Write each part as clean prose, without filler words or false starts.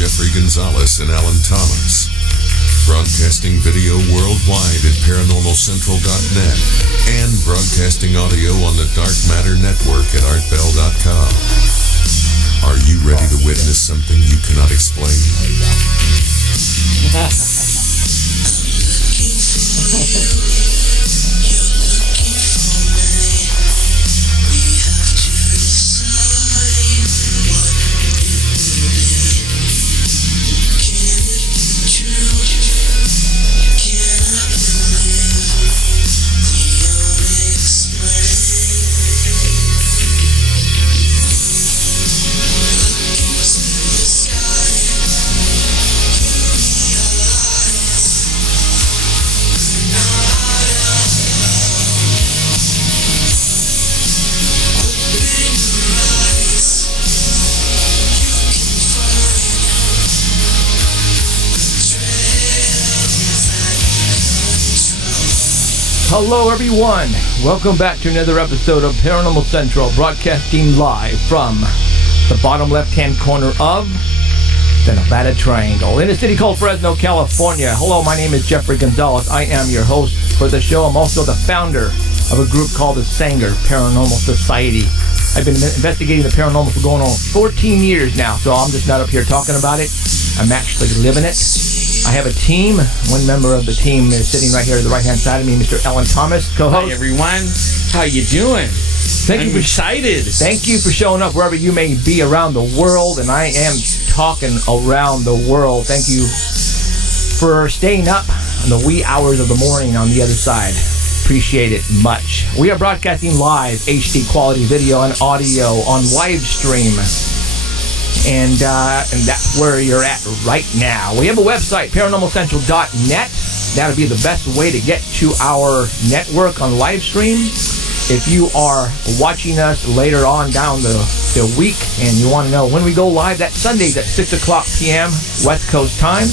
Gonzalez and Allen Thomas. Broadcasting video worldwide at ParanormalCentral.net and broadcasting audio on the Dark Matter Network at ArtBell.com. Are you ready to witness something you cannot explain? Hello everyone, welcome back to another episode of Paranormal Central, broadcasting live from the bottom left-hand corner of the Nevada Triangle in a city called Fresno, California. Hello, my name is Jeffrey Gonzalez. I am your host for the show. I'm also the founder of a group called the Sanger Paranormal Society. I've been investigating the paranormal for going on 14 years now, so I'm just not up here talking about it. I'm actually living it. I have a team. One member of the team is sitting right here to the right-hand side of me, Mr. Allen Thomas, co-host. Hi, everyone. How you doing? I'm excited. Thank you for showing up wherever you may be around the world, and I am talking around the world. Thank you for staying up in the wee hours of the morning on the other side. Appreciate it much. We are broadcasting live HD quality video and audio on live stream. And that's where you're at right now. We have a website, ParanormalCentral.net. That would be the best way to get to our network on live stream. If you are watching us later on down the week and you want to know when we go live, that Sundays at 6 o'clock p.m. West Coast time,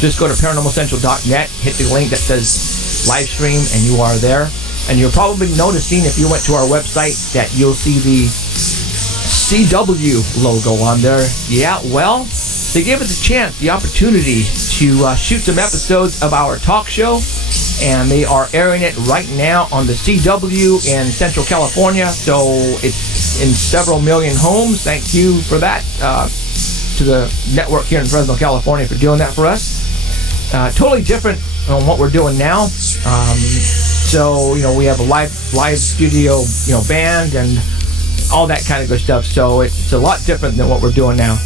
just go to ParanormalCentral.net, hit the link that says live stream, and you are there. And you're probably noticing, if you went to our website, that you'll see the CW logo on there. Yeah, well, they gave us a chance, the opportunity to shoot some episodes of our talk show, and they are airing it right now on the CW in Central California, so it's in several million homes. Thank you for that, to the network here in Fresno, California, for doing that for us. Totally different on what we're doing now. So, we have a live studio, band and all that kind of good stuff. So it's a lot different than what we're doing now.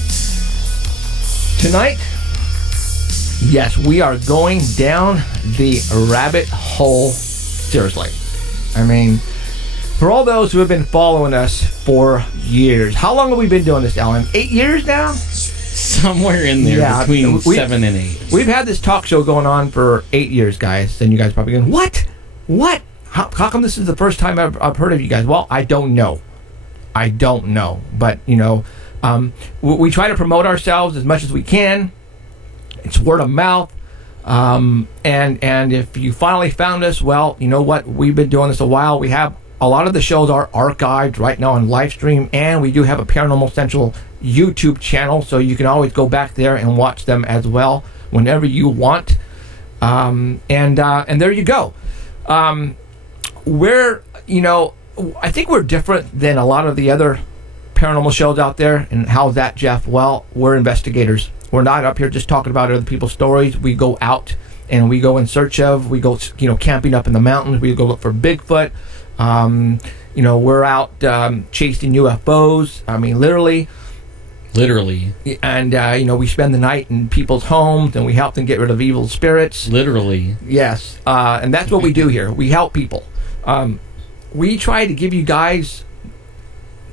Tonight, yes, we are going down the rabbit hole. Seriously. I mean, for all those who have been following us for years, how long have we been doing this, Alan? 8 years now? Somewhere in there, between 7 and 8. We've had this talk show going on for 8 years, guys. And you guys probably going, what? How come this is the first time I've heard of you guys? Well, I don't know. But, we try to promote ourselves as much as we can. It's word of mouth. And if you finally found us, well, you know what? We've been doing this a while. We have a lot of the shows are archived right now on live stream, and we do have a Paranormal Central YouTube channel, so you can always go back there and watch them as well whenever you want. And there you go. I think we're different than a lot of the other paranormal shows out there. And how's that, Jeff? Well, we're investigators. We're not up here just talking about other people's stories. We go out and we go in search of, we go, camping up in the mountains. We go look for Bigfoot. We're out chasing UFOs. I mean, literally. And, we spend the night in people's homes and we help them get rid of evil spirits. Literally. Yes. And that's what we do here. We help people. We try to give you guys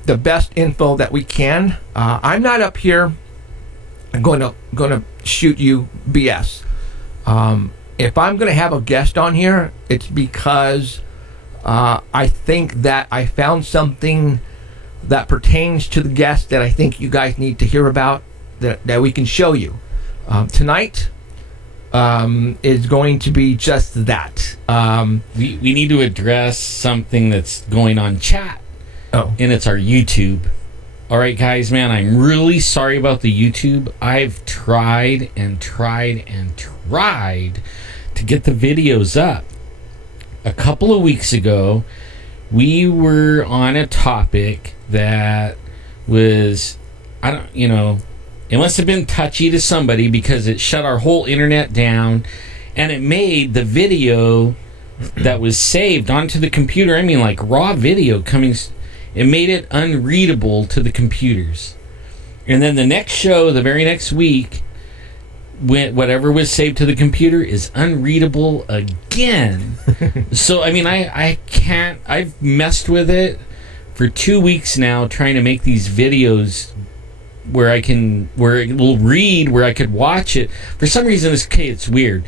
the best info that we can. I'm not up here going to shoot you BS. If I'm going to have a guest on here, it's because I think that I found something that pertains to the guest that I think you guys need to hear about, that we can show you. Tonight is going to be just that. We need to address something that's going on chat. Oh. And it's our YouTube All right, guys, man, I'm really sorry about the YouTube. I've tried and tried and tried to get the videos up. A couple of weeks ago, we were on a topic that was, it must have been touchy to somebody because it shut our whole internet down, and it made the video that was saved onto the computer, I mean like raw video coming, it made it unreadable to the computers. And then the next show, the very next week, whatever was saved to the computer is unreadable again. So, I mean, I can't, I've messed with it for 2 weeks now trying to make these videos where it will read, where I could watch it. For some reason, it's weird.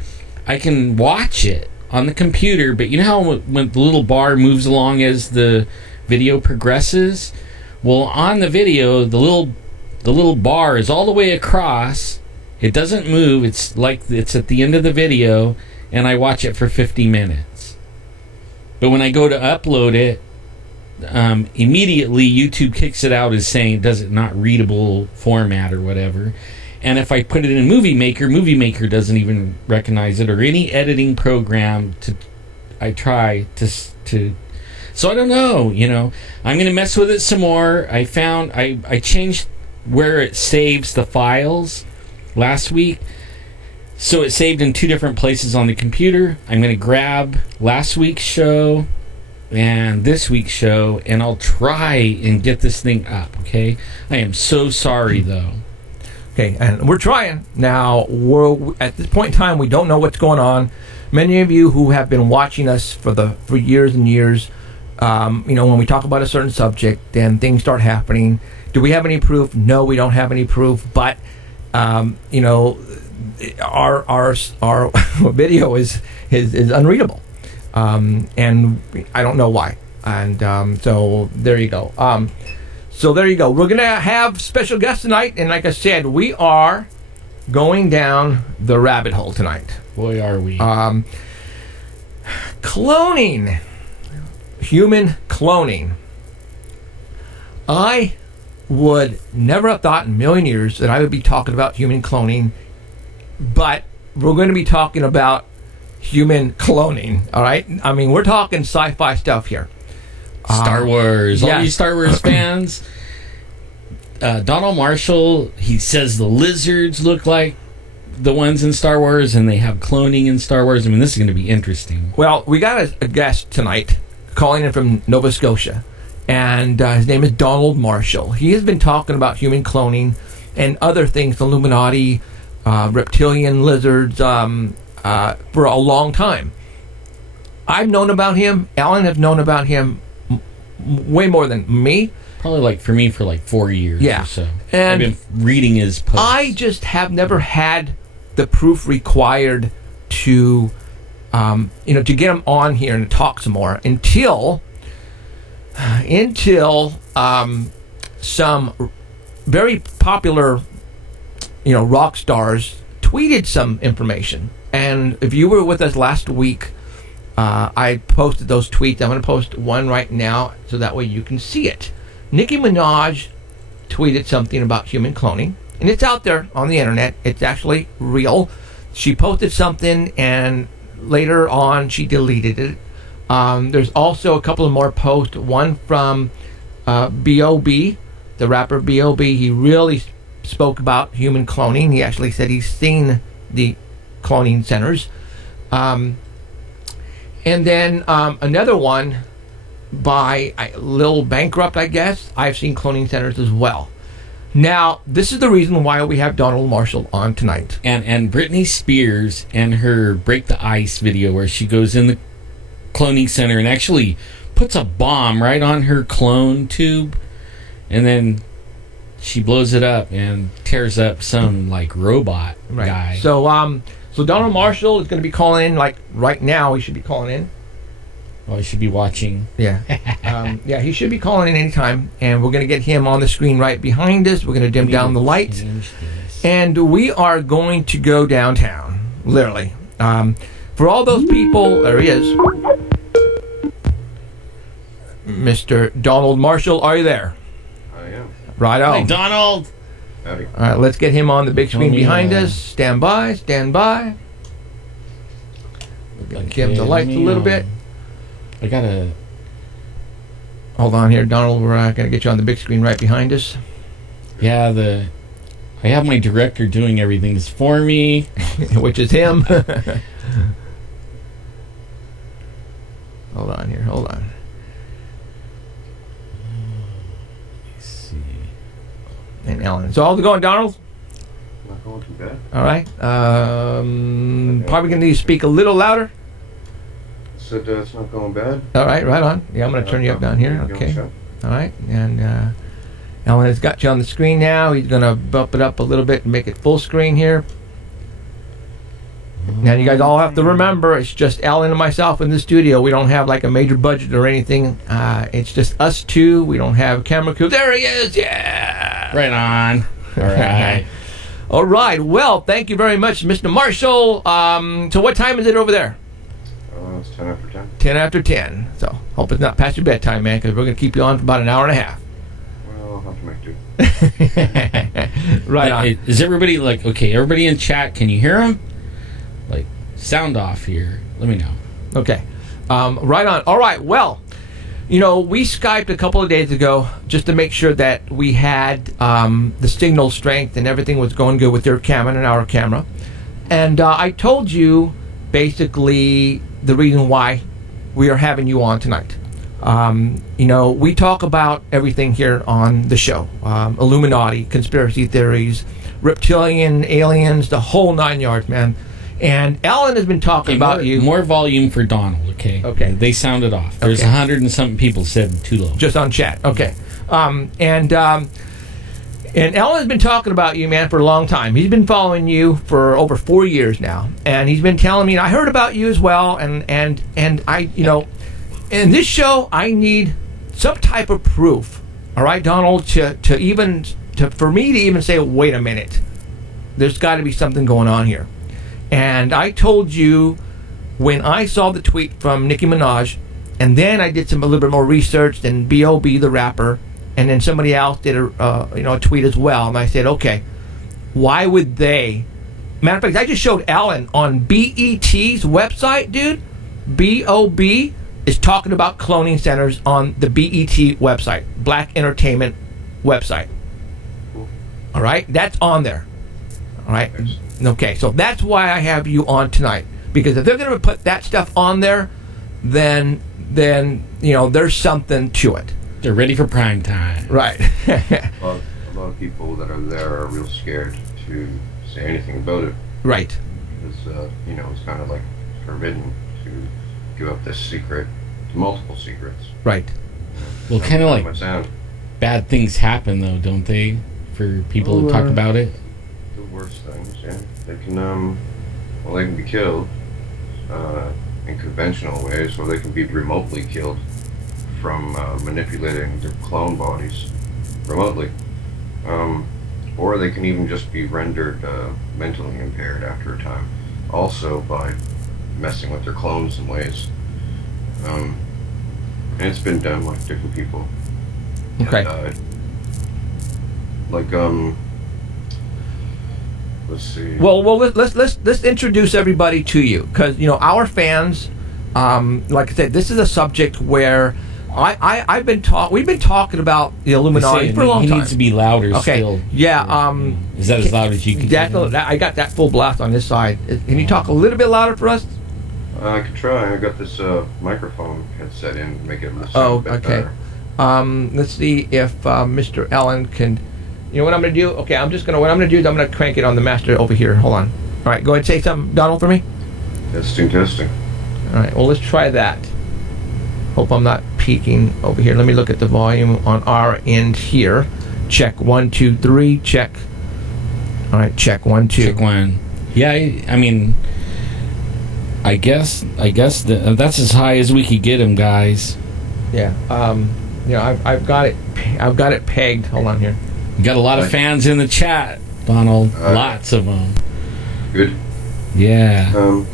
I can watch it on the computer, but you know how when the little bar moves along as the video progresses? Well, on the video, the little bar is all the way across. It doesn't move. It's like it's at the end of the video, and I watch it for 50 minutes. But when I go to upload it, immediately YouTube kicks it out as saying does it not readable format or whatever. And if I put it in Movie Maker doesn't even recognize it, or any editing program I try to. So I don't know. I'm gonna mess with it some more. I found I changed where it saves the files last week, so it saved in 2 different places on the computer. I'm going to grab last week's show and this week's show, and I'll try and get this thing up, okay? I am so sorry, though. Okay, and we're trying. Now, at this point in time, we don't know what's going on. Many of you who have been watching us for years and years, when we talk about a certain subject, then things start happening. Do we have any proof? No, we don't have any proof, but our video is unreadable, and I don't know why. And so there you go. We're gonna have special guests tonight, and like I said, we are going down the rabbit hole tonight. Boy, are we! Cloning, human cloning. I would never have thought in a million years that I would be talking about human cloning, but we're going to be talking about human cloning, all right? I mean, we're talking sci-fi stuff here. Star Wars. Yes. All you Star Wars fans, Donald Marshall, he says the lizards look like the ones in Star Wars, and they have cloning in Star Wars. I mean, this is going to be interesting. Well, we got a guest tonight calling in from Nova Scotia. And his name is Donald Marshall. He has been talking about human cloning and other things, Illuminati, reptilian lizards, for a long time. I've known about him. Alan has known about him way more than me. Probably for me for 4 years or so. And I've been reading his posts. I just have never had the proof required to get him on here and talk some more until some very popular, rock stars tweeted some information. And if you were with us last week, I posted those tweets. I'm going to post one right now so that way you can see it. Nicki Minaj tweeted something about human cloning, and it's out there on the internet. It's actually real. She posted something, and later on she deleted it. There's also a couple of more posts. One from B.o.B, the rapper B.o.B. He really spoke about human cloning. He actually said he's seen the cloning centers. And then another one by Lil Bankrupt, I guess. I've seen cloning centers as well. Now, this is the reason why we have Donald Marshall on tonight. And Britney Spears and her Break the Ice video where she goes in the cloning center and actually puts a bomb right on her clone tube, and then she blows it up and tears up some robot guy. So Donald Marshall is going to be calling in right now. He should be calling in. Oh, he should be watching. Yeah. He should be calling in anytime, and we're going to get him on the screen right behind us. We're going to dim down the lights, and we are going to go downtown, literally. For all those people, there he is. Mr. Donald Marshall, are you there? I am. Right on. Hey, Donald. Howdy. All right, let's get him on the big screen me, behind us. Stand by, stand by. We're going to dim the lights a little bit. I got to... Hold on here, Donald. We're going to get you on the big screen right behind us. Yeah, I have my director doing everything for me. Which is him. Hold on here, hold on. Let's see. And Alan. So how's it going, Donald? Not going too bad. All right. Probably going to need to speak a little louder. Said it's not going bad. All right, right on. Yeah, I'm going to turn you up down here. Okay. All right. And Alan has got you on the screen now. He's going to bump it up a little bit and make it full screen here. Now, you guys all have to remember, it's just Alan and myself in the studio. We don't have like a major budget or anything. It's just us two. We don't have a camera crew. There he is. Yeah. Right on. All right. All right. Well, thank you very much, Mr. Marshall. So what time is it over there? It's 10 after 10. 10 after 10. So hope it's not past your bedtime, man, because we're going to keep you on for about an hour and a half. Well, I'll have to make do. Right on. Is everybody like, okay, everybody in chat, can you hear him? Like, sound off here. Let me know. Okay. Right on. All right. Well, we Skyped a couple of days ago just to make sure that we had the signal strength and everything was going good with your camera and our camera. And I told you basically the reason why we are having you on tonight. We talk about everything here on the show. Illuminati, conspiracy theories, reptilian, aliens, the whole 9 yards, man. And Alan has been talking about you. More volume for Donald, okay? Okay. They sounded off. There's 100 and something people said too low. Just on chat. Okay. And Alan has been talking about you, man, for a long time. He's been following you for over 4 years now. And he's been telling me, and I heard about you as well, and I, in this show, I need some type of proof. All right, Donald, for me to even say, wait a minute, there's got to be something going on here. And I told you when I saw the tweet from Nicki Minaj, and then I did a little bit more research, and B.o.B, the rapper, and then somebody else did a tweet as well, and I said, okay, why would they? Matter of fact, I just showed Alan on BET's website, dude. B.o.B is talking about cloning centers on the BET website, Black Entertainment website. All right, that's on there. All right. Okay, so that's why I have you on tonight, because if they're going to put that stuff on there, then there's something to it. They're ready for prime time. Right. A lot of people that are there are real scared to say anything about it. Right. Because, it's kind of like forbidden to give up this secret, multiple secrets. Right. Well, kind of like bad things happen, though, don't they, for people to talk about it? The worst things, yeah. They can, they can be killed in conventional ways, or they can be remotely killed from manipulating their clone bodies remotely. Or they can even just be rendered mentally impaired after a time, also by messing with their clones in ways. And it's been done, like, different people. Okay. Let's see. Well, let's introduce everybody to you, because our fans, like I said, this is a subject where we've been talking about the Illuminati for a long time. He needs to be louder. Okay. Still. Yeah. Is that as loud as you can? I got that full blast on this side. Can you talk a little bit louder for us? I could try. I got this microphone headset in, make it sound a bit better. Let's see if Mr. Allen can. You know what I'm going to do? Okay, what I'm going to do is I'm going to crank it on the master over here. Hold on. All right, go ahead and say something, Donald, for me. Testing. All right, well, let's try that. Hope I'm not peaking over here. Let me look at the volume on our end here. Check 1, 2, 3. Check. All right, check 1, 2. Check 1. Yeah, I mean, I guess that's as high as we could get him, guys. Yeah. I've got it pegged. Hold on here. You got a lot of fans in the chat, Donald. Lots of them. Good. Yeah.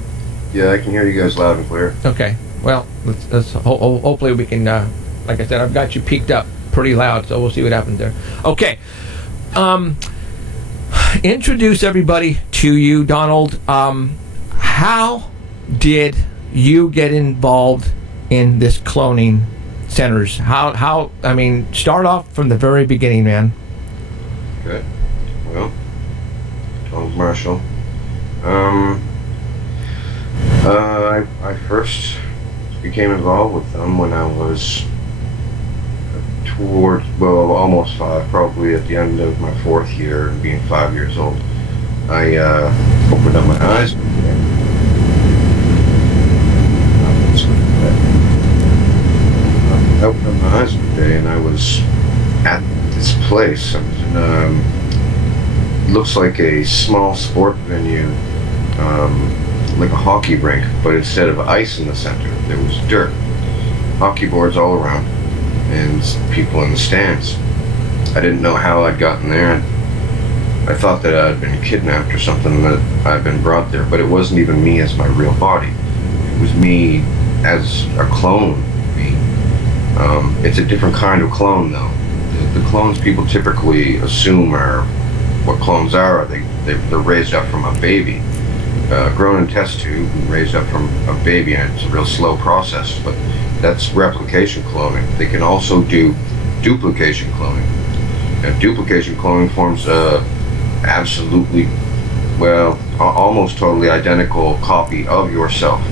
Yeah, I can hear you guys loud and clear. Okay. Well, let's hopefully we can. Like I said, I've got you peaked up. pretty loud, so we'll see what happens there. Okay. Introduce everybody to you, Donald. How did you get involved in this cloning centers? How? I mean, start off from the very beginning, man. Okay. Well, Donald Marshall. I first became involved with them when I was almost 5, probably at the end of my 4th year, being 5 years old. I opened up my eyes one day. I opened up my eyes one day and I was at this place. I was in looks like a small sport venue, like a hockey rink, but instead of ice in the center, there was dirt. Hockey boards all around, and people in the stands. I didn't know how I'd gotten there. I thought that I'd been kidnapped or something, that I'd been brought there, but it wasn't even me as my real body. It was me as a clone. It's a different kind of clone, though. The clones people typically assume are what clones are. They're raised up from a baby, grown in test tube, and raised up from a baby, and it's a real slow process, but that's replication cloning. They can also do duplication cloning. And duplication cloning forms a absolutely, almost totally identical copy of yourself.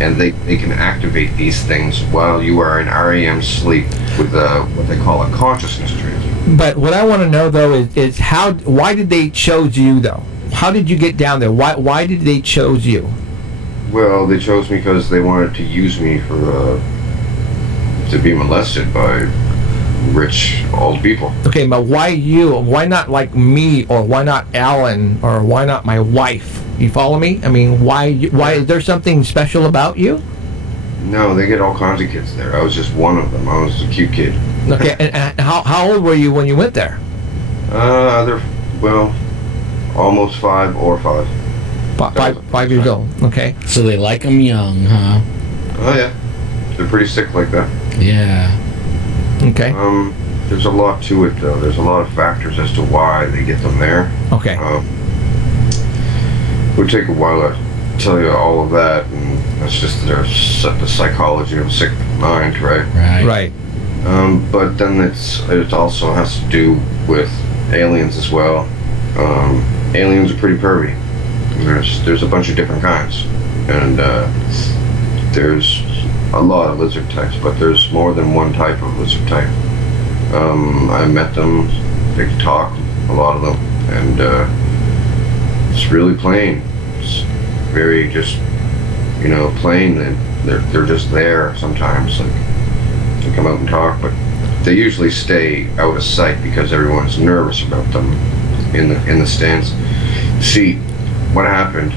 And they can activate these things while you are in REM sleep with what they call a consciousness transfer. But what I want to know, though, is why did they chose you, though? How did you get down there? Why did they chose you? Well, they chose me because they wanted to use me to be molested by rich old people. Okay, but why you? Why not like me, or why not Alan, or why not my wife? You follow me? I mean, why is there something special about you? No, they get all kinds of kids there. I was just one of them. I was a cute kid. Okay, and how old were you when you went there? Almost 5 or 5. 5 years old. Okay. So they like them young, huh? Oh yeah, they're pretty sick like that. Yeah. Okay. There's a lot to it, though. There's a lot of factors as to why they get them there. Okay. It would take a while to tell you all of that, and that's just the psychology of a sick mind, right? Right. But then it also has to do with aliens as well. Aliens are pretty pervy. There's a bunch of different kinds, and there's a lot of lizard types, but there's more than one type of lizard type. I met them. They can talk, a lot of them, and it's really plain. It's very just, plain. And they're just there sometimes. Like, they come out and talk, but they usually stay out of sight because everyone's nervous about them in the stands. See, what happened,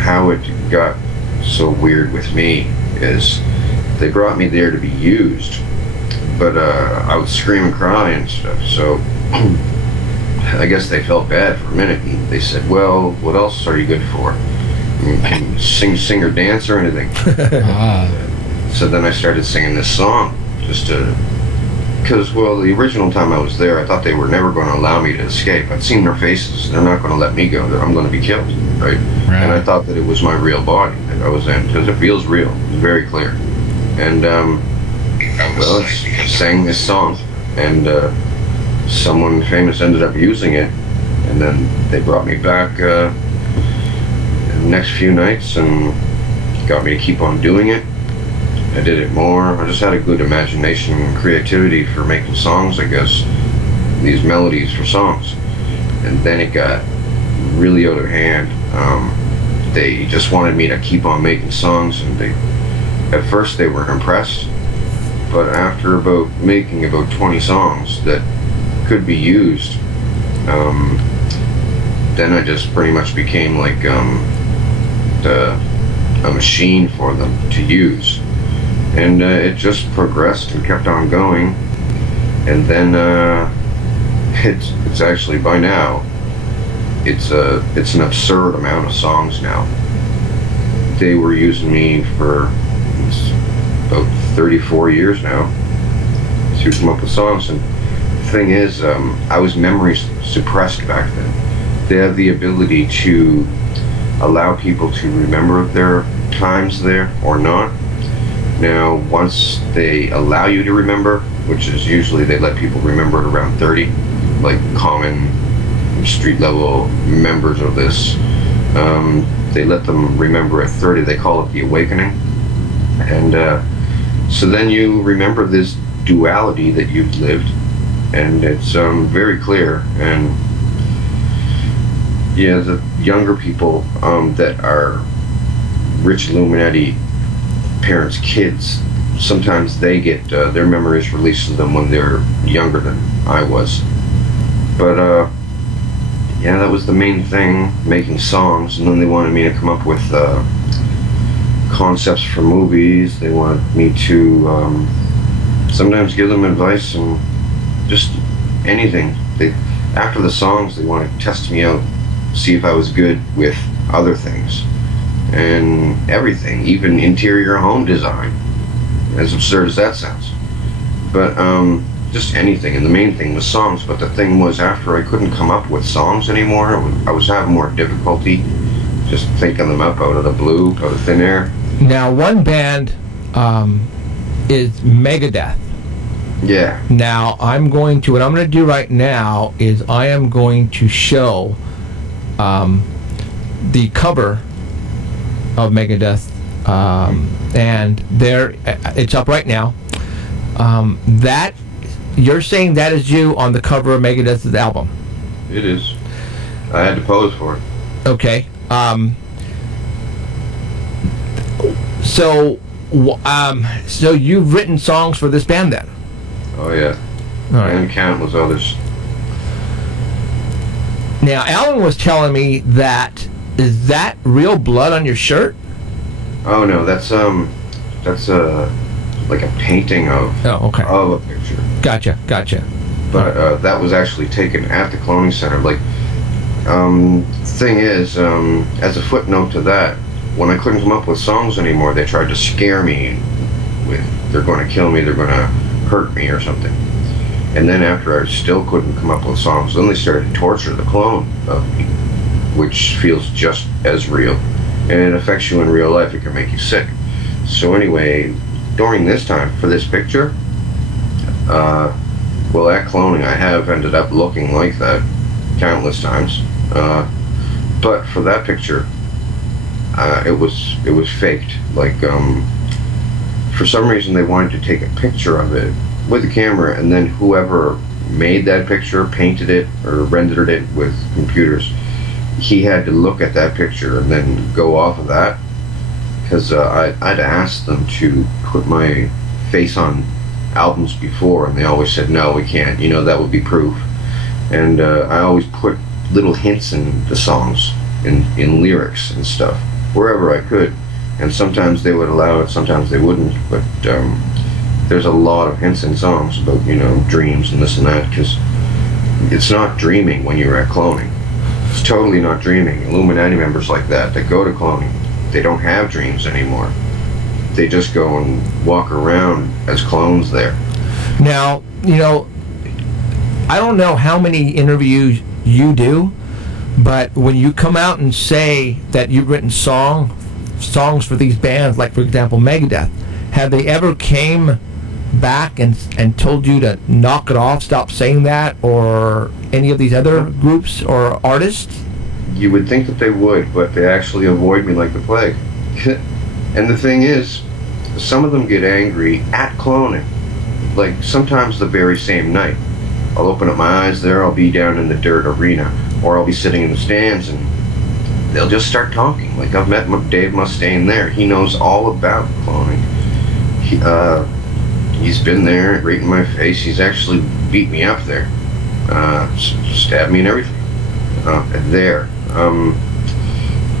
how it got so weird with me is they brought me there to be used, but I would scream and cry and stuff, so I guess they felt bad for a minute, and they said, well, what else are you good for? Can you sing or dance or anything? So then I started singing this song, because the original time I was there, I thought they were never going to allow me to escape. I'd seen their faces. They're not going to let me go. I'm going to be killed, right? And I thought that it was my real body that I was in, because it feels real. It's very clear. And, I sang this song, and someone famous ended up using it, and then they brought me back the next few nights and got me to keep on doing it. I did it more. I just had a good imagination and creativity for making songs, I guess, these melodies for songs. And then it got really out of hand. They just wanted me to keep on making songs, and at first they were impressed, but after making about 20 songs that could be used, then I just pretty much became like a machine for them to use. And it just progressed and kept on going, and then it's actually, by now, it's an absurd amount of songs now. They were using me for about 34 years now, to come up with songs. And the thing is, I was memory suppressed back then. They have the ability to allow people to remember their times there or not. Now, once they allow you to remember, which is usually they let people remember at around 30, like common street level members of this, they let them remember at 30. They call it the awakening. And so then you remember this duality that you've lived, and it's very clear. And yeah, the younger people that are rich Illuminati parents' kids, sometimes they get their memories released to them when they're younger than I was. But yeah, that was the main thing, making songs. And then they wanted me to come up with concepts for movies. They wanted me to sometimes give them advice and just anything. After the songs, they wanted to test me out, see if I was good with other things and everything, even interior home design, as absurd as that sounds. But just anything, and the main thing was songs. But the thing was, after I couldn't come up with songs anymore, I was having more difficulty just thinking them up out of the blue, out of thin air. Now, one band is Megadeth. Yeah. Now, what I'm going to do right now is I am going to show the cover of Megadeth, and it's up right now. That you're saying that is you on the cover of Megadeth's album? It is. I had to pose for it. Okay. So you've written songs for this band then? Oh yeah. All right. And countless others. Now, Alan was telling me that is that real blood on your shirt? Oh no, that's like a painting of of a picture. Gotcha. But that was actually taken at the cloning center. Like, thing is, as a footnote to that, when I couldn't come up with songs anymore, they tried to scare me with they're going to kill me, they're going to hurt me or something. And then after I still couldn't come up with songs, then they started to torture the clone of me, which feels just as real. And it affects you in real life. It can make you sick. So anyway, during this time, for this picture, well, at cloning, I have ended up looking like that countless times. But for that picture, it was faked. Like, for some reason, they wanted to take a picture of it with the camera, and then whoever made that picture, painted it, or rendered it with computers, he had to look at that picture and then go off of that. Because I'd asked them to put my face on albums before, and they always said, no, we can't, that would be proof. And I always put little hints in the songs, in lyrics and stuff, wherever I could. And sometimes they would allow it, sometimes they wouldn't. But there's a lot of hints in songs about, dreams and this and that, because it's not dreaming when you're at cloning. It's totally not dreaming. Illuminati members like that go to cloning, they don't have dreams anymore. They just go and walk around as clones there. Now, I don't know how many interviews you do, but when you come out and say that you've written songs for these bands, like for example Megadeth, have they ever came back and told you to knock it off, stop saying that, or any of these other groups or artists? You would think that they would, but they actually avoid me like the plague. And the thing is, some of them get angry at cloning. Like, sometimes the very same night. I'll open up my eyes there, I'll be down in the dirt arena, or I'll be sitting in the stands, and they'll just start talking. Like, I've met Dave Mustaine there. He knows all about cloning. He's been there, right in my face. He's actually beat me up there. Stabbed me and everything. There.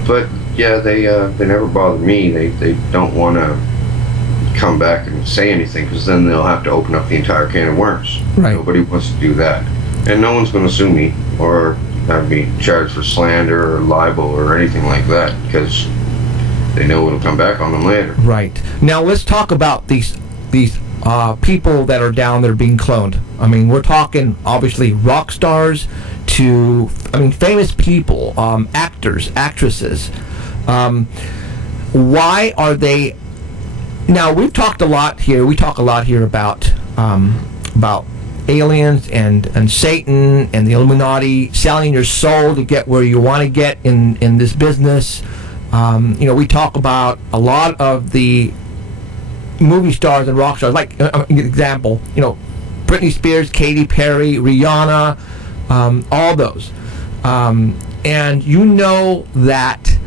But yeah, they never bother me. They don't want to come back and say anything, because then they'll have to open up the entire can of worms. Right. Nobody wants to do that. And no one's going to sue me or have me charged for slander or libel or anything like that, because they know it'll come back on them later. Right. Now let's talk about these people that are down there being cloned. I mean, we're talking obviously rock stars to, famous people, actors, actresses. Why are they? Now, we talk a lot here about aliens and Satan and the Illuminati selling your soul to get where you want to get in this business. We talk about a lot of the movie stars and rock stars, like an example, Britney Spears, Katy Perry, Rihanna, all those, and that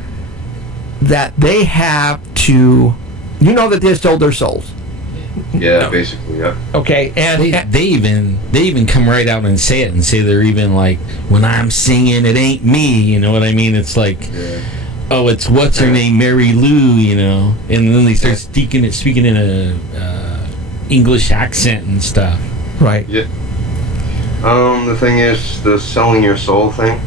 they have to, that they sold their souls. Yeah, basically, yeah. Okay, and they even come right out and say it, and say they're even like, when I'm singing, it ain't me. You know what I mean? It's like, oh, it's what's her name, Mary Lou, and then they start speaking in a English accent and stuff. Right. Yeah. The thing is, the selling your soul thing.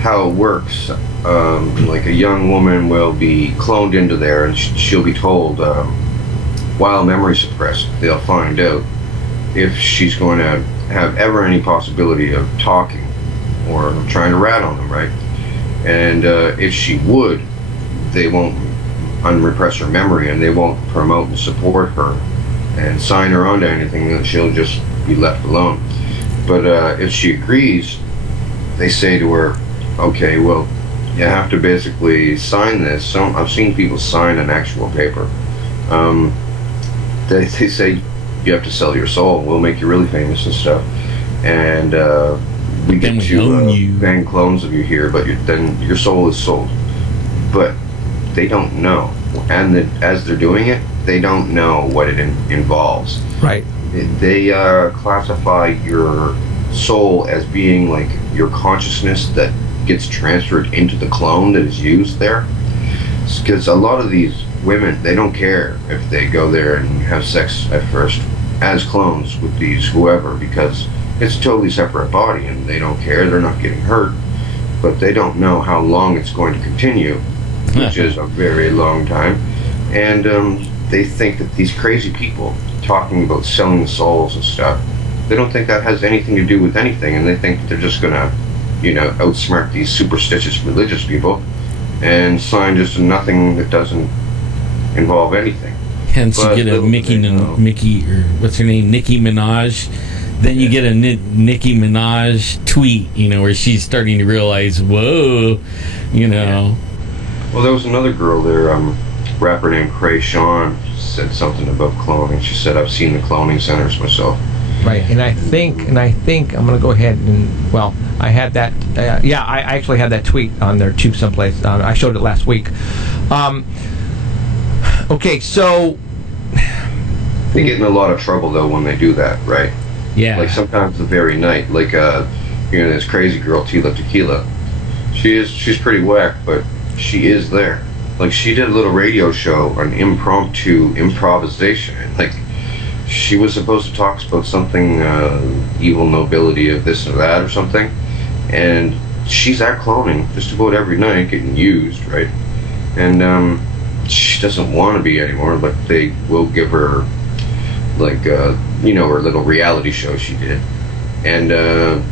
How it works. Like a young woman will be cloned into there, and she'll be told, while memory suppressed, they'll find out if she's going to have ever any possibility of talking or trying to rat on them, right? And if she would, they won't unrepress her memory, and they won't promote and support her and sign her onto anything. That she'll just be left alone. But if she agrees, they say to her, okay, well, you have to basically sign this. I've seen people sign an actual paper. They say you have to sell your soul. We'll make you really famous and stuff, and we get to bang clones of you here. But then your soul is sold. But they don't know, and as they're doing it, they don't know what it involves. Right. They classify your soul as being like your consciousness that gets transferred into the clone that is used there. Because a lot of these women, they don't care if they go there and have sex at first as clones with these whoever, because it's a totally separate body and they don't care. They're not getting hurt, but they don't know how long it's going to continue, which is a very long time. And they think that these crazy people talking about selling the souls and stuff, they don't think that has anything to do with anything, and they think they're just gonna outsmart these superstitious religious people and sign just a nothing that doesn't involve anything. Hence, you get a Mickey, or what's her name, Nicki Minaj. Then you get a Nicki Minaj tweet, where she's starting to realize, whoa, Yeah. Well, there was another girl there, rapper named Kreayshawn, said something about cloning. She said, I've seen the cloning centers myself. Right, and I think I'm going to go ahead and, I had that, I actually had that tweet on there too someplace. I showed it last week. Okay, so... They get in a lot of trouble, though, when they do that, right? Yeah. Like, sometimes the very night, like, this crazy girl, Tila Tequila. She's pretty whack, but she is there. Like, she did a little radio show, an impromptu improvisation. Like, she was supposed to talk about something, evil nobility of this or that or something, and she's at cloning just about every night, getting used, right? And she doesn't want to be anymore, but they will give her, like, her little reality show she did, and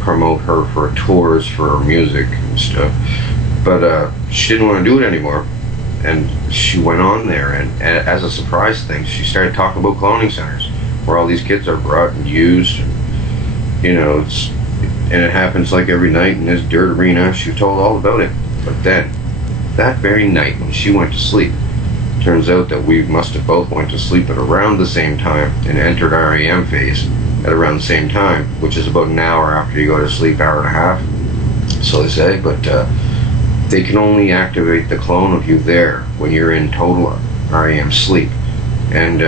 promote her for tours for her music and stuff. But she didn't want to do it anymore. And she went on there, and as a surprise thing, she started talking about cloning centers, where all these kids are brought and used, and it happens like every night in this dirt arena. She was told all about it. But then, that very night when she went to sleep, turns out that we must have both went to sleep at around the same time and entered REM phase at around the same time, which is about an hour after you go to sleep, hour and a half, so they say. But they can only activate the clone of you there when you're in total REM sleep. And,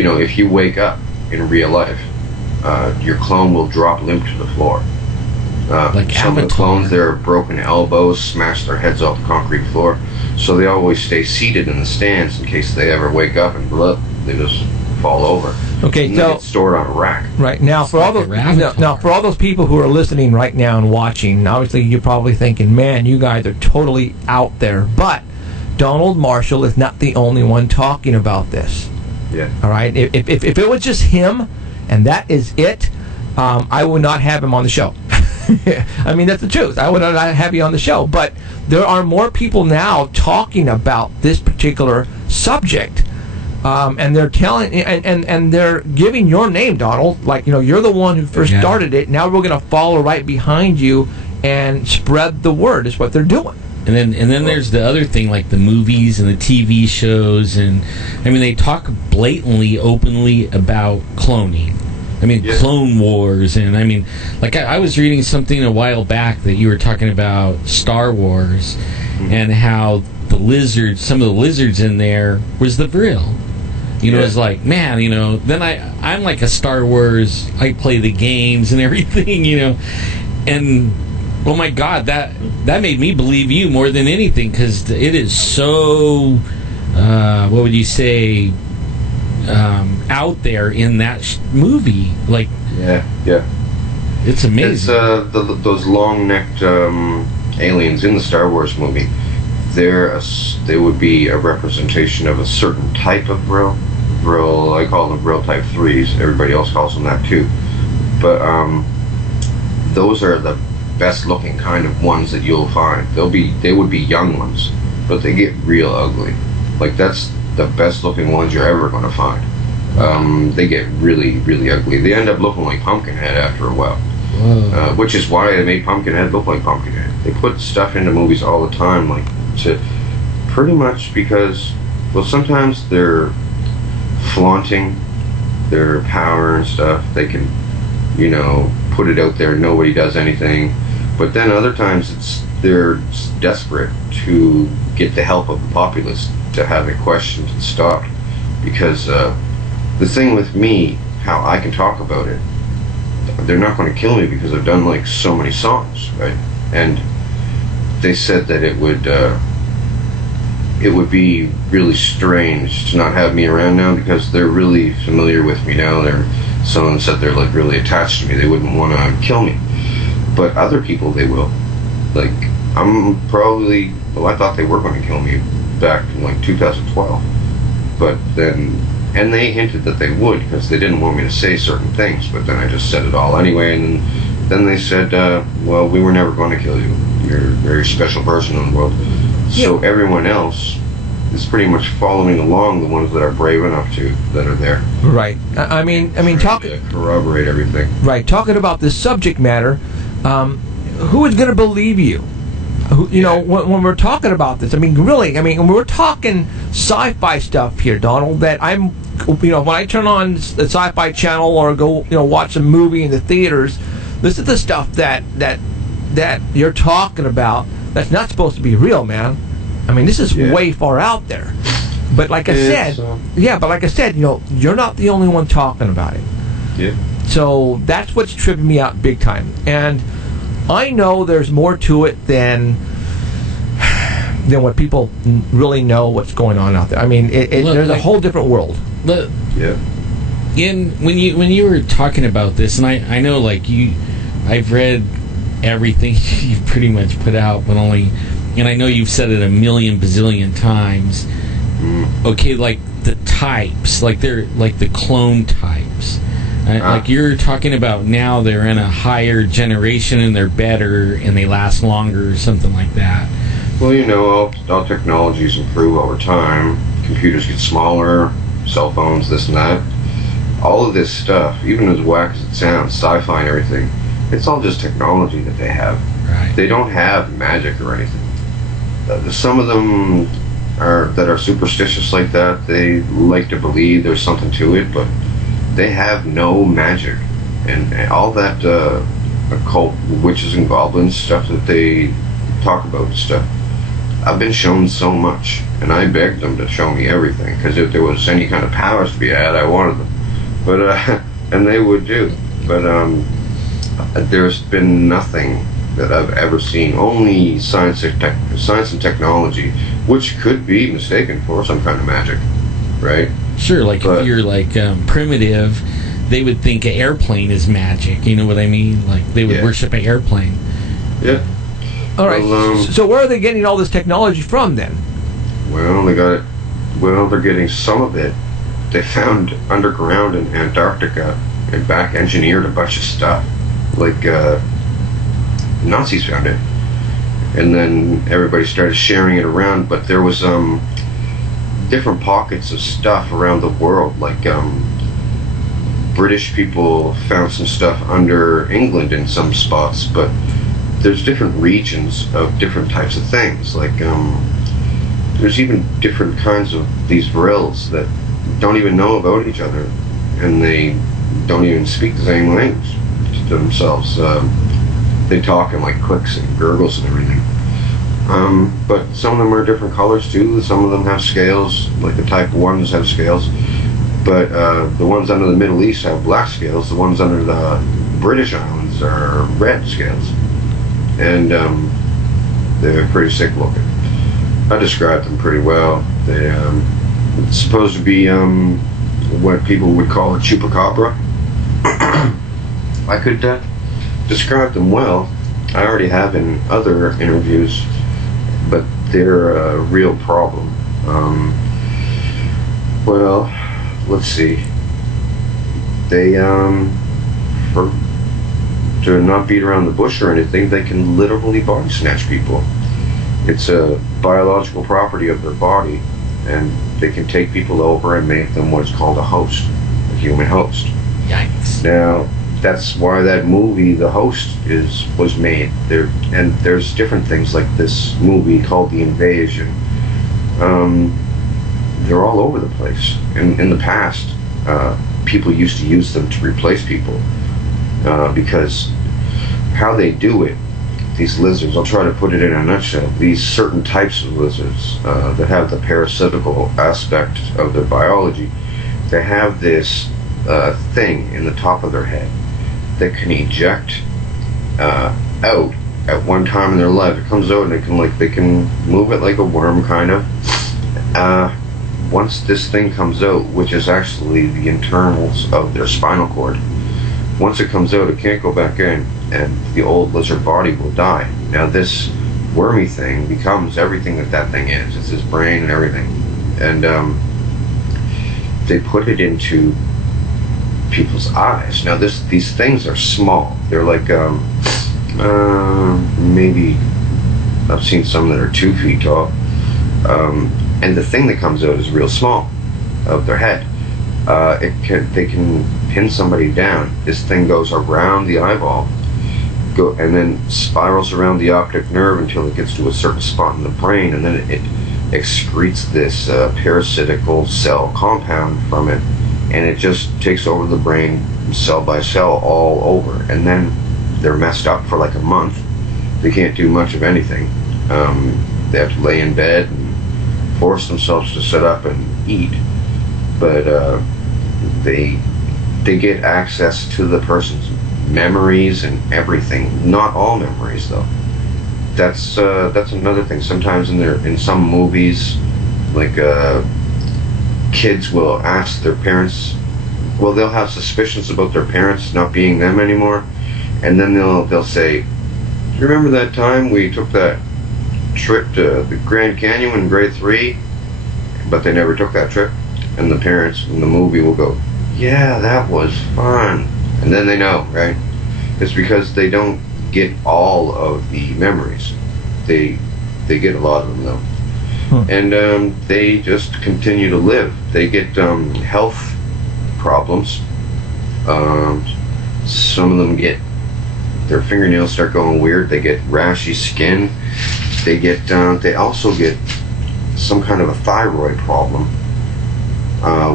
if you wake up in real life, your clone will drop limp to the floor. Like some of the clones there have broken elbows, smashed their heads off the concrete floor, so they always stay seated in the stands in case they ever wake up and they just fall over. Okay, and so they get stored on a rack. Right now, for all those people who are listening right now and watching, obviously you're probably thinking, "Man, you guys are totally out there." But Donald Marshall is not the only one talking about this. Yeah. All right. If it was just him, and that is it, I would not have him on the show. I mean, that's the truth. I would not have you on the show. But there are more people now talking about this particular subject, and they're telling and they're giving your name, Donald. Like, you're the one who first started it. Now we're going to follow right behind you and spread the word. Is what they're doing. And then there's the other thing, like the movies and the TV shows, and I mean, they talk blatantly, openly about cloning. I mean, Clone Wars, and I mean, like I was reading something a while back that you were talking about Star Wars, and how some of the lizards in there was the Vril. It's like, man, then I'm like a Star Wars, I play the games and everything, and oh my God, that made me believe you more than anything, because it is so, what would you say, out there in that movie. Like, yeah, it's amazing. It's those long-necked aliens in the Star Wars movie. They would be a representation of a certain type of Vril. I call them Vril Type 3s. Everybody else calls them that too. But those are the best-looking kind of ones that you'll find. They would be young ones, but they get real ugly. Like, that's the best-looking ones you're ever going to find. They get really, really ugly. They end up looking like Pumpkinhead after a while, which is why they made Pumpkinhead look like Pumpkinhead. They put stuff into movies all the time, like, to pretty much because, well, sometimes they're flaunting their power and stuff. They can, put it out there and nobody does anything. But then other times they're desperate to get the help of the populace to have it questioned and stopped. Because the thing with me, how I can talk about it, they're not going to kill me because I've done like so many songs, right? And they said that it would be really strange to not have me around now because they're really familiar with me now. Some of them said they're like really attached to me. They wouldn't want to kill me. But other people, they will. Like, I thought they were going to kill me back in like 2012. But then, and they hinted that they would because they didn't want me to say certain things. But then I just said it all anyway. And then they said, well, we were never going to kill you. You're a very special person in the world. So everyone else is pretty much following along, the ones that are brave enough that are there. Right. I mean, talking to corroborate everything. Right. Talking about this subject matter, who is going to believe you? When we're talking about this, I mean, really, when we're talking sci-fi stuff here, Donald, that I'm, when I turn on the Sci-Fi Channel or go, watch a movie in the theaters, this is the stuff that you're talking about that's not supposed to be real, man. I mean, this is way far out there. But like I said, you're not the only one talking about it. Yeah. So that's what's tripping me out big time. And I know there's more to it than what people really know what's going on out there. I mean, there's a whole different world. When you were talking about this, and I know, like, I've read everything you've pretty much put out, but only, and I know you've said it a million bazillion times. Okay, like the types, like they're like the clone types. Like you're talking about now, they're in a higher generation and they're better and they last longer or something like that. Well, all technologies improve over time. Computers get smaller, cell phones, this and that. All of this stuff, even as whack as it sounds, sci-fi and everything, it's all just technology that they have. Right. They don't have magic or anything. Some of them that are superstitious like that, they like to believe there's something to it, but they have no magic. And all that occult witches and goblins stuff that they talk about and stuff, I've been shown so much, and I begged them to show me everything, because if there was any kind of powers to be had, I wanted them. But and they would do. But there's been nothing that I've ever seen. Only science and technology, which could be mistaken for some kind of magic, right? Sure, like if you're like primitive, they would think an airplane is magic. You know what I mean? Like they would worship an airplane. Yeah. All right. So where are they getting all this technology from then? Well, they got it. Well, they're getting some of it they found underground in Antarctica and back engineered a bunch of stuff. Like, Nazis found it. And then everybody started sharing it around, but there was different pockets of stuff around the world. Like, British people found some stuff under England in some spots, but there's different regions of different types of things. Like, there's even different kinds of these Vrils that don't even know about each other, and they don't even speak the same language to themselves. They talk in like clicks and gurgles and everything. But some of them are different colors too. Some of them have scales, like the type 1s have scales. But the ones under the Middle East have black scales. The ones under the British Islands are red scales. And they're pretty sick looking. I described them pretty well. They it's supposed to be what people would call a chupacabra. I could describe them well. I already have in other interviews, but they're a real problem. Well, let's see. They, to not beat around the bush or anything, they can literally body snatch people. It's a biological property of their body, and they can take people over and make them what's called a host, a human host. Yikes. Now, that's why that movie, The Host, was made. And there's different things like this movie called The Invasion. They're all over the place. In the past, people used to use them to replace people because how they do it, these lizards, I'll try to put it in a nutshell, these certain types of lizards that have the parasitical aspect of their biology, they have this thing in the top of their head that can eject out at one time in their life. It comes out and they can move it like a worm, kind of. Once this thing comes out, which is actually the internals of their spinal cord, once it comes out, it can't go back in, and the old lizard body will die. Now this wormy thing becomes everything that thing is. It's his brain and everything. And they put it into people's eyes. Now these things are small. They're like maybe I've seen some that are 2 feet tall. And the thing that comes out is real small of their head. They can pin somebody down. This thing goes around the eyeball, and then spirals around the optic nerve until it gets to a certain spot in the brain, and then it excretes this parasitical cell compound from it, and it just takes over the brain cell by cell all over, and then they're messed up for like a month. They can't do much of anything. They have to lay in bed and force themselves to sit up and eat, but they get access to the person's memories and everything. Not all memories, though. That's another thing. Sometimes in some movies, like kids will ask their parents. Well, they'll have suspicions about their parents not being them anymore, and then they'll say, "Do you remember that time we took that trip to the Grand Canyon in grade 3?" But they never took that trip, and the parents in the movie will go, "Yeah, that was fun," and then they know, right? It's because they don't get all of the memories. They get a lot of them though. And they just continue to live. They get health problems. Some of them get their fingernails start going weird. They get rashy skin. They also get some kind of a thyroid problem,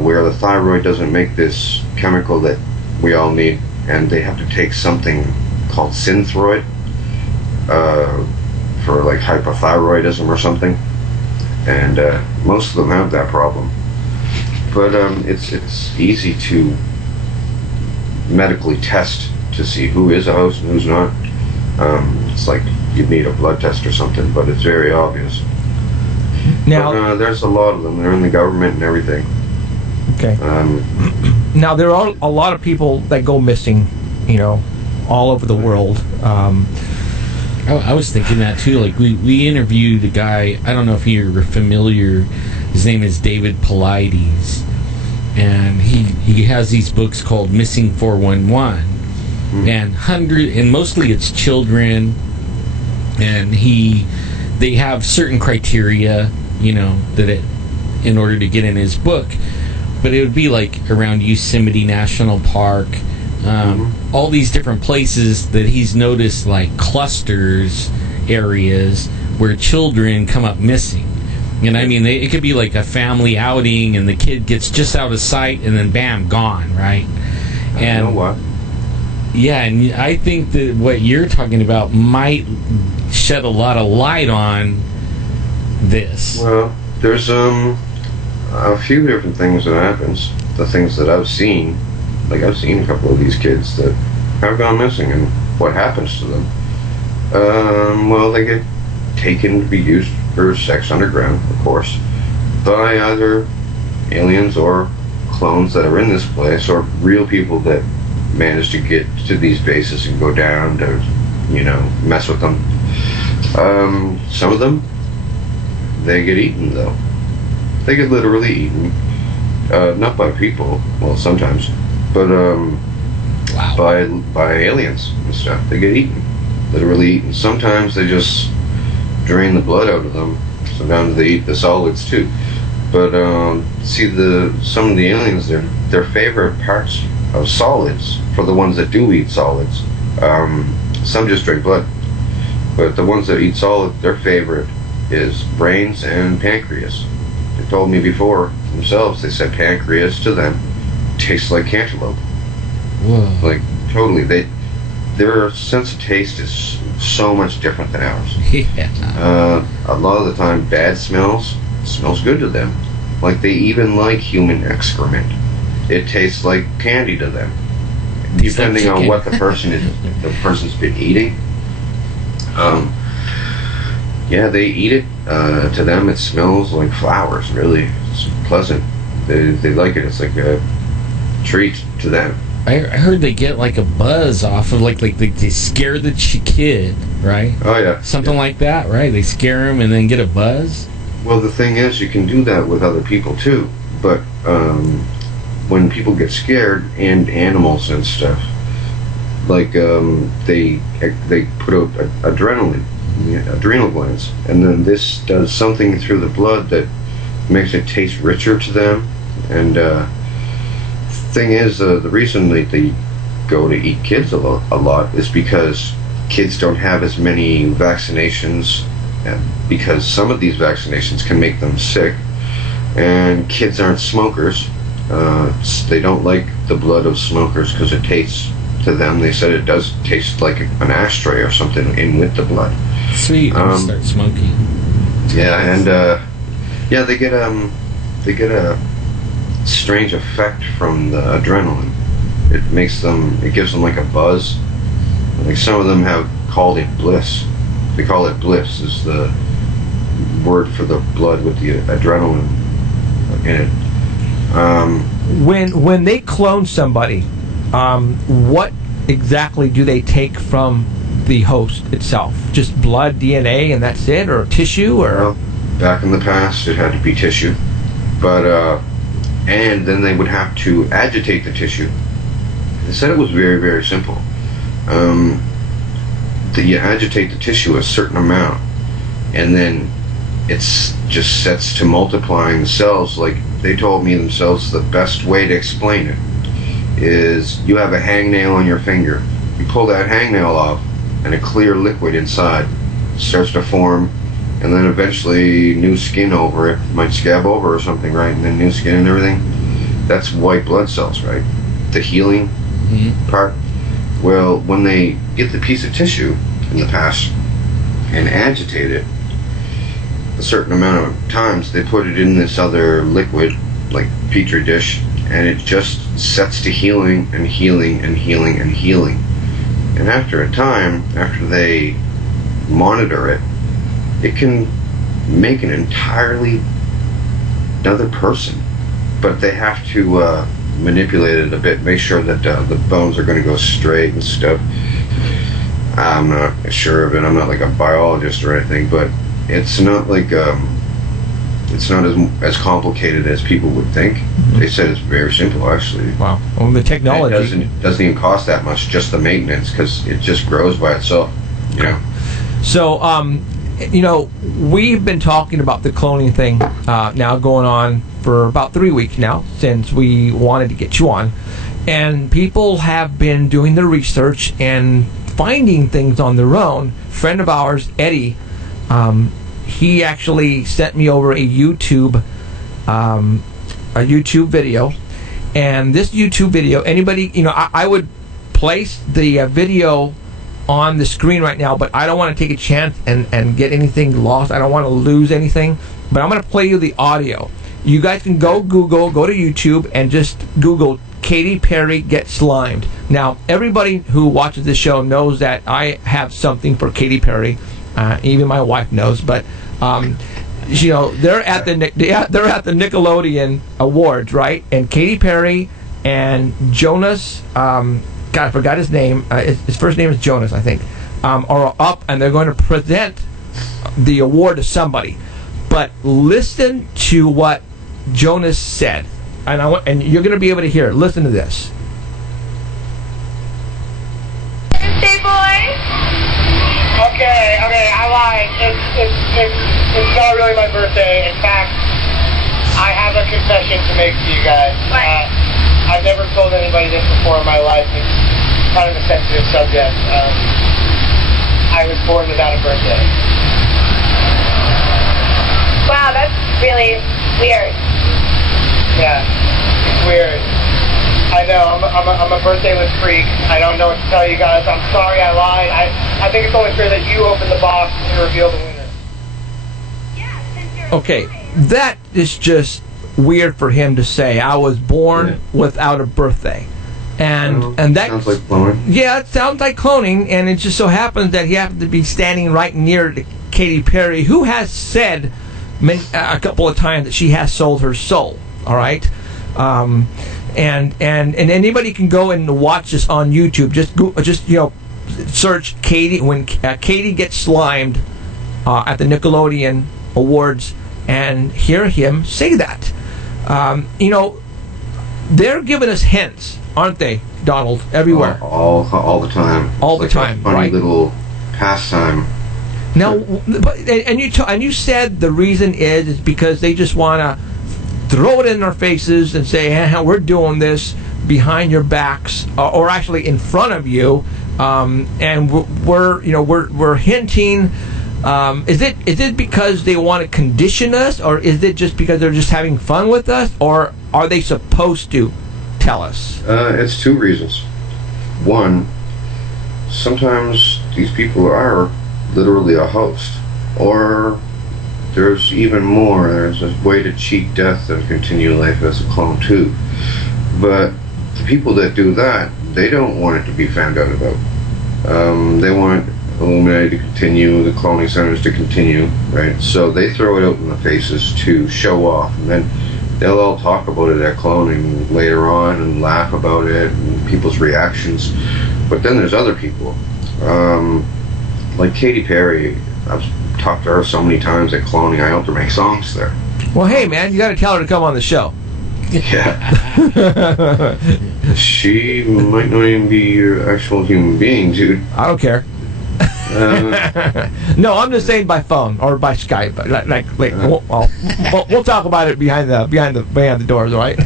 where the thyroid doesn't make this chemical that we all need, and they have to take something called Synthroid for like hypothyroidism or something, and most of them have that problem. But it's easy to medically test to see who is a host and who's not. It's like you'd need a blood test or something, but it's very obvious. Now, but, there's a lot of them. They're in the government and everything. Okay. Now, there are a lot of people that go missing, all over the world. I was thinking that too. Like we interviewed a guy. I don't know if you're familiar. His name is David Paulides, and he has these books called Missing 411, and mostly it's children, and they have certain criteria, in order to get in his book, but it would be like around Yosemite National Park, all these different places that he's noticed, like clusters, areas where children come up missing. And I mean, it could be like a family outing, and the kid gets just out of sight, and then bam, gone, right? And you know what? Yeah, and I think that what you're talking about might shed a lot of light on this. Well, there's a few different things that happens. The things that I've seen, like I've seen a couple of these kids that have gone missing, and what happens to them. Well, they get taken to be used for sex underground, of course, by either aliens or clones that are in this place, or real people that manage to get to these bases and go down to, mess with them. Some of them, they get eaten, though. They get literally eaten. Not by people, well, sometimes, but Wow. by aliens and stuff. They get eaten, literally eaten. Sometimes they just drain the blood out of them. Sometimes they eat the solids too. But see, some of the aliens, their favorite parts of solids, for the ones that do eat solids, some just drink blood, but the ones that eat solid, their favorite is brains and pancreas. They told me before themselves, they said pancreas to them tastes like cantaloupe. Whoa. Like, totally. Their sense of taste is so much different than ours. Yeah. A lot of the time, bad smells good to them. Like, they even like human excrement. It tastes like candy to them, depending on what the person's been eating. Yeah, they eat it. To them, it smells like flowers. Really, it's pleasant. They like it. It's like a treat to them. I heard they get like a buzz off of like they scare the kid, right? Oh yeah, something like that, right? They scare him and then get a buzz. Well, the thing is, you can do that with other people too. But when people get scared, and animals and stuff, like they put out adrenal glands, and then this does something through the blood that makes it taste richer to them. And thing is, the reason they go to eat kids a lot is because kids don't have as many vaccinations, because some of these vaccinations can make them sick, and kids aren't smokers. They don't like the blood of smokers because it tastes, to them, they said it does taste like an ashtray or something in with the blood. Sweet. Start smoking. Yeah, and they get a strange effect from the adrenaline. It gives them like a buzz. Like, some of them have called it bliss. They call it bliss, is the word for the blood with the adrenaline in it. When they clone somebody, what exactly do they take from the host itself? Just blood, DNA, and that's it, or tissue, or? Well, back in the past, it had to be tissue, but and then they would have to agitate the tissue. They said it was very, very simple. You agitate the tissue a certain amount, and then it's just sets to multiplying the cells. Like, they told me themselves, the best way to explain it is, you have a hangnail on your finger. You pull that hangnail off, and a clear liquid inside starts to form, and then eventually new skin over it, might scab over or something, right? And then new skin and everything. That's white blood cells, right? The healing part. Well, when they get the piece of tissue in the past and agitate it a certain amount of times, they put it in this other liquid, like petri dish, and it just sets to healing and healing and healing and healing. And after a time, after they monitor it, it can make an entirely another person. But they have to manipulate it a bit, make sure that the bones are going to go straight and stuff. I'm not sure of it. I'm not like a biologist or anything, but it's not like it's not as complicated as people would think. They said it's very simple, actually. Wow. Well, the technology doesn't even cost that much, just the maintenance, because it just grows by itself. You know. So, we've been talking about the cloning thing now going on for about 3 weeks now since we wanted to get you on, and people have been doing their research and finding things on their own. Friend of ours, Eddie, he actually sent me over a YouTube video, and this YouTube video, anybody, I would place the video on the screen right now, but I don't want to take a chance and get anything lost. I don't want to lose anything, but I'm going to play you the audio. You guys can go to YouTube and just Google Katy Perry get slimed. Now, everybody who watches this show knows that I have something for Katy Perry. Even my wife knows, but they're at the Nickelodeon Awards, right? And Katy Perry and Jonas, God, I forgot his name. His first name is Jonas, I think. Are up, and they're going to present the award to somebody. But listen to what Jonas said, and you're going to be able to hear it. Listen to this. Birthday boy. Okay, I lied. It's not really my birthday. In fact, I have a confession to make to you guys. I've never told anybody this before in my life. It's kind of a sensitive subject. I was born without a birthday. Wow, that's really weird. Yeah, it's weird. I know, I'm a birthdayless freak. I don't know what to tell you guys. I'm sorry I lied. I think it's only fair that you open the box and reveal the winner. Okay, that is just weird for him to say. I was born without a birthday. And that sounds like cloning. Yeah, it sounds like cloning, and it just so happens that he happened to be standing right near to Katy Perry, who has said a couple of times that she has sold her soul. All right, and anybody can go and watch this on YouTube. Just search Katy when Katy gets slimed at the Nickelodeon Awards, and hear him say that. They're giving us hints, aren't they, Donald? Everywhere, all the time. All the time, a funny right? Little pastime. Now, you said the reason is because they just want to throw it in our faces and say, we're doing this behind your backs, or actually in front of you, and we're hinting. Is it because they want to condition us, or is it just because they're just having fun with us, or are they supposed to tell us? It's two reasons. One, sometimes these people are literally a host, or there's even more. There's a way to cheat death and continue life as a clone too. But the people that do that, they don't want it to be found out about. They want Illuminati to continue, the cloning centers to continue, right? So they throw it out in the faces to show off, and then they'll all talk about it at cloning later on and laugh about it and people's reactions. But then there's other people, like Katy Perry. I've talked to her so many times at cloning. I helped her make songs there. Well, hey man, you got to tell her to come on the show. Yeah. She might not even be your actual human being, dude. I don't care. No, I'm just saying by phone or by Skype. We'll talk about it behind the doors, all right?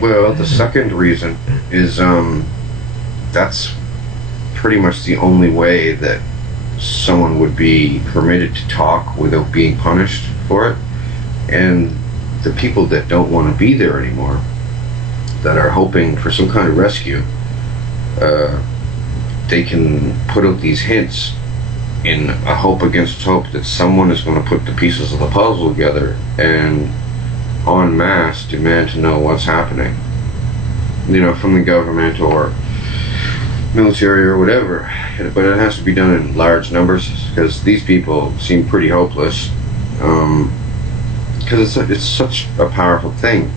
Well, the second reason is that's pretty much the only way that someone would be permitted to talk without being punished for it. And the people that don't want to be there anymore, that are hoping for some kind of rescue, they can put out these hints in a hope against hope that someone is going to put the pieces of the puzzle together and en masse demand to know what's happening, from the government or military or whatever. But it has to be done in large numbers, because these people seem pretty hopeless, because it's such a powerful thing.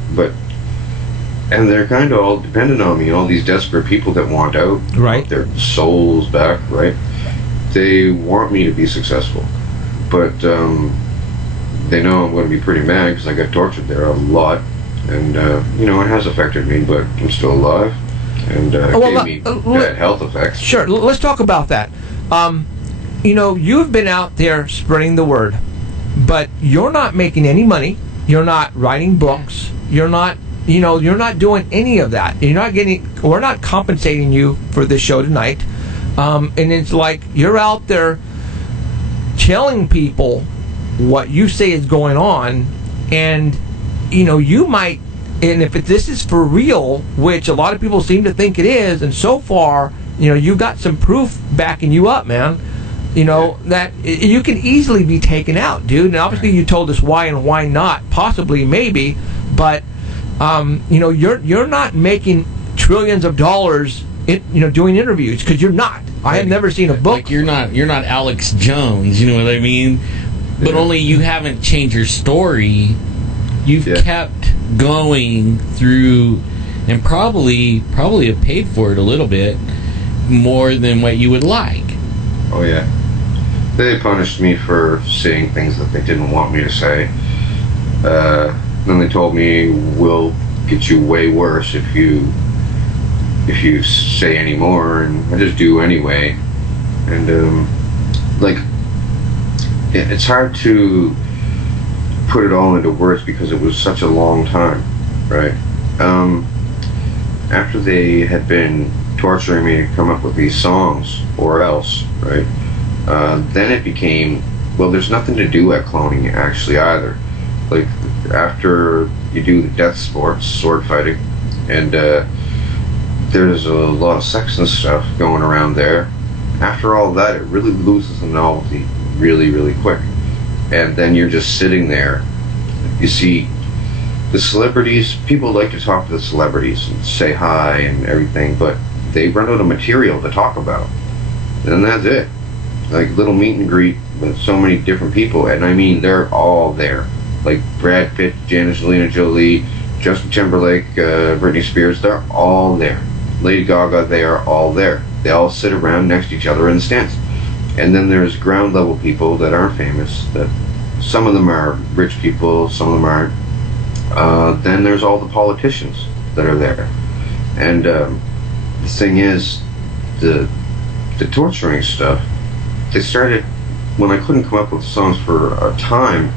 And they're kind of all dependent on me, all these desperate people that want out, right? Their souls back, right? They want me to be successful, but they know I'm going to be pretty mad because I got tortured there a lot, and you know, it has affected me, but I'm still alive, and it gave me bad health effects. Sure, let's talk about that. You know, you've been out there spreading the word, but you're not making any money. You're not writing books. You're not, you know, you're not doing any of that. You're not getting, we're not compensating you for this show tonight. And it's like you're out there telling people what you say is going on, and you know, you might, and if this is for real, which a lot of people seem to think it is, and so far, you know, you got some proof backing you up, man. You know, that you can easily be taken out, dude. And obviously you told us why and why not, possibly, maybe, but you know, you're not making trillions of dollars doing interviews, because you're not. I have never seen a book. Like you're not Alex Jones, you know what I mean? But only you haven't changed your story. You've kept going through, and probably have paid for it a little bit more than what you would like. Oh yeah. They punished me for saying things that they didn't want me to say. Then they told me, we'll get you way worse if you say any more, and I just do anyway. And like, it's hard to put it all into words because it was such a long time, right? After they had been torturing me to come up with these songs, or else, right? Then it became, well, there's nothing to do at cloning actually either. Like, after you do the death sports, sword fighting, and there's a lot of sex and stuff going around there. After all that, it really loses the novelty really, really quick. And then you're just sitting there. You see, the celebrities, people like to talk to the celebrities and say hi and everything, but they run out of material to talk about. And that's it. Like, little meet and greet with so many different people, and I mean, they're all there. Like Brad Pitt, Angelina Jolie, Justin Timberlake, Britney Spears, they're all there. Lady Gaga, they are all there. They all sit around next to each other in the stands. And then there's ground level people that aren't famous, that some of them are rich people, some of them aren't. Then there's all the politicians that are there. And the thing is, the torturing stuff, they started, when I couldn't come up with songs for a time,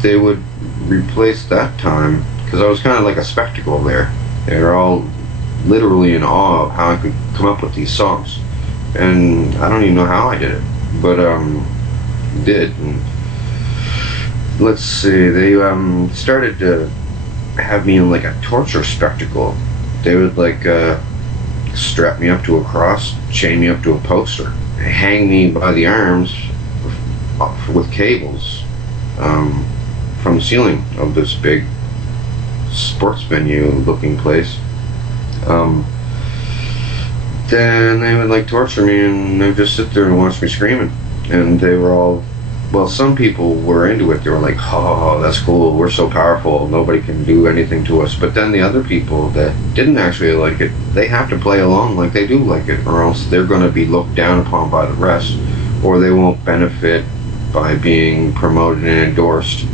they would replace that time, because I was kind of like a spectacle there. They were all literally in awe of how I could come up with these songs. And I don't even know how I did it, but did. And let's see, they started to have me in like a torture spectacle. They would like strap me up to a cross, chain me up to a poster, hang me by the arms with cables from the ceiling of this big sports venue looking place. Then they would like torture me, and they would just sit there and watch me screaming. And they were all, well, some people were into it. They were like, oh, that's cool, we're so powerful, nobody can do anything to us. But then the other people that didn't actually like it, they have to play along like they do like it, or else they're going to be looked down upon by the rest, or they won't benefit by being promoted and endorsed.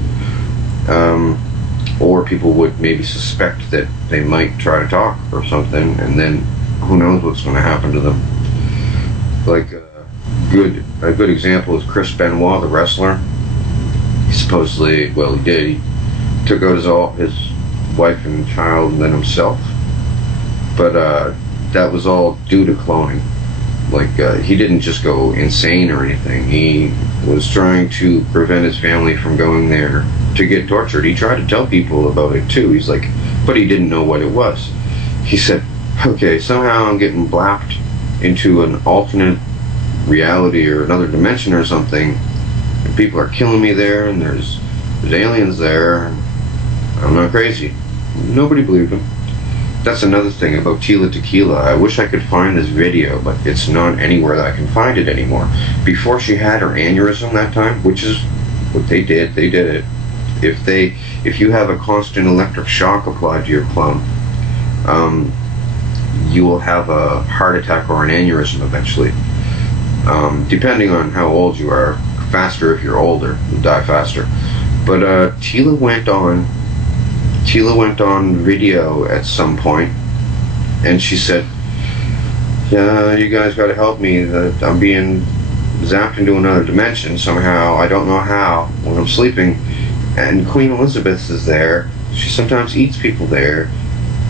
Or people would maybe suspect that they might try to talk or something, and then who knows what's going to happen to them. Like a good example is Chris Benoit, the wrestler. He supposedly, well, he did. He took out his wife and child and then himself. But that was all due to cloning. Like, he didn't just go insane or anything. He was trying to prevent his family from going there to get tortured. He tried to tell people about it too. He's like, but he didn't know what it was. He said, okay, somehow I'm getting blapped into an alternate reality or another dimension or something, and people are killing me there, and there's aliens there, and I'm not crazy. Nobody believed him. That's another thing about Tila Tequila. I wish I could find this video, but it's not anywhere that I can find it anymore. Before she had her aneurysm that time, which is what they did it. If you have a constant electric shock applied to your clone, you will have a heart attack or an aneurysm eventually. Depending on how old you are, faster if you're older, you'll die faster. But Tila went on video at some point, and she said, "Yeah, you guys got to help me. That I'm being zapped into another dimension somehow. I don't know how. When I'm sleeping, and Queen Elizabeth is there. She sometimes eats people there,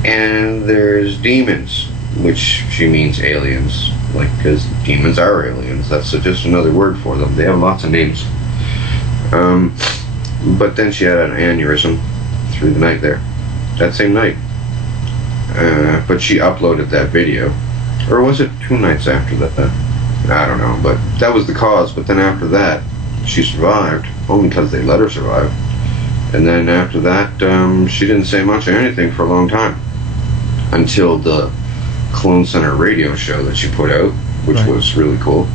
and there's demons." Which she means aliens, like, because demons are aliens. That's just another word for them. They have lots of names. But then she had an aneurysm through the night there, that same night. But she uploaded that video. Or was it 2 nights after that? I don't know, but that was the cause. But then after that, she survived, only because they let her survive. And then after that, she didn't say much or anything for a long time. Until the Clone Center radio show that she put out, which was really cool.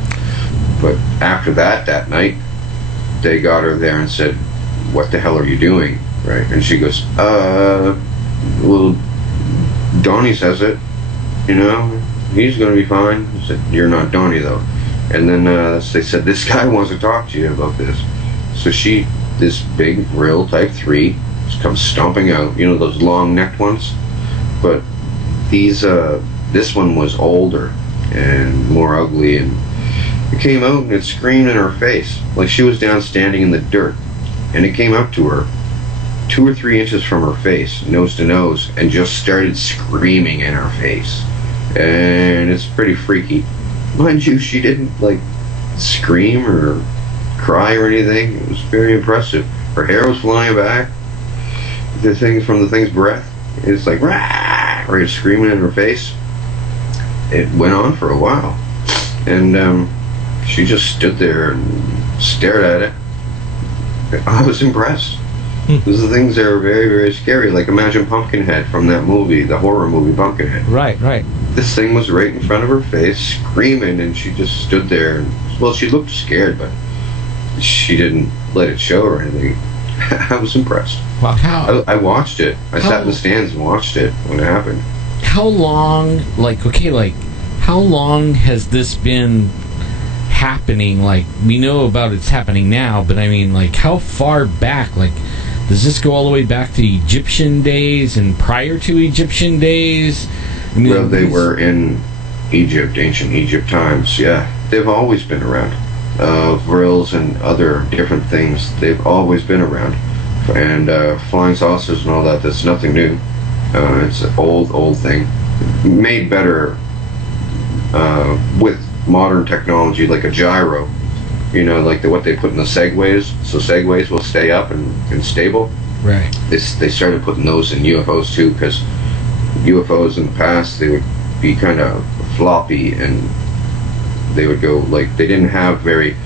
But after that night, they got her there and said, "What the hell are you doing?" Right? And she goes, well, Donnie says it, he's gonna be fine." I said, "You're not Donnie though." And then they said, "This guy wants to talk to you about this." So this big Vril Type 3 comes stomping out, those long-necked ones, but this one was older and more ugly, and it came out and it screamed in her face like she was down standing in the dirt, and it came up to her 2 or 3 inches from her face, nose to nose, and just started screaming in her face. And it's pretty freaky. Mind you, she didn't scream or cry or anything. It was very impressive. Her hair was flying back. The thing's breath, it's like rah, right, screaming in her face. It went on for a while, and she just stood there and stared at it. I was impressed. Those are things that are very, very scary. Like, imagine Pumpkinhead from that movie, the horror movie Pumpkinhead. Right. This thing was right in front of her face, screaming, and she just stood there. Well, she looked scared, but she didn't let it show or anything. I was impressed. Wow. I watched it. I sat in the stands and watched it when it happened. How long, how long has this been happening? We know about it's happening now, but I mean, how far back? Does this go all the way back to Egyptian days and prior to Egyptian days? I mean, well, they were in Egypt, ancient Egypt times, yeah. They've always been around. Vrils and other different things, they've always been around. And flying saucers and all that, that's nothing new. It's an old thing. Made better with modern technology, like a gyro. Like what they put in the Segways, so Segways will stay up and stable. Right. They started putting those in UFOs too, because UFOs in the past, they would be kind of floppy, and they would go, they didn't have very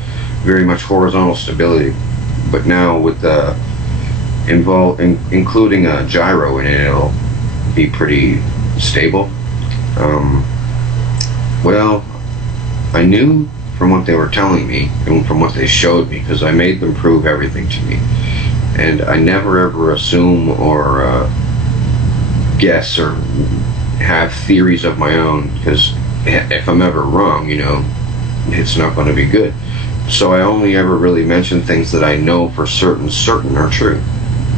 much horizontal stability. But now with including a gyro in it, it'll be pretty stable. Well, I knew from what they were telling me and from what they showed me, because I made them prove everything to me, and I never ever assume or guess or have theories of my own, because if I'm ever wrong, it's not going to be good. So I only ever really mention things that I know for certain are true,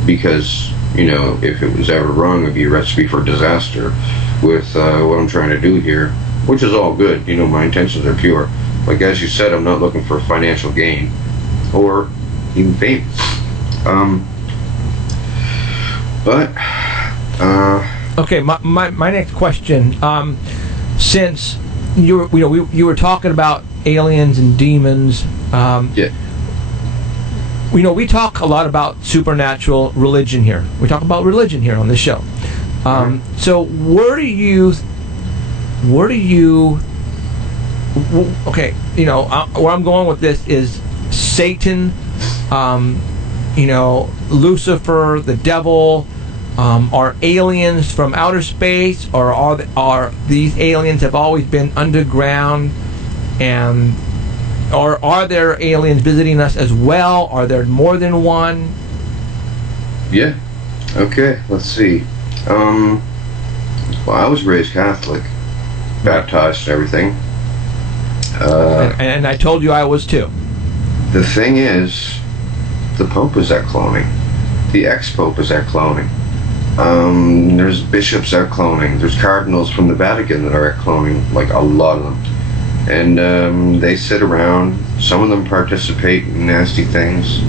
because if it was ever wrong, it'd be a recipe for disaster with what I'm trying to do here, which is all good. My intentions are pure. Like, as you said, I'm not looking for financial gain or even fame. Okay, my next question. Since you were talking about aliens and demons, Yeah. We talk a lot about supernatural religion here. We talk about religion here on this show. So where do you? Okay, where I'm going with this is Satan, Lucifer, the devil. Are aliens from outer space, or are these aliens have always been underground, or are there aliens visiting us as well? Are there more than one? Yeah. Okay, let's see. Well, I was raised Catholic, baptized and everything. And I told you I was too. The thing is, the Pope is at cloning. The ex-Pope is at cloning. There's bishops that are cloning. There's cardinals from the Vatican that are at cloning, like a lot of them. And they sit around. Some of them participate in nasty things,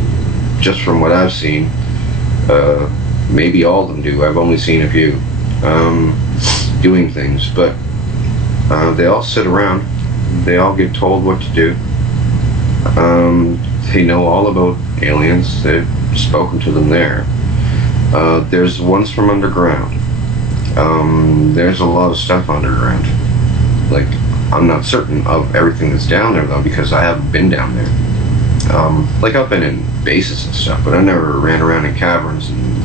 just from what I've seen. Maybe all of them do. I've only seen a few doing things. But they all sit around. They all get told what to do. They know all about aliens. They've spoken to them there. There's ones from underground. There's a lot of stuff underground. Like, I'm not certain of everything that's down there, though, because I haven't been down there. Like, I've been in bases and stuff, but I never ran around in caverns and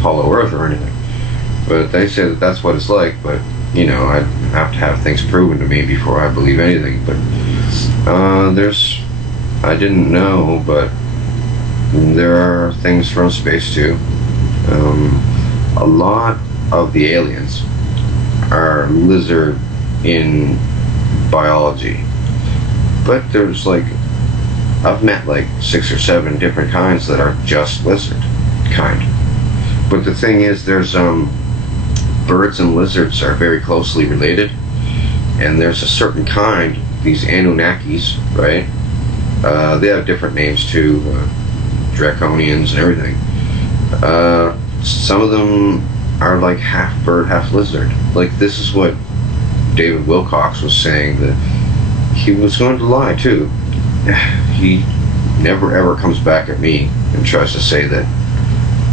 hollow earth or anything. But they say that that's what it's like, but, you know, I'd have to have things proven to me before I believe anything. But I didn't know, but there are things from space, too. A lot of the aliens are lizard in biology, but there's like, I've met like 6 or 7 different kinds that are just lizard kind. But the thing is, there's birds and lizards are very closely related, and there's a certain kind, these Anunnakis, right? They have different names too, draconians and everything. Some of them are like half bird, half lizard. Like, this is what David Wilcox was saying, that he was going to lie too. He never ever comes back at me and tries to say that,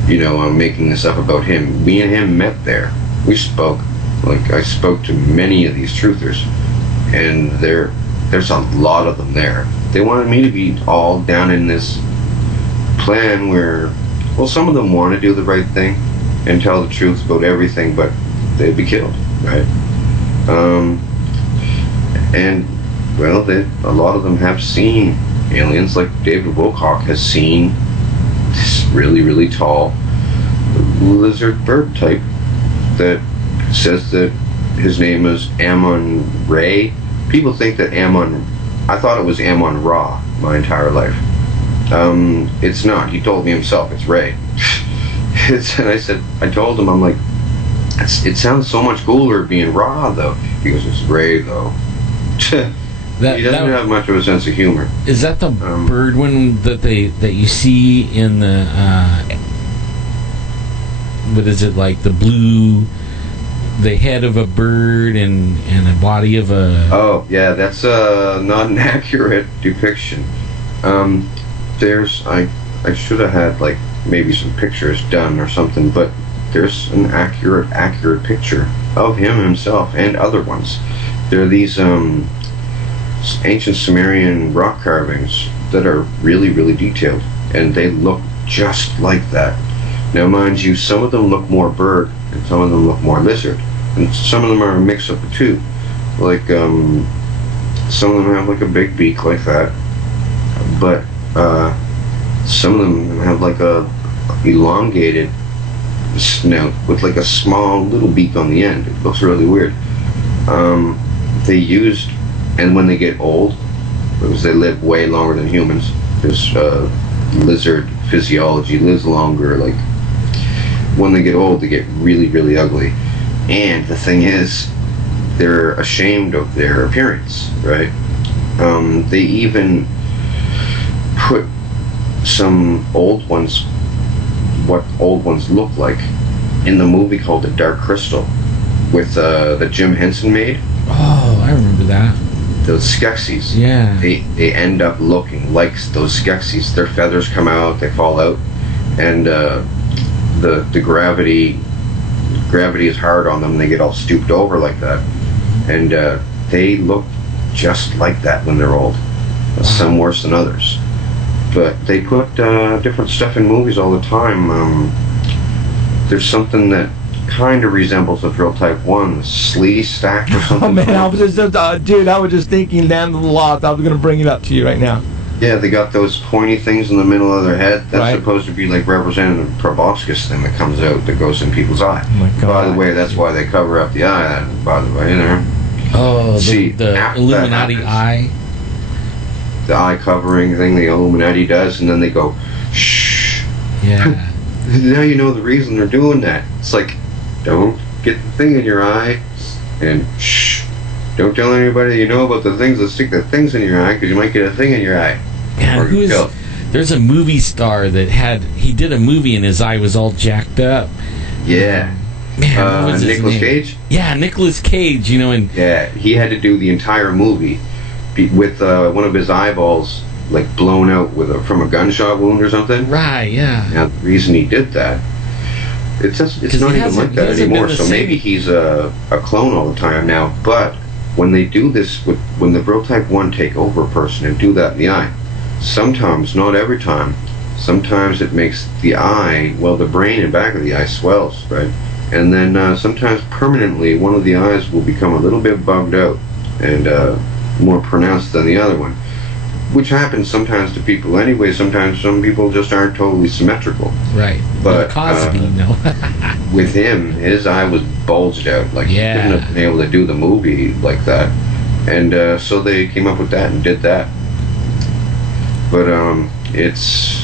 you know, I'm making this up about him. Me and him met there. We spoke. Like, I spoke to many of these truthers, and there's a lot of them there. They wanted me to be all down in this plan where, well, some of them want to do the right thing and tell the truth about everything, but they'd be killed, right? And, well, a lot of them have seen aliens. Like David Wilcock has seen this really, really tall lizard bird type that says that his name is Amon Ray. People think that I thought it was Amon Ra my entire life. It's not. He told me himself, it's Ray. And I told him, I'm like, it sounds so much cooler being Ra, though. He goes, it's Ray, though. He doesn't have much of a sense of humor. Is that the bird one that you see in the, what is it, like the blue, the head of a bird and a body of a... Oh, yeah, that's not an accurate depiction. I should have had, like, maybe some pictures done or something, but there's an accurate picture of him himself and other ones. There are these ancient Sumerian rock carvings that are really, really detailed, and they look just like that. Now, mind you, some of them look more bird, and some of them look more lizard, and some of them are a mix of the two. Like, some of them have like a big beak like that, but some of them have like a elongated snout with like a small little beak on the end. It looks really weird. And when they get old, because they live way longer than humans, this lizard physiology lives longer. Like, when they get old, they get really, really ugly. And the thing is, they're ashamed of their appearance, right? They even put some old ones, what old ones look like, in the movie called The Dark Crystal, with that Jim Henson made. Oh, I remember that. Those Skeksis. Yeah. They end up looking like those Skeksis. Their feathers come out, they fall out, and the gravity is hard on them. They get all stooped over like that, and they look just like that when they're old. Some worse than others. But they put different stuff in movies all the time. There's something that kind of resembles a Vril Type 1, Slee Stack or something. Oh man, I was just, dude, I was just thinking Land of the Lost. I was going to bring it up to you right now. Yeah, they got those pointy things in the middle of their head. That's right. Supposed to be like Representative Proboscis thing that comes out that goes in people's eye. Oh my God. By the way, that's why they cover up the eye. By the way, there. Oh, See, the Illuminati eye. The eye covering thing the Illuminati does, and then they go, shh. Yeah. Now you know the reason they're doing that. It's like, don't get the thing in your eye, and shh, don't tell anybody you know about the things that stick the things in your eye, because you might get a thing in your eye. Man, there's a movie star that he did a movie and his eye was all jacked up. Yeah. Man, what was his Nicolas name? Cage? Yeah, Nicolas Cage, you know, and Yeah, he had to do the entire movie with one of his eyeballs like blown out from a gunshot wound or something. right, yeah. Now the reason he did that, it's not he even hasn't- like he that hasn't anymore. been the So same. maybe he's a clone all the time now. But when they do this, when the Vril Type 1 take over a person and do that in the eye, sometimes, not every time, sometimes it makes the eye, well, the brain and back of the eye swells, right? And then sometimes permanently one of the eyes will become a little bit bugged out and more pronounced than the other one, which happens sometimes to people anyway. Sometimes some people just aren't totally symmetrical. Right. But Cosby, no. with him, his eye was bulged out. Like, Yeah. he couldn't have been able to do the movie like that. And so they came up with that and did that. But it's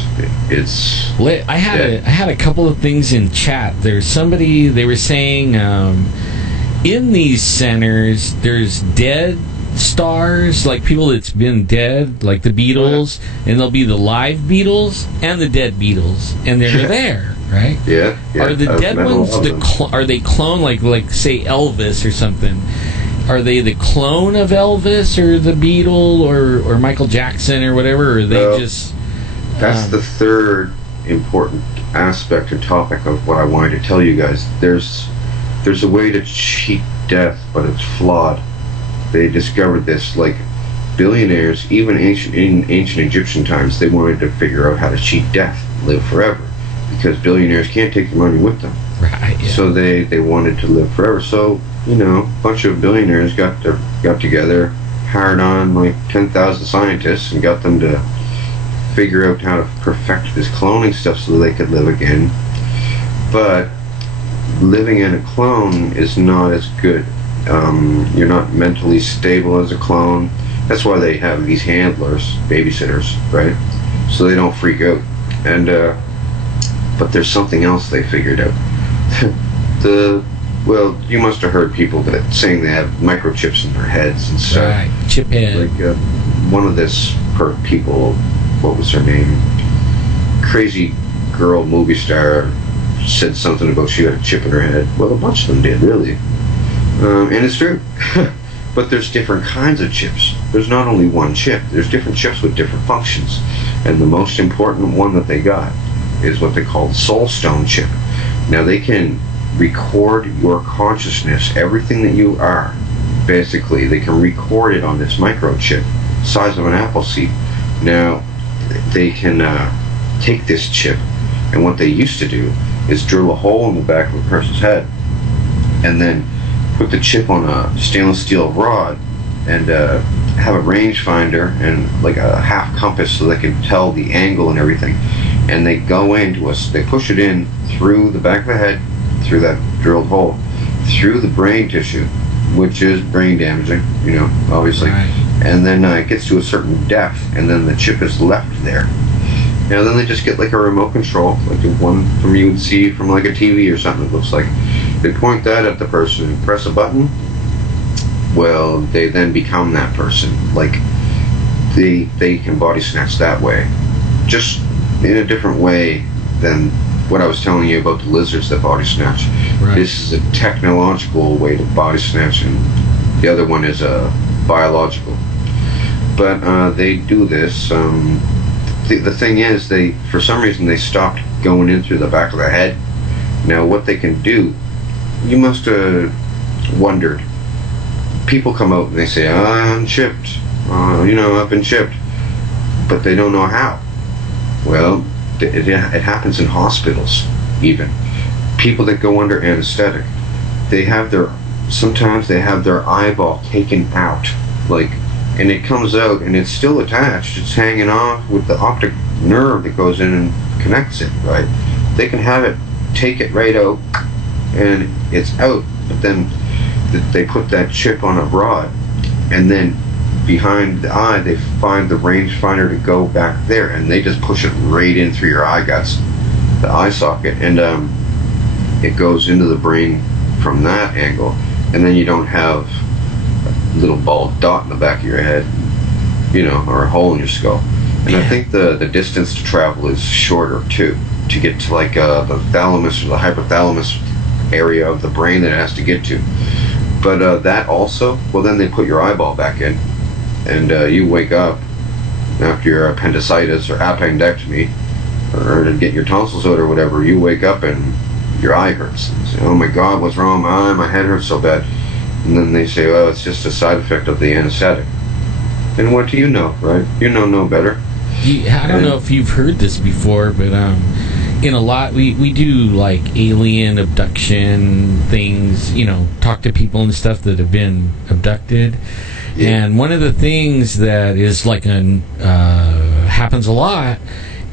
I had a couple of things in chat. There's somebody, they were saying in these centers there's dead stars, like people that's been dead, like the Beatles, and there'll be the live Beatles and the dead Beatles, and they're there, right? yeah. Are the I've dead met a ones lot of them. are they clone like say Elvis or something? Are they the clone of Elvis or the Beatle or Michael Jackson or whatever? Or are they No. just That's the third important aspect and topic of what I wanted to tell you guys. There's a way to cheat death, but it's flawed. They discovered this, like billionaires, even in ancient Egyptian times, they wanted to figure out how to cheat death, live forever, because billionaires can't take their money with them. right? Yeah. So they wanted to live forever. So, you know, a bunch of billionaires got together, hired on like 10,000 scientists, and got them to figure out how to perfect this cloning stuff so they could live again. But living in a clone is not as good. You're not mentally stable as a clone. That's why they have these handlers, babysitters, right? So they don't freak out. And but there's something else they figured out. Well, you must have heard people that saying they have microchips in their heads and stuff. Right, Chiphead. Like one of this people, what was her name? Crazy girl movie star said something about she had a chip in her head. Well, a bunch of them did, really. And it's true. But there's different kinds of chips. There's not only one chip. There's different chips with different functions. And the most important one that they got is what they call the Soulstone chip. Now, they can record your consciousness, everything that you are. Basically, they can record it on this microchip, size of an apple seed. Now, they can take this chip, and what they used to do is drill a hole in the back of a person's head, and then put the chip on a stainless steel rod, and have a rangefinder and like a half compass so they can tell the angle and everything. And they go into us, they push it in through the back of the head, through that drilled hole, through the brain tissue, which is brain damaging, you know, obviously. Right. And then it gets to a certain depth, and then the chip is left there. Now then they just get like a remote control, like the one from you would see from like a TV or something, it looks like. They point that at the person and press a button. Well, they then become that person. Like, they can body snatch that way. Just in a different way than what I was telling you about the lizards that body snatch. Right. This is a technological way to body snatch, and the other one is a biological. But they do this. The thing is, for some reason, they stopped going in through the back of the head. Now, what they can do, you must have wondered. People come out and they say, I'm chipped. I've been chipped. But they don't know how. Well, it happens in hospitals, even. People that go under anesthetic, sometimes they have their eyeball taken out, and it comes out and it's still attached. It's hanging off with the optic nerve that goes in and connects it, right? They can have it, take it right out, and it's out. But then they put that chip on a rod, and then behind the eye they find the rangefinder to go back there, and they just push it right in through your eye guts. eye socket, and it goes into the brain from that angle, and then you don't have a little bald dot in the back of your head, or a hole in your skull. And I think the distance to travel is shorter too, to get to like the thalamus or the hypothalamus area of the brain that it has to get to. But that also, well, then they put your eyeball back in, and you wake up after your appendicitis or appendectomy, or to get your tonsils out or whatever. You wake up and your eye hurts. And say, oh my God, what's wrong with my eye? My head hurts so bad. And then they say, well, it's just a side effect of the anesthetic. And what do you know, right? You know no better. I don't know if you've heard this before, but in a lot, we do like alien abduction things, talk to people and stuff that have been abducted. Yeah. And one of the things that is like happens a lot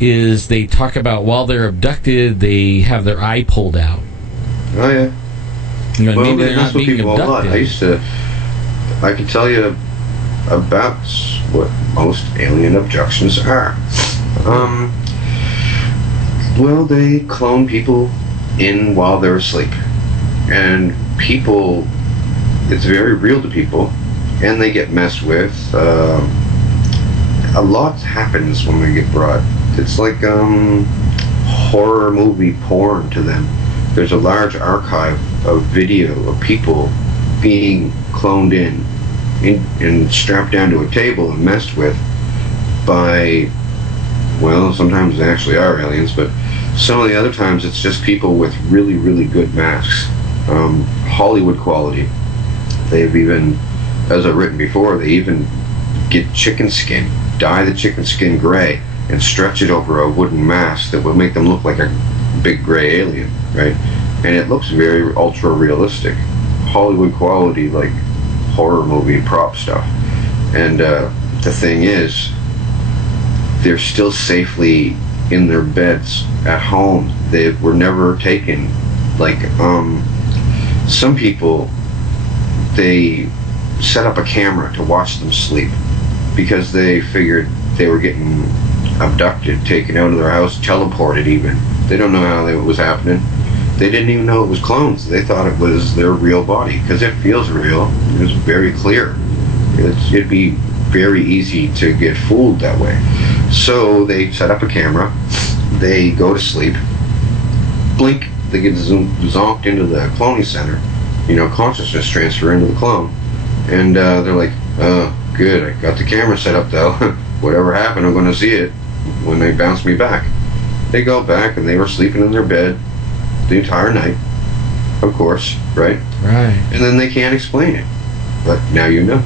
is they talk about while they're abducted, they have their eye pulled out. Oh yeah. Well, maybe they're not being abducted. I can tell you about what most alien abductions are. Well, they clone people in while they're asleep, and people, it's very real to people, and they get messed with. A lot happens when they get brought. It's like horror movie porn to them. There's a large archive of video of people being cloned in and strapped down to a table and messed with by, well, sometimes they actually are aliens, but some of the other times it's just people with really, really good masks. Hollywood quality. They've even, as I've written before, they even get chicken skin, dye the chicken skin gray, and stretch it over a wooden mask that would make them look like a big gray alien, right? And it looks very ultra realistic. Hollywood quality, like horror movie prop stuff. And the thing is, they're still safely in their beds at home. They were never taken. Like some people, they set up a camera to watch them sleep because they figured they were getting abducted, taken out of their house, teleported even. They don't know how it was happening. They didn't even know it was clones. They thought it was their real body because it feels real. It's very clear. It'd be very easy to get fooled that way. So they set up a camera. They go to sleep. Blink. They get zonked into the cloning center. Consciousness transfer into the clone. And they're like, oh, good. I got the camera set up though. Whatever happened, I'm going to see it when they bounce me back. They go back and they were sleeping in their bed the entire night, of course, right? Right. And then they can't explain it. But now you know.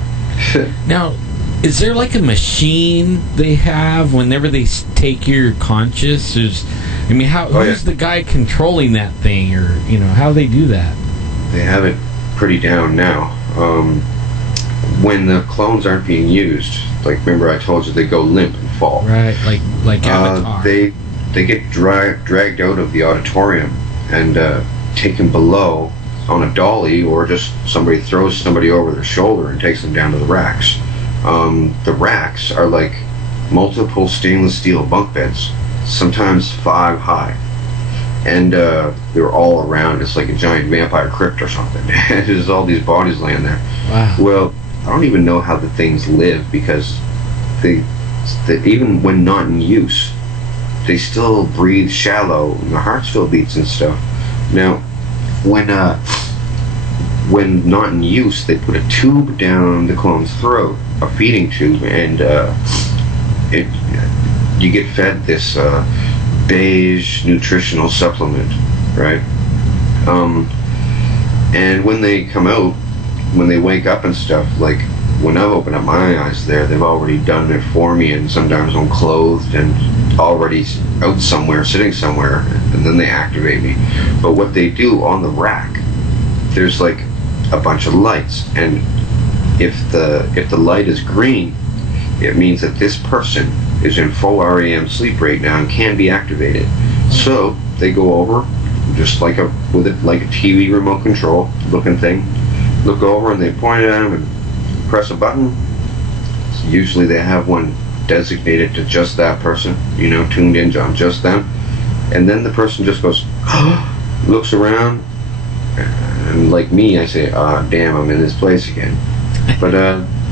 Now, is there like a machine they have whenever they take your conscious? Who's the guy controlling that thing, or how do they do that? They have it pretty down now. When the clones aren't being used, like remember I told you they go limp and fall. Right, like Avatar. They get dragged out of the auditorium and taken below on a dolly, or just somebody throws somebody over their shoulder and takes them down to the racks. The racks are like multiple stainless steel bunk beds, sometimes 5 high, and they're all around. It's like a giant vampire crypt or something. There's all these bodies laying there. Wow. Well, I don't even know how the things live because they even when not in use, they still breathe shallow and their heart still beats and stuff. Now, when not in use, they put a tube down the clone's throat, a feeding tube, and you get fed this beige nutritional supplement, right? And when they come out, when they wake up and stuff, like when I've opened up my eyes there, they've already done it for me, and sometimes I'm clothed and already out somewhere, sitting somewhere, and then they activate me. But what they do on the rack, there's like a bunch of lights, and if the light is green, it means that this person is in full REM sleep right now and can be activated. So they go over, just like a TV remote control looking thing, look over and they point at them and press a button. So usually they have one designated to just that person, tuned in on just them. and then the person just goes, looks around, and like me, I say, damn, I'm in this place again. But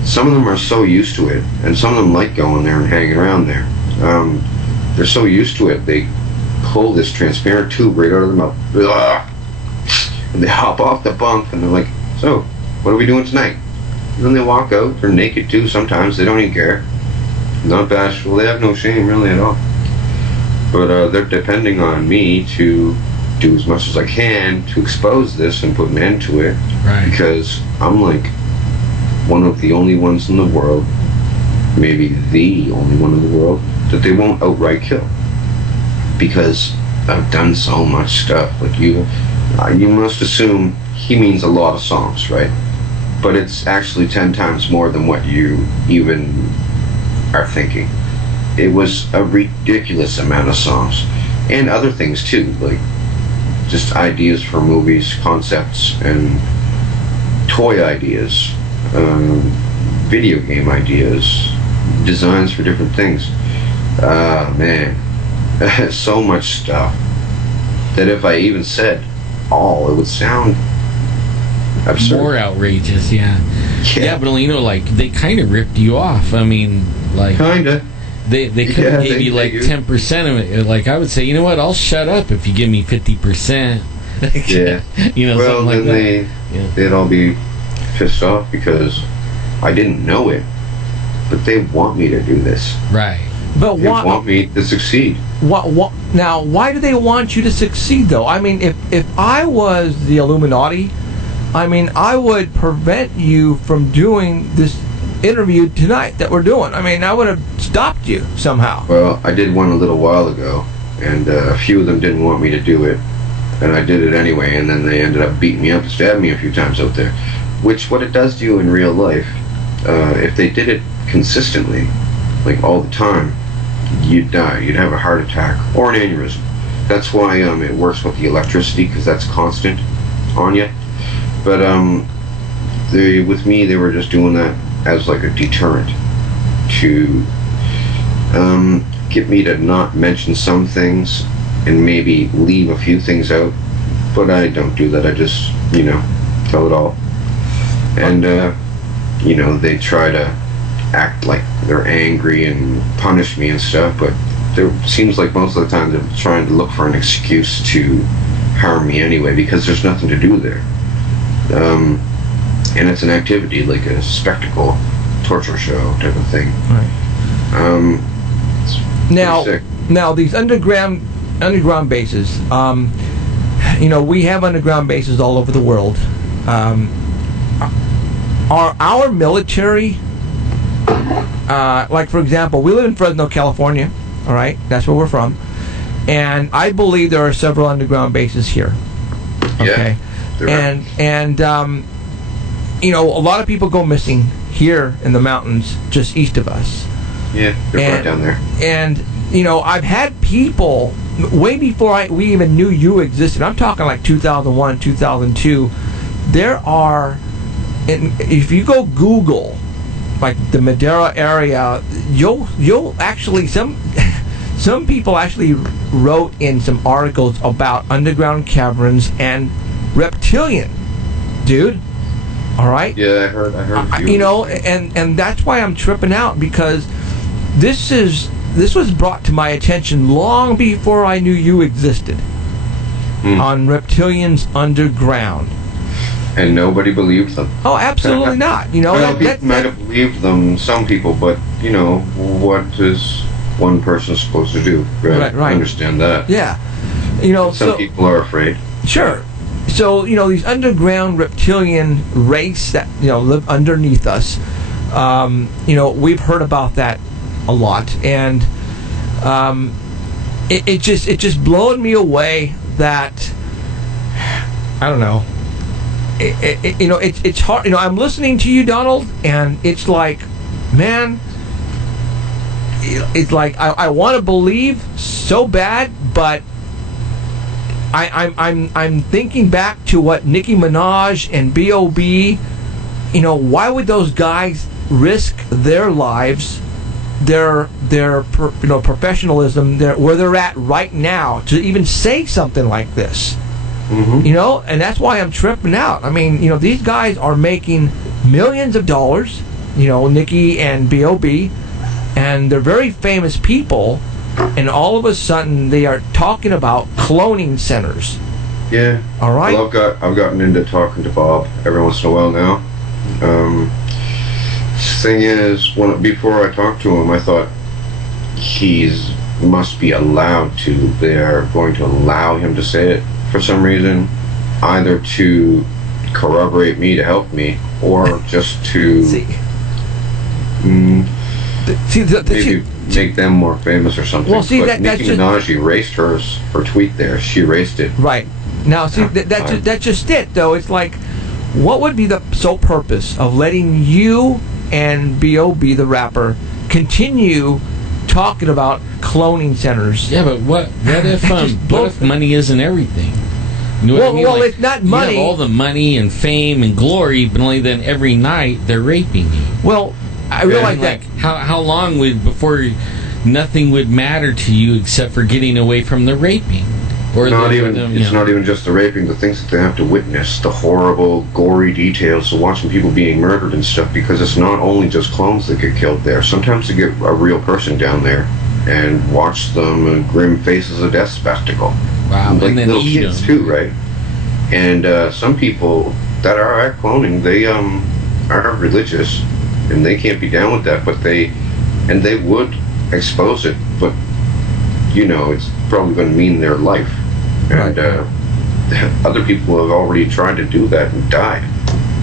some of them are so used to it, and some of them like going there and hanging around there. They're so used to it, they pull this transparent tube right out of their mouth, and they hop off the bunk, and they're like, so, what are we doing tonight? And then they walk out. They're naked too sometimes. They don't even care. Not bashful. They have no shame really at all. But they're depending on me to do as much as I can to expose this and put an end to it. Right. Because I'm like one of the only ones in the world, maybe the only one in the world, that they won't outright kill. Because I've done so much stuff. Like you must assume he means a lot of songs, right? But it's actually 10 times more than what you even are thinking. It was a ridiculous amount of songs. And other things too, like just ideas for movies, concepts, and toy ideas, video game ideas, designs for different things. Man, so much stuff that if I even said all, it would sound absurd. More outrageous, yeah. Yeah, but you know, like, they kind of ripped you off. I mean, like... Kinda. They could have gave you, like, 10% of it. Like, I would say, you know what, I'll shut up if you give me 50%. Yeah. You know, well, something like then they'd all be pissed off because I didn't know it. But they want me to do this. Right. But They want me to succeed. Now, why do they want you to succeed, though? I mean, if I was the Illuminati, I mean, I would prevent you from doing this interview tonight that we're doing. I mean, I would have stopped you somehow. Well, I did one a little while ago, and a few of them didn't want me to do it, and I did it anyway, and then they ended up beating me up and stabbing me a few times out there. Which, what it does to you in real life, if they did it consistently, like all the time, you'd die. You'd have a heart attack or an aneurysm. That's why it works with the electricity, because that's constant on you. But with me, they were just doing that as like a deterrent to get me to not mention some things and maybe leave a few things out. But I don't do that. I just, tell it all. And, they try to act like they're angry and punish me and stuff, but it seems like most of the time they're trying to look for an excuse to harm me anyway, because there's nothing to do there. And it's an activity, like a spectacle, torture show type of thing. Right. Now these underground bases, we have underground bases all over the world. Are our military, like for example, we live in Fresno, California, all right? That's where we're from. And I believe there are several underground bases here. Okay. Yeah, and a lot of people go missing here in the mountains just east of us. Yeah, they're right down there. And, I've had people, way before we even knew you existed, I'm talking like 2001, 2002, there are, if you go Google, like the Madera area, you'll actually, some people actually wrote in some articles about underground caverns and reptilian, dude. All right. Yeah, I heard. A few and that's why I'm tripping out, because this was brought to my attention long before I knew you existed on reptilians underground. And nobody believed them. Oh, absolutely not. People might have believed them, some people, but what is one person supposed to do? Right. I understand that. Yeah. Some people are afraid. Sure. So, these underground reptilian race that, live underneath us, we've heard about that a lot. And it just blowed me away that, I don't know, it's hard. I'm listening to you, Donald, and it's like, man, it's like I want to believe so bad, but I'm thinking back to what Nicki Minaj and B.o.B. Why would those guys risk their lives their professionalism, where they're at right now, to even say something like this. Mm-hmm. And that's why I'm tripping out. I mean, these guys are making millions of dollars, Nicki and B.o.B, and they're very famous people, and all of a sudden they are talking about cloning centers. Yeah. All right. Well, I've gotten into talking to Bob every once in a while now. Thing is, before I talked to him, I thought must be allowed to. They're going to allow him to say it for some reason, either to corroborate me, to help me, or just to maybe make them more famous or something. Well, see, but that's Nicki Minaj erased her tweet there. She erased it. Right. Now, see, that's just it, though. It's like, what would be the sole purpose of letting you and B.o.B, the rapper, continue talking about cloning centers? Yeah, but what if money isn't everything? You know what I mean? Well, it's not money. You have all the money and fame and glory, but only then every night they're raping you. Well, I realize that. How long before nothing would matter to you except for getting away from the raping? Or it's not even just the raping, the things that they have to witness, the horrible, gory details of watching people being murdered and stuff, because it's not only just clones that get killed there. Sometimes they get a real person down there and watch them in grim faces of death spectacle. Wow, like and then little eat kids them. too, right? And some people that are at cloning, they are religious, and they can't be down with that, but they would expose it, but it's probably going to mean their life. And other people have already tried to do that and died.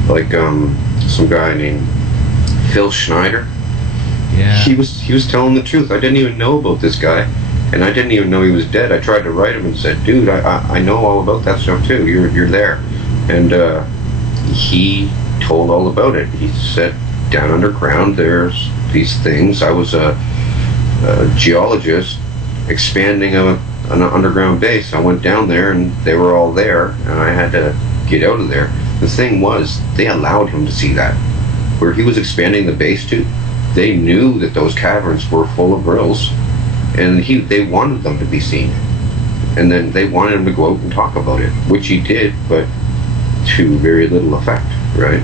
Like some guy named Phil Schneider. Yeah. He was telling the truth. I didn't even know about this guy, and I didn't even know he was dead. I tried to write him and said, "Dude, I know all about that stuff too. You're there." And he told all about it. He said, "Down underground, there's these things." I was a geologist expanding an underground base. I went down there and they were all there, and I had to get out of there. The thing was, they allowed him to see that. Where he was expanding the base to, they knew that those caverns were full of Vrils, and they wanted them to be seen. And then they wanted him to go out and talk about it, which he did, but to very little effect, right?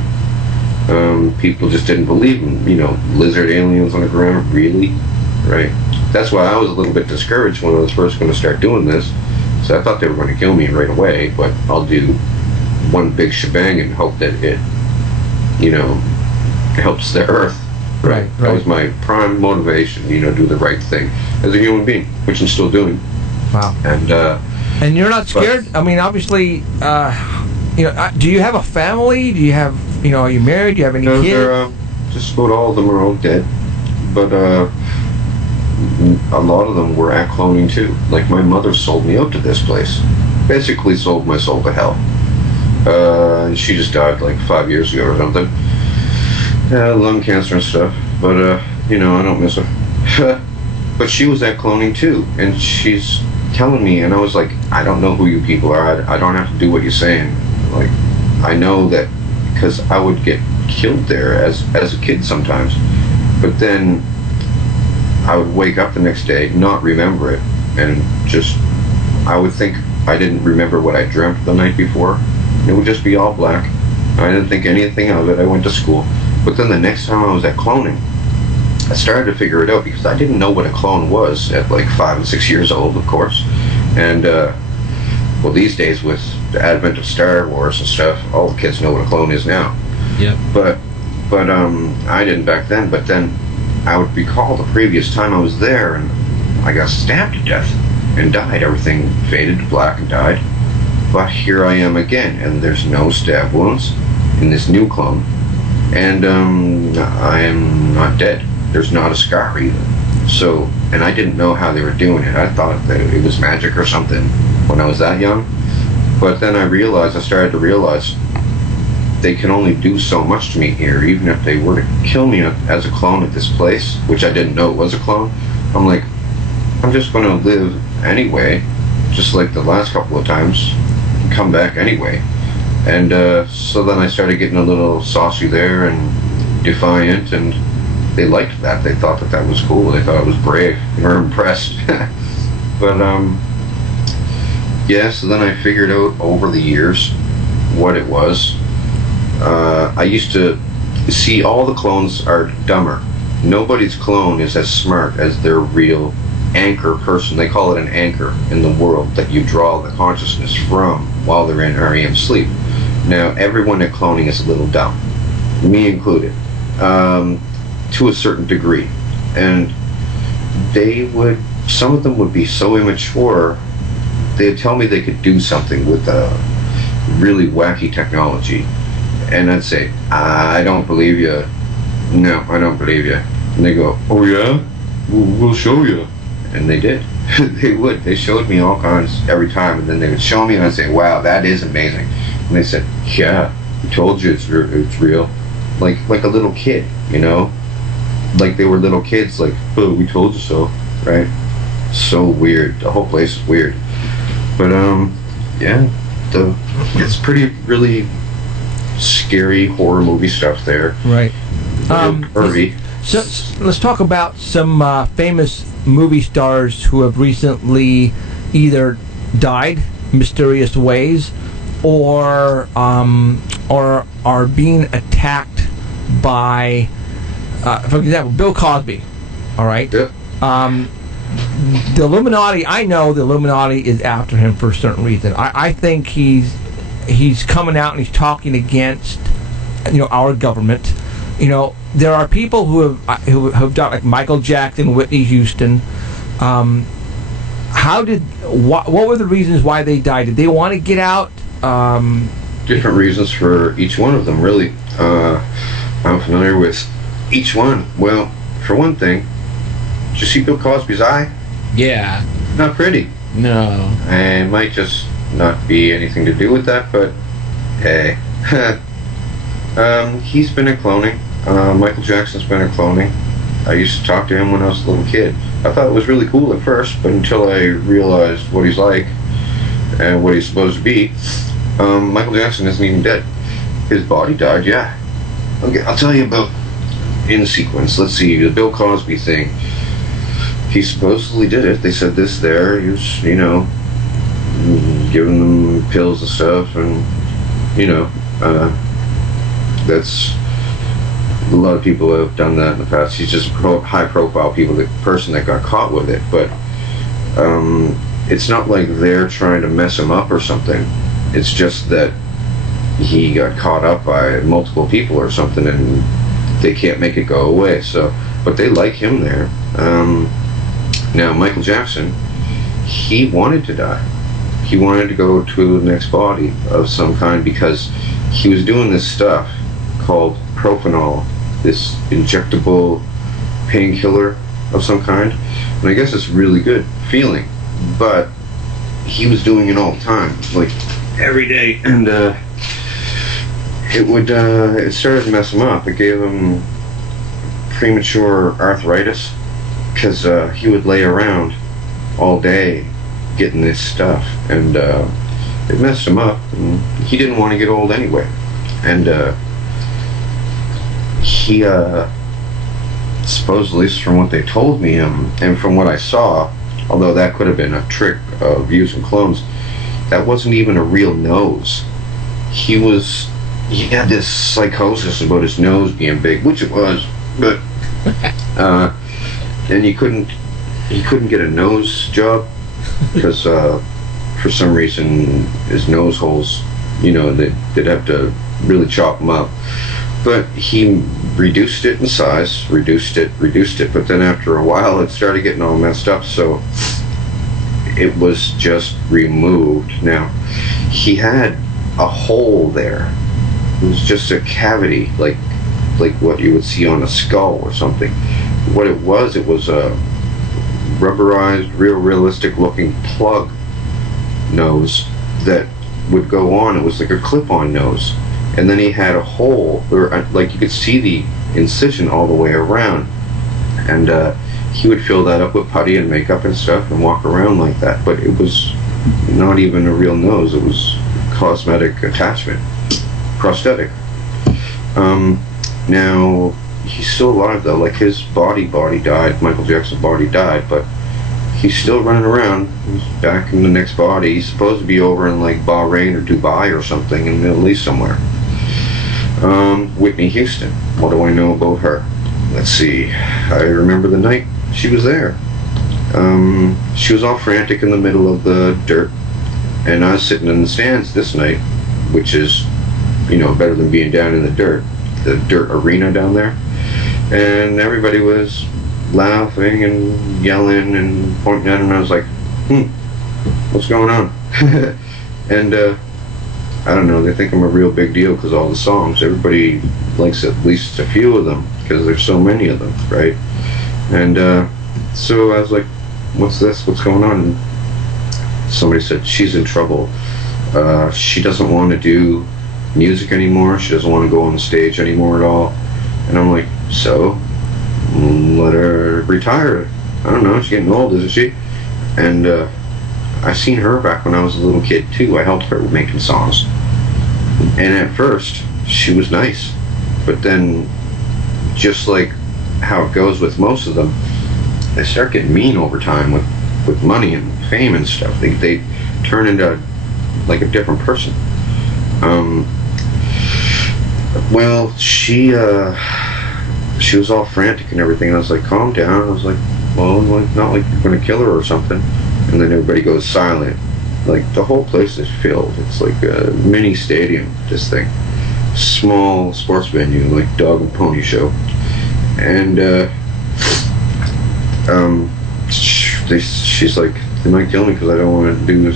People just didn't believe him. Lizard aliens on the ground, really? Right? That's why I was a little bit discouraged when I was first going to start doing this. So I thought they were going to kill me right away, but I'll do one big shebang and hope that it, helps the earth. Right. That was my prime motivation, do the right thing as a human being, which I'm still doing. Wow. And you're not scared? I mean, obviously, do you have a family? Do you have, are you married? Do you have any kids? Just about all of them are all dead. But a lot of them were at cloning too. Like, my mother sold me out to this place. Basically sold my soul to hell. She just died like 5 years ago or something. Lung cancer and stuff. But, I don't miss her. But she was at cloning too. And she's telling me, and I was like, I don't know who you people are. I don't have to do what you're saying. Like, I know that because I would get killed there as a kid sometimes. But then I would wake up the next day, not remember it, and I would think I didn't remember what I dreamt the night before. It would just be all black. I didn't think anything of it. I went to school. But then the next time I was at cloning, I started to figure it out, because I didn't know what a clone was at like 5 and 6 years old, of course. And, these days with the advent of Star Wars and stuff, all the kids know what a clone is now. Yep. But I didn't back then. But then I would recall the previous time I was there, and I got stabbed to death and died. Everything faded to black and died. But here I am again, and there's no stab wounds in this new clone. And I am not dead. There's not a scar either. So, and I didn't know how they were doing it. I thought that it was magic or something when I was that young. But then I started to realize they can only do so much to me here. Even if they were to kill me as a clone at this place, which I didn't know it was a clone, I'm like, I'm just going to live anyway, just like the last couple of times, and come back anyway. And so then I started getting a little saucy there and defiant, and they liked that. They thought that was cool. They thought it was brave. They were impressed. But yeah. So then I figured out over the years what it was. I used to see all the clones are dumber. Nobody's clone is as smart as their real anchor person. They call it an anchor in the world that you draw the consciousness from while they're in REM sleep. Now, everyone at cloning is a little dumb, me included, to a certain degree. And some of them would be so immature, they'd tell me they could do something with really wacky technology. And I'd say, I don't believe you. No, I don't believe you. And they go, oh yeah? We'll show you. And they did. They would. They showed me all kinds every time, and then they would show me, and I'd say, wow, that is amazing. And they said, yeah, we told you it's real. Like a little kid, you know? Like they were little kids, like, oh, we told you so, right? So weird. The whole place is weird. But, yeah, it's pretty, really scary horror movie stuff there. Right. Pervy. So let's talk about some famous movie stars who have recently either died in mysterious ways or are being attacked by, for example, Bill Cosby. All right. Yeah. The Illuminati. I know the Illuminati is after him for a certain reason. I think he's coming out and he's talking against, our government. There are people who have done, like Michael Jackson, Whitney Houston. What were the reasons why they died? Did they want to get out? Different reasons for each one of them, really. I'm familiar with each one. Well, for one thing, did you see Bill Cosby's eye? Yeah. Not pretty. No. And it might just not be anything to do with that, but hey. He's been in cloning. Michael Jackson's been in cloning. I used to talk to him when I was a little kid. I thought it was really cool at first, but until I realized what he's like and what he's supposed to be, Michael Jackson isn't even dead. His body died, yeah. Okay, I'll tell you about in sequence. Let's see, the Bill Cosby thing. He supposedly did it. They said this there. He was, giving them pills and stuff, and, that's... A lot of people have done that in the past. He's just a high-profile person that got caught with it, but it's not like they're trying to mess him up or something. It's just that he got caught up by multiple people or something, and they can't make it go away. So, but they like him there. Now, Michael Jackson, he wanted to die. He wanted to go to the next body of some kind because he was doing this stuff called propanol, this injectable painkiller of some kind, and I guess it's really good feeling, but he was doing it all the time, like every day, and it started to mess him up. It gave him premature arthritis because he would lay around all day getting this stuff, and it messed him up, and he didn't want to get old anyway, and he supposedly, from what they told me, and from what I saw, although that could have been a trick of using clones, that wasn't even a real nose. He had this psychosis about his nose being big, which it was, but and he couldn't get a nose job because for some reason his nose holes, they'd have to really chop them up. But he reduced it in size, reduced it, but then after a while it started getting all messed up, so it was just removed. Now, he had a hole there. It was just a cavity, like what you would see on a skull or something. What it was a rubberized, realistic looking plug nose that would go on. It was like a clip-on nose. And then he had a hole where, like, you could see the incision all the way around. And he would fill that up with putty and makeup and stuff and walk around like that. But it was not even a real nose. It was cosmetic attachment, prosthetic. Now, he's still alive though. Like his body died. Michael Jackson's body died, but he's still running around. He's back in the next body. He's supposed to be over in like Bahrain or Dubai or something in the Middle East somewhere. Whitney Houston. What do I know about her? Let's see. I remember the night she was there. She was all frantic in the middle of the dirt, and I was sitting in the stands this night, which is, you know, better than being down in the dirt arena down there. And everybody was laughing and yelling and pointing at him, and I was like, what's going on? And I don't know, they think I'm a real big deal because all the songs, everybody likes at least a few of them because there's so many of them, right? And so I was like, what's this? What's going on? And somebody said, she's in trouble. She doesn't want to do music anymore. She doesn't want to go on the stage anymore at all. And I'm like, so? Let her retire. I don't know, she's getting old, isn't she? And I seen her back when I was a little kid too. I helped her with making songs. And at first, she was nice. But then, just like how it goes with most of them, they start getting mean over time with money and fame and stuff. They turn into like a different person. Well, she was all frantic and everything. I was like, calm down. I was like, well, not like you're gonna kill her or something. And then everybody goes silent. Like the whole place is filled. It's like a mini stadium, this thing. Small sports venue, like dog and pony show. And she's like, they might kill me because I don't want to do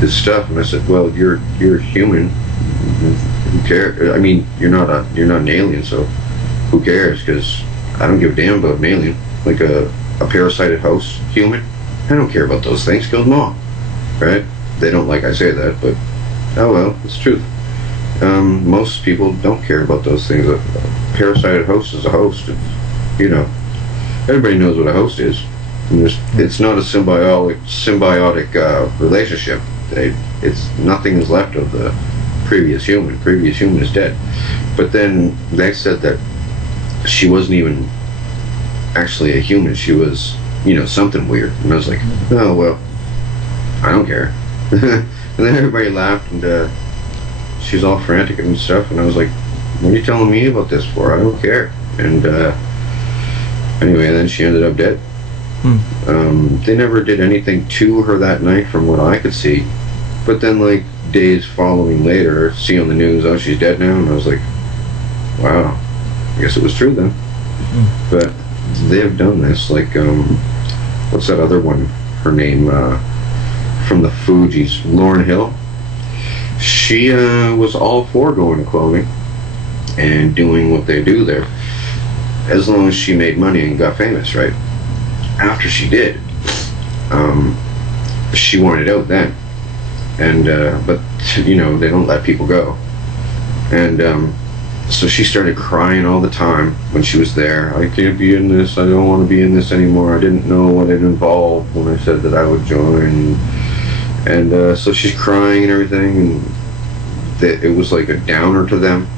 this stuff. And I said, well, you're human. Who cares? I mean, you're not an alien, so who cares? Because I don't give a damn about an alien. Like a parasited host human, I don't care about those things. Kill them all, right? They don't like I say that, but oh well, it's the truth. Most people don't care about those things. A parasited host is a host. You know, everybody knows what a host is. And it's not a symbiotic relationship. It's nothing is left of the previous human. Previous human is dead. But then they said that she wasn't even actually a human. She was, you know, something weird. And I was like, oh well, I don't care. And then everybody laughed, and she was all frantic and stuff. And I was like, what are you telling me about this for? I don't care. And anyway, then she ended up dead. They never did anything to her that night from what I could see. But then like days following later, see on the news, oh, she's dead now. And I was like, wow, I guess it was true then. But they have done this, like, what's that other one? Her name, from the Fugees, Lauryn Hill. She was all for going to cloning and doing what they do there, as long as she made money and got famous, right? After she did, she wanted out then, and but you know, they don't let people go, and so she started crying all the time when she was there. I can't be in this. I don't want to be in this anymore. I didn't know what it involved when I said that I would join, and so she's crying and everything, and it was like a downer to them.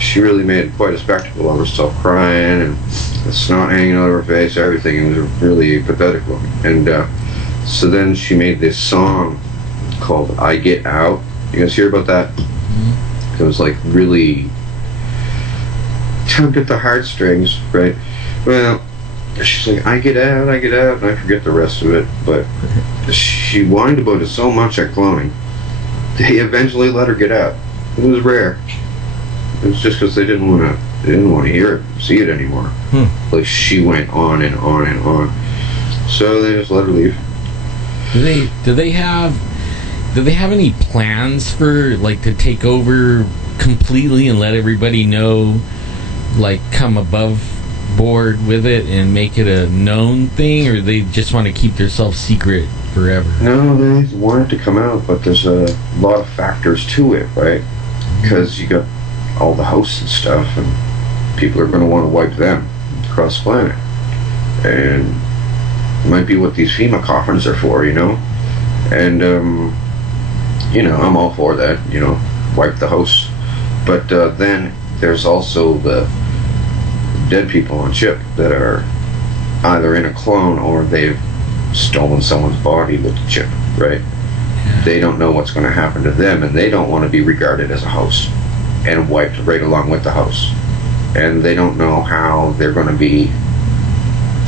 She really made quite a spectacle of herself, crying and the snot hanging out of her face, everything. It was really pathetic looking. And so then she made this song called I Get Out. You guys hear about that? It was like really tugged at the heartstrings, right? Well, she's like, I get out, and I forget the rest of it. But she whined about it so much at cloning, they eventually let her get out. It was rare. It was just because they didn't want to hear it, see it anymore. Like she went on and on and on. So they just let her leave. Do they have any plans for like to take over completely and let everybody know, like come above board with it and make it a known thing, or they just want to keep themselves secret forever? No, they want it to come out, but there's a lot of factors to it, right? Because you got all the hosts and stuff, and people are going to want to wipe them across the planet. And it might be what these FEMA coffins are for, you know? And, you know, I'm all for that, you know, wipe the hosts. But then there's also dead people on chip that are either in a clone or they've stolen someone's body with the chip, right? They don't know what's going to happen to them, and they don't want to be regarded as a host and wiped right along with the host. And they don't know how they're going to be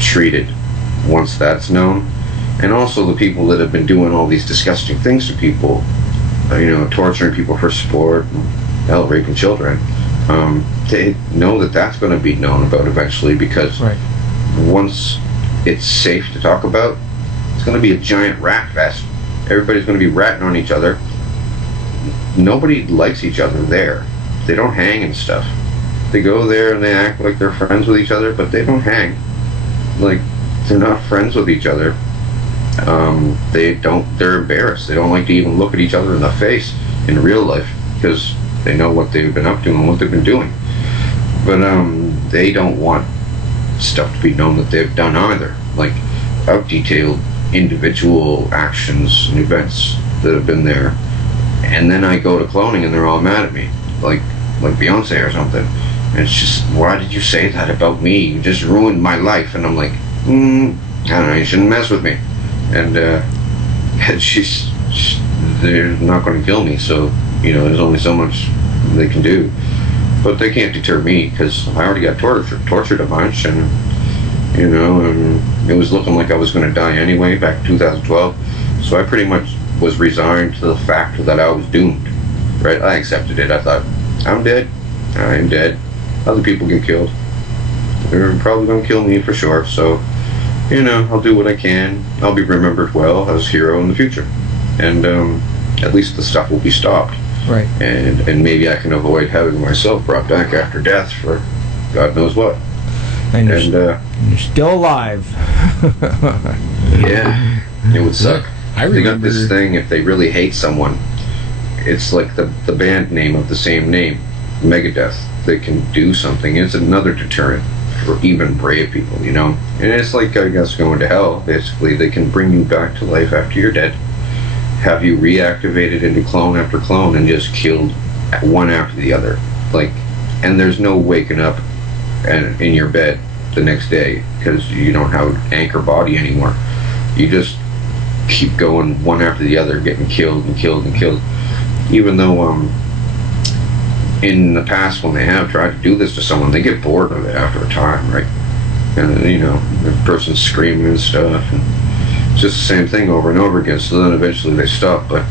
treated once that's known. And also the people that have been doing all these disgusting things to people, torturing people for sport, hell, raping children, they know that that's going to be known about eventually, because once it's safe to talk about, it's going to be a giant rat fest. Everybody's going to be ratting on each other. Nobody likes each other there. They don't hang and stuff. They go there and they act like they're friends with each other, but they don't hang. Like, they're not friends with each other. They're embarrassed. They don't like to even look at each other in the face in real life, because they know what they've been up to and what they've been doing. But they don't want stuff to be known that they've done either. Like, I've detailed individual actions and events that have been there, and then I go to cloning and they're all mad at me, like Beyonce or something. And it's just, why did you say that about me? You just ruined my life. And I'm like, I don't know, you shouldn't mess with me. And they're not going to kill me, so there's only so much they can do. But they can't deter me, because I already got tortured a bunch, and and it was looking like I was going to die anyway back in 2012. So I pretty much was resigned to the fact that I was doomed. Right? I accepted it. I thought, I'm dead. I'm dead. Other people get killed. They're probably going to kill me for sure. So, I'll do what I can. I'll be remembered well as a hero in the future. And at least the stuff will be stopped. Right. And maybe I can avoid having myself brought back after death for God knows what. And you're still alive. Yeah, it would suck. They got this thing, if they really hate someone, it's like the band name of the same name, Megadeth. They can do something. It's another deterrent for even brave people, And it's like, I guess, going to hell. Basically, they can bring you back to life after you're dead, have you reactivated into clone after clone, and just killed one after the other. And there's no waking up and in your bed the next day, because you don't have an anchor body anymore. You just keep going one after the other, getting killed and killed and killed. Even though in the past, when they have tried to do this to someone, they get bored of it after a time, right? And the person's screaming and stuff, and it's just the same thing over and over again. So then eventually they stop, but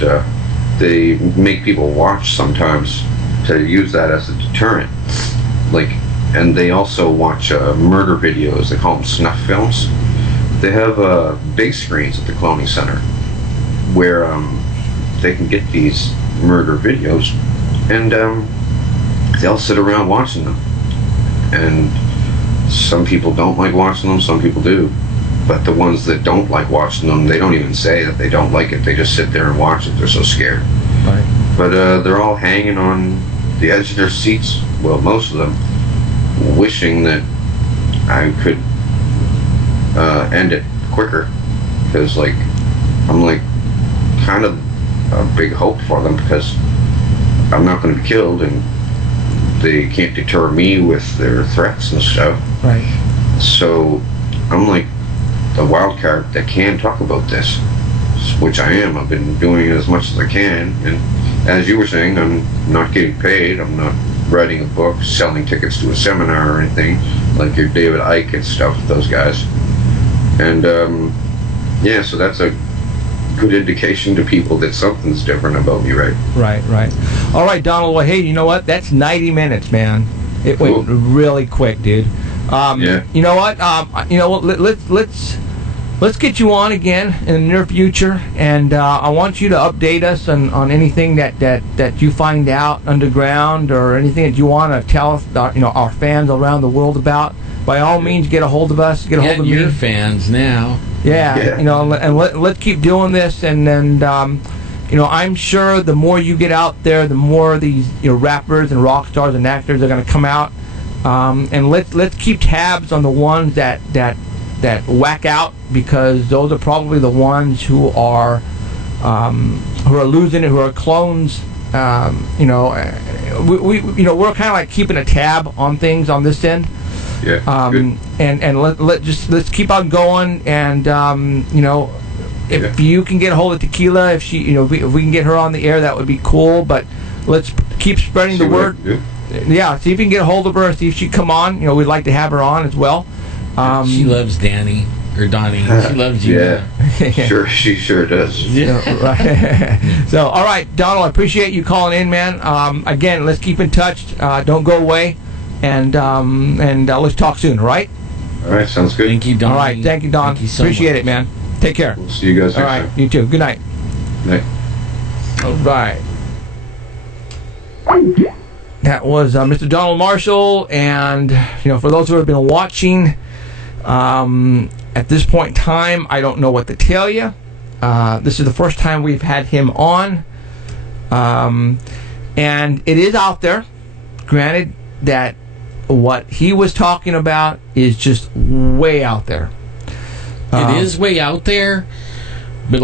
they make people watch sometimes to use that as a deterrent. And they also watch murder videos. They call them snuff films. They have big screens at the cloning center where they can get these murder videos, and they'll sit around watching them. And some people don't like watching them, some people do. But the ones that don't like watching them, they don't even say that they don't like it. They just sit there and watch it. They're so scared. Right. But they're all hanging on the edge of their seats, well, most of them, wishing that I could end it quicker, because I'm kind of a big hope for them, because I'm not going to be killed and they can't deter me with their threats and stuff. Right. So I'm like the wild card that can talk about this, which I am. I've been doing it as much as I can, and as you were saying, I'm not getting paid. I'm not writing a book, selling tickets to a seminar or anything like your David Icke and stuff, those guys. And so that's a good indication to people that something's different about me, right? Right. All right, Donald. Well, hey, you know what? That's 90 minutes, man. It went really quick, dude. Yeah. You know what? Let's get you on again in the near future, and I want you to update us on anything that you find out underground, or anything that you want to tell us, our fans around the world about. By all means, get a hold of us. Get a hold of your me. fans now. Yeah. And let's keep doing this, and I'm sure the more you get out there, the more these rappers and rock stars and actors are going to come out, and let's keep tabs on the ones that whack out, because those are probably the ones who are losing it, who are clones. We're kind of like keeping a tab on things on this end. Yeah. Good. And let's keep on going. And if you can get a hold of Tequila, if we can get her on the air, that would be cool. But let's keep spreading the word. Yeah, see if you can get a hold of her. See if she'd come on. We'd like to have her on as well. She loves Danny or Donnie. She loves you. Yeah, sure, she sure does. Yeah. Right. So, all right, Donald, I appreciate you calling in, man. Again, let's keep in touch. Don't go away, and let's talk soon. All right. All right, sounds good. Thank you, Don. All right, thank you, Don. Thank you so appreciate much. it, man. Take care. We'll see you guys next All right, time. you too. Good night. Night. All right. That was Mr. Donald Marshall, and for those who have been watching, at this point in time, I don't know what to tell you. This is the first time we've had him on, and it is out there. Granted that what he was talking about is just way out there. It is way out there, but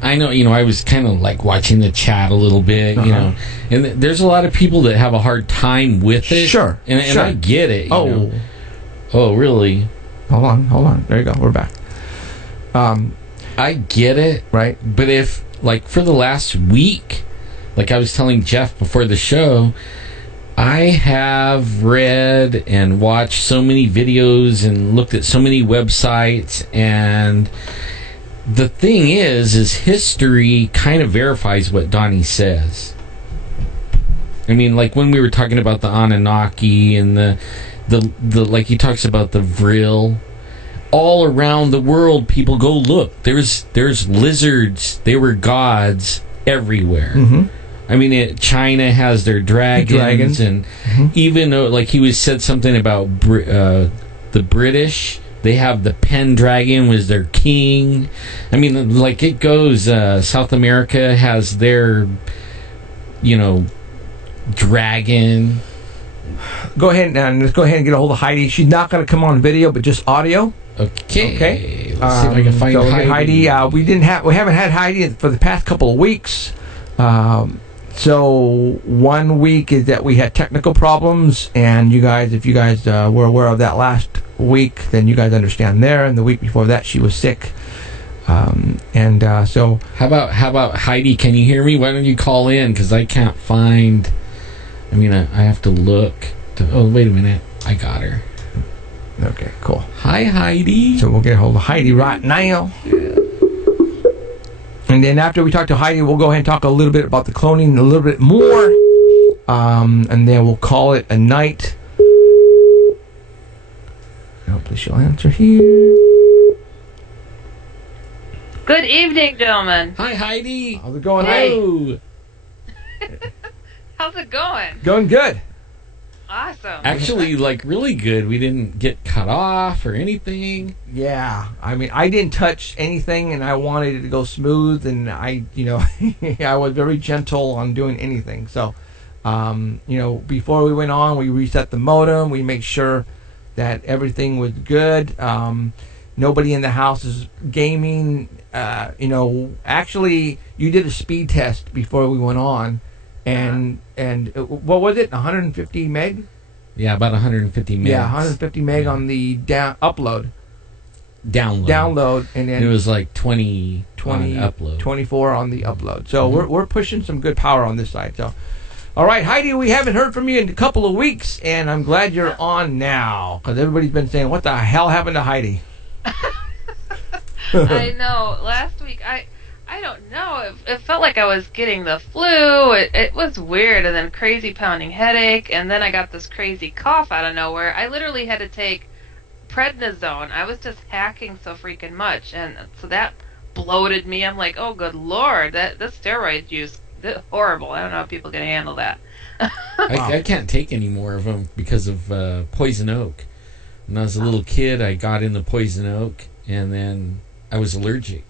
I know, I was kind of like watching the chat a little bit, and there's a lot of people that have a hard time with it. Sure. And sure. I get it. Oh, really? Hold on. There you go. We're back. I get it. Right. But if, for the last week, like I was telling Jeff before the show, I have read and watched so many videos and looked at so many websites, and the thing is history kind of verifies what Donnie says. I mean, like when we were talking about the Anunnaki and the like he talks about the Vril, all around the world people go look. There's lizards. They were gods everywhere. Mm-hmm. I mean, China has their dragons. And even like he said something about the British. They have the Pendragon was their king. I mean, like it goes. South America has their, dragon. Go ahead and let's go ahead and get a hold of Heidi. She's not going to come on video, but just audio. Okay. Let's see if I can find Heidi. We haven't had Heidi for the past couple of weeks. So 1 week is that we had technical problems, and if you guys were aware of that last week, then you guys understand there. And the week before that, she was sick. So how about Heidi? Can you hear me? Why don't you call in? Because I can't find. I mean, I have to look. Wait a minute. I got her. Okay, cool. Hi, Heidi. So we'll get a hold of Heidi right now. And then after we talk to Heidi, we'll go ahead and talk a little bit about the cloning a little bit more. And then we'll call it a night. Hopefully she'll answer here. Good evening, gentlemen. Hi, Heidi. How's it going, Hey. How's it going? Going good. Awesome. Actually, really good. We didn't get cut off or anything. Yeah, I mean, I didn't touch anything, and I wanted it to go smooth, and I was very gentle on doing anything. So, before we went on, we reset the modem. We made sure that everything was good. Nobody in the house is gaming. Actually, you did a speed test before we went on. And what was it? 150 meg? Yeah, about 150 meg. Yeah, 150 meg on the upload. Download, and then it was like 20 on upload. 24 on the upload. So we're pushing some good power on this side. So, all right, Heidi, we haven't heard from you in a couple of weeks, and I'm glad you're on now because everybody's been saying, "What the hell happened to Heidi?" I know. Last week, I don't know. It felt like I was getting the flu. It was weird, and then crazy pounding headache, and then I got this crazy cough out of nowhere. I literally had to take prednisone. I was just hacking so freaking much, and so that bloated me. I'm like, oh, good Lord, this steroid use, horrible. I don't know if people can handle that. I can't take any more of them because of poison oak. When I was a little kid, I got in the poison oak, and then I was allergic.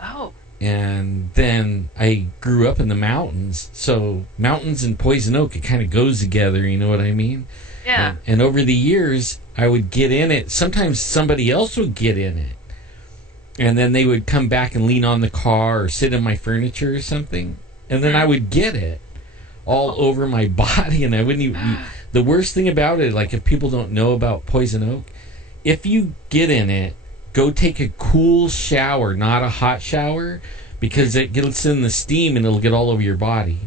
Oh. And then I grew up in the mountains, so mountains and poison oak, it kind of goes together, you know what I mean? Yeah. And over the years, I would get in it. Sometimes somebody else would get in it. And then they would come back and lean on the car or sit in my furniture or something. And then I would get it all over my body, and I wouldn't even... The worst thing about it, like if people don't know about poison oak, if you get in it, go take a cool shower, not a hot shower, because it gets in the steam and it'll get all over your body.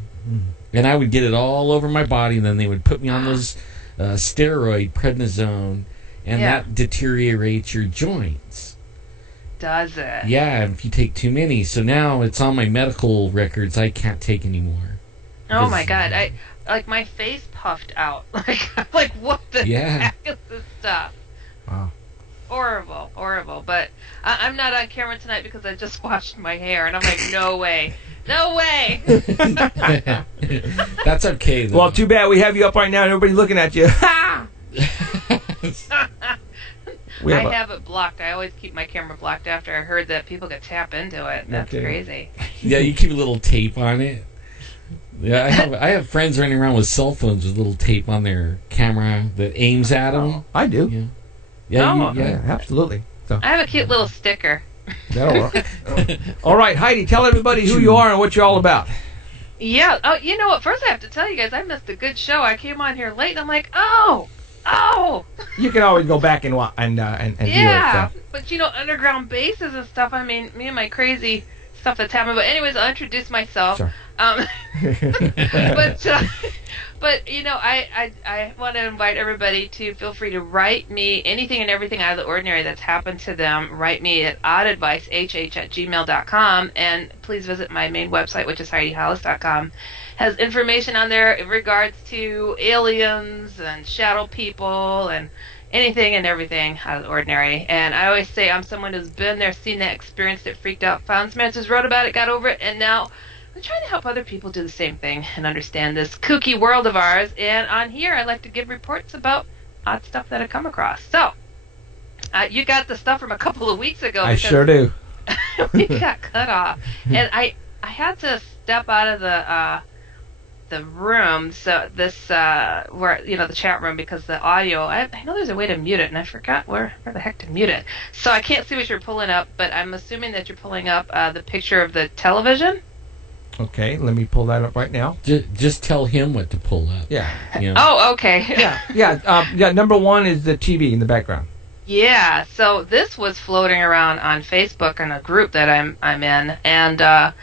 And I would get it all over my body, and then they would put me on those steroid prednisone, and that deteriorates your joints. Does it? Yeah, if you take too many. So now it's on my medical records. I can't take anymore. Oh my God! Like my face puffed out. Like what the heck is this stuff? Wow. Horrible. But I'm not on camera tonight because I just washed my hair, and I'm like, no way. That's okay, though. Well, too bad we have you up right now and everybody's looking at you. Ha! I have it blocked. I always keep my camera blocked after I heard that people could tap into it. That's crazy. Yeah, you keep a little tape on it. Yeah, I have friends running around with cell phones with little tape on their camera that aims at them. I do. Yeah, absolutely. So I have a cute little sticker. that'll work. All right, Heidi, tell everybody who you are and what you're all about. Yeah. Oh, you know what? First, I have to tell you guys, I missed a good show. I came on here late, and I'm like, oh. You can always go back and view it. Yeah, but underground bases and stuff. I mean, me and my crazy stuff that's happening. But anyways, I'll introduce myself. Sure. But I want to invite everybody to feel free to write me anything and everything out of the ordinary that's happened to them. Write me at oddadvicehh@gmail.com, and please visit my main website, which is HeidiHollis.com. Has information on there in regards to aliens and shadow people and anything and everything out of the ordinary. And I always say I'm someone who's been there, seen that, experienced it, freaked out, found some answers, wrote about it, got over it, and now I'm trying to help other people do the same thing and understand this kooky world of ours. And on here, I like to give reports about odd stuff that I come across. So, you got the stuff from a couple of weeks ago. I sure do. We got cut off. And I had to step out of the room, so this where the chat room, because the audio, I know there's a way to mute it, and I forgot where the heck to mute it. So I can't see what you're pulling up, but I'm assuming that you're pulling up the picture of the television. Okay, let me pull that up right now. Just tell him what to pull up. Yeah. Oh, okay. Yeah. Number one is the TV in the background. Yeah. So this was floating around on Facebook in a group that I'm in, and a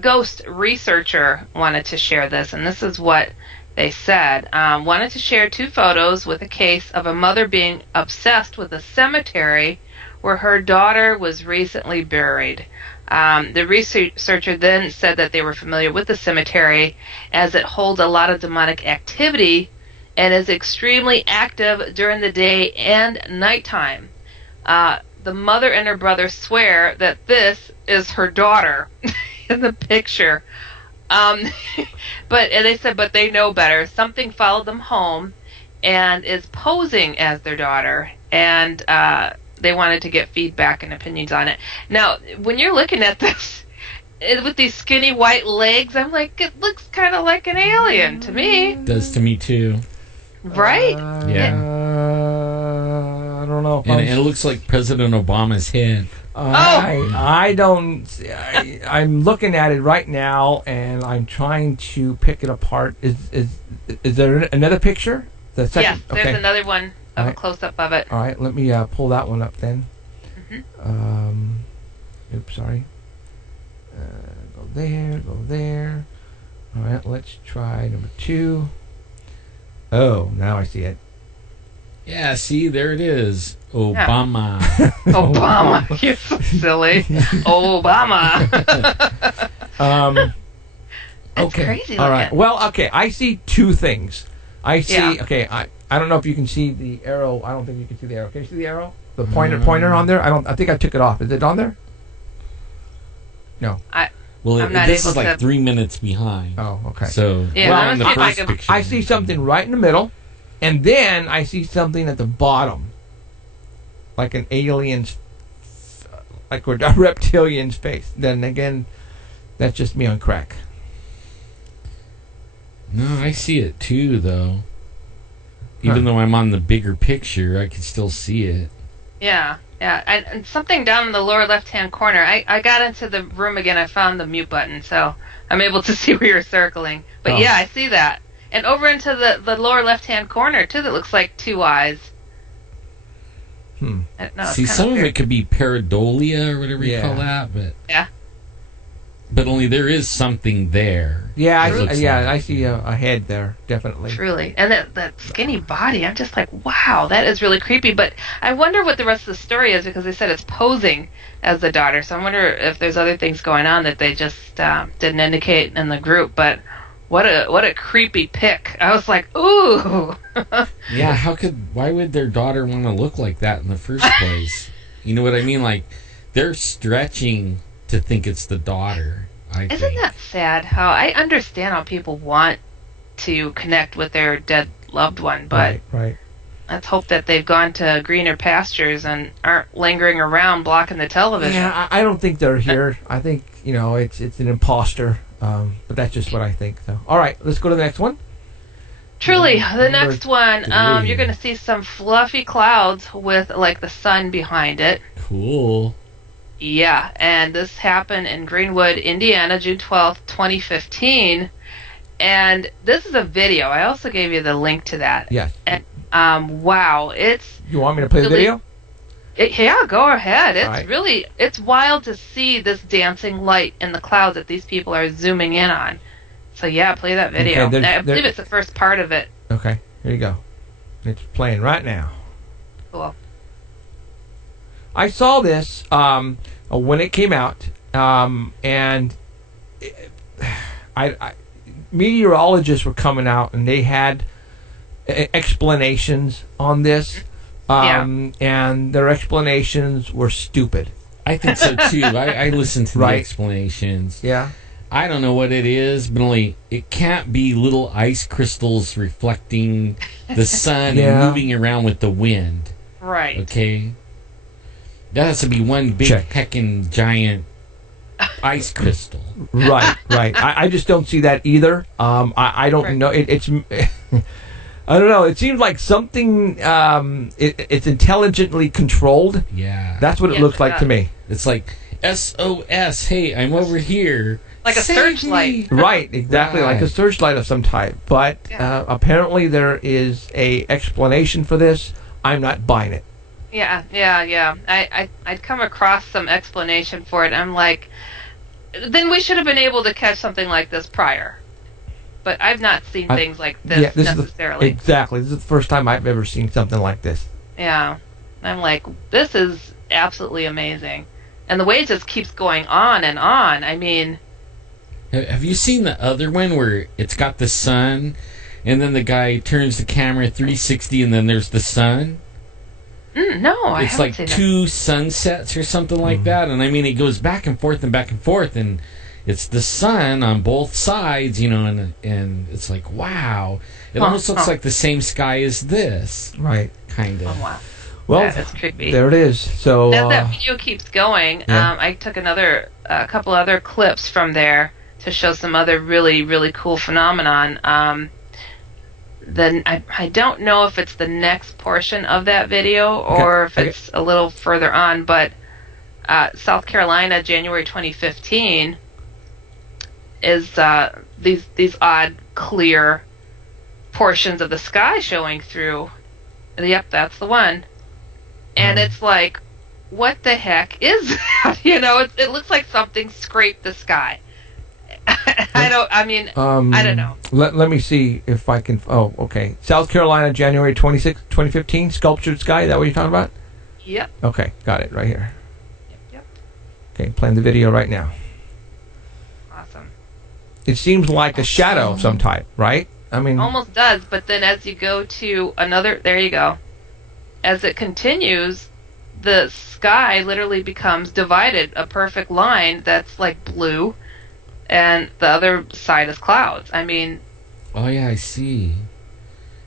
ghost researcher wanted to share this, and this is what they said. Wanted to share 2 photos with a case of a mother being obsessed with a cemetery where her daughter was recently buried. The researcher then said that they were familiar with the cemetery as it holds a lot of demonic activity and is extremely active during the day and nighttime. The mother and her brother swear that this is her daughter in the picture. And they said, but they know better. Something followed them home and is posing as their daughter, and they wanted to get feedback and opinions on it. Now, when you're looking at this with these skinny white legs, I'm like, it looks kind of like an alien to me. It does to me too. Right? Yeah. I don't know. And it looks like President Obama's head. I don't. I'm looking at it right now, and I'm trying to pick it apart. Is there another picture? The second? Yes, there's another one of a close-up of it. All right, let me pull that one up then. Oops, sorry. Go there. All right, let's try number 2. Oh, now I see it. Yeah, see, there it is. Obama. Obama. You're so silly. Obama. That's crazy. All right. Well, okay. I see 2 things. I see. Yeah. Okay. I don't know if you can see the arrow. I don't think you can see the arrow. Can you see the arrow? The pointer on there. I think I took it off. Is it on there? No. This is like 3 minutes behind. Oh, okay. So, yeah, the first picture. I see something right in the middle, and then I see something at the bottom, like an alien's, like a reptilian's face. Then again, that's just me on crack. No, I see it too, though. Even though I'm on the bigger picture, I can still see it. Yeah. And something down in the lower left-hand corner. I got into the room again. I found the mute button, so I'm able to see where you're circling. But yeah, I see that. And over into the lower left-hand corner, too, that looks like two eyes. Hmm. See, some of it could be pareidolia or whatever you call that, but yeah. But only there is something there. Yeah, I see a head there, definitely. Truly. And that skinny body, I'm just like, wow, that is really creepy. But I wonder what the rest of the story is, because they said it's posing as the daughter. So I wonder if there's other things going on that they just didn't indicate in the group. But what a creepy pic. I was like, ooh. Yeah, why would their daughter want to look like that in the first place? You know what I mean? Like, they're stretching to think it's the daughter. Isn't that sad? How I understand how people want to connect with their dead loved one, but right. Let's hope that they've gone to greener pastures and aren't lingering around blocking the television. Yeah, I don't think they're here. I think it's an imposter. But that's just what I think. So, all right, let's go to the next one. Truly, the next one, you're going to see some fluffy clouds with like the sun behind it. Cool. Yeah, and this happened in Greenwood, Indiana, June 12th, 2015. And this is a video. I also gave you the link to that. Yes. And, wow, it's... You want me to play the video? Yeah, go ahead. It's right. really... It's wild to see this dancing light in the clouds that these people are zooming in on. So, yeah, play that video. Okay, I believe it's the first part of it. Okay, here you go. It's playing right now. Cool. I saw this when it came out, and meteorologists were coming out, and they had explanations on this, and their explanations were stupid. I think so too. I listened to the explanations. Yeah. I don't know what it is, but it can't be little ice crystals reflecting the sun and moving around with the wind. Right. Okay. That has to be one big heckin' giant ice crystal. Right. I just don't see that either. I don't know. It's I don't know. It seems like something. It's intelligently controlled. Yeah. That's what it looks like to me. It's like SOS. Hey, I'm over here. Like a searchlight. Right. Exactly. Like a searchlight of some type. But apparently there is a explanation for this. I'm not buying it. Yeah. I'd come across some explanation for it. I'm like, then we should have been able to catch something like this prior. But I've not seen things like this necessarily. Exactly. This is the first time I've ever seen something like this. Yeah. I'm like, this is absolutely amazing. And the way it just keeps going on and on. I mean... Have you seen the other one where it's got the sun, and then the guy turns the camera 360, and then there's the sun? No, I it's haven't like seen two sunsets or something like that, and I mean it goes back and forth, and it's the sun on both sides, and it's like, wow, it almost looks like the same sky as this, right? Kind of. Oh, wow. Well, that's creepy. There it is. So as that video keeps going, I took a couple other clips from there to show some other really, really cool phenomenon. Then I don't know if it's the next portion of that video or if it's a little further on, but South Carolina, January 2015, is these odd, clear portions of the sky showing through. Yep, that's the one. And it's like, what the heck is that? It looks like something scraped the sky. I don't know. Let me see if I can. Oh, okay. South Carolina, January 26, 2015, sculptured sky. Is that what you're talking about? Yep. Okay, got it right here. Yep. Okay, playing the video right now. Awesome. It seems like a shadow of some type, right? I mean, almost does, but then as you go to another, there you go. As it continues, the sky literally becomes divided, a perfect line that's like blue. And the other side is clouds. I mean... Oh, yeah, I see.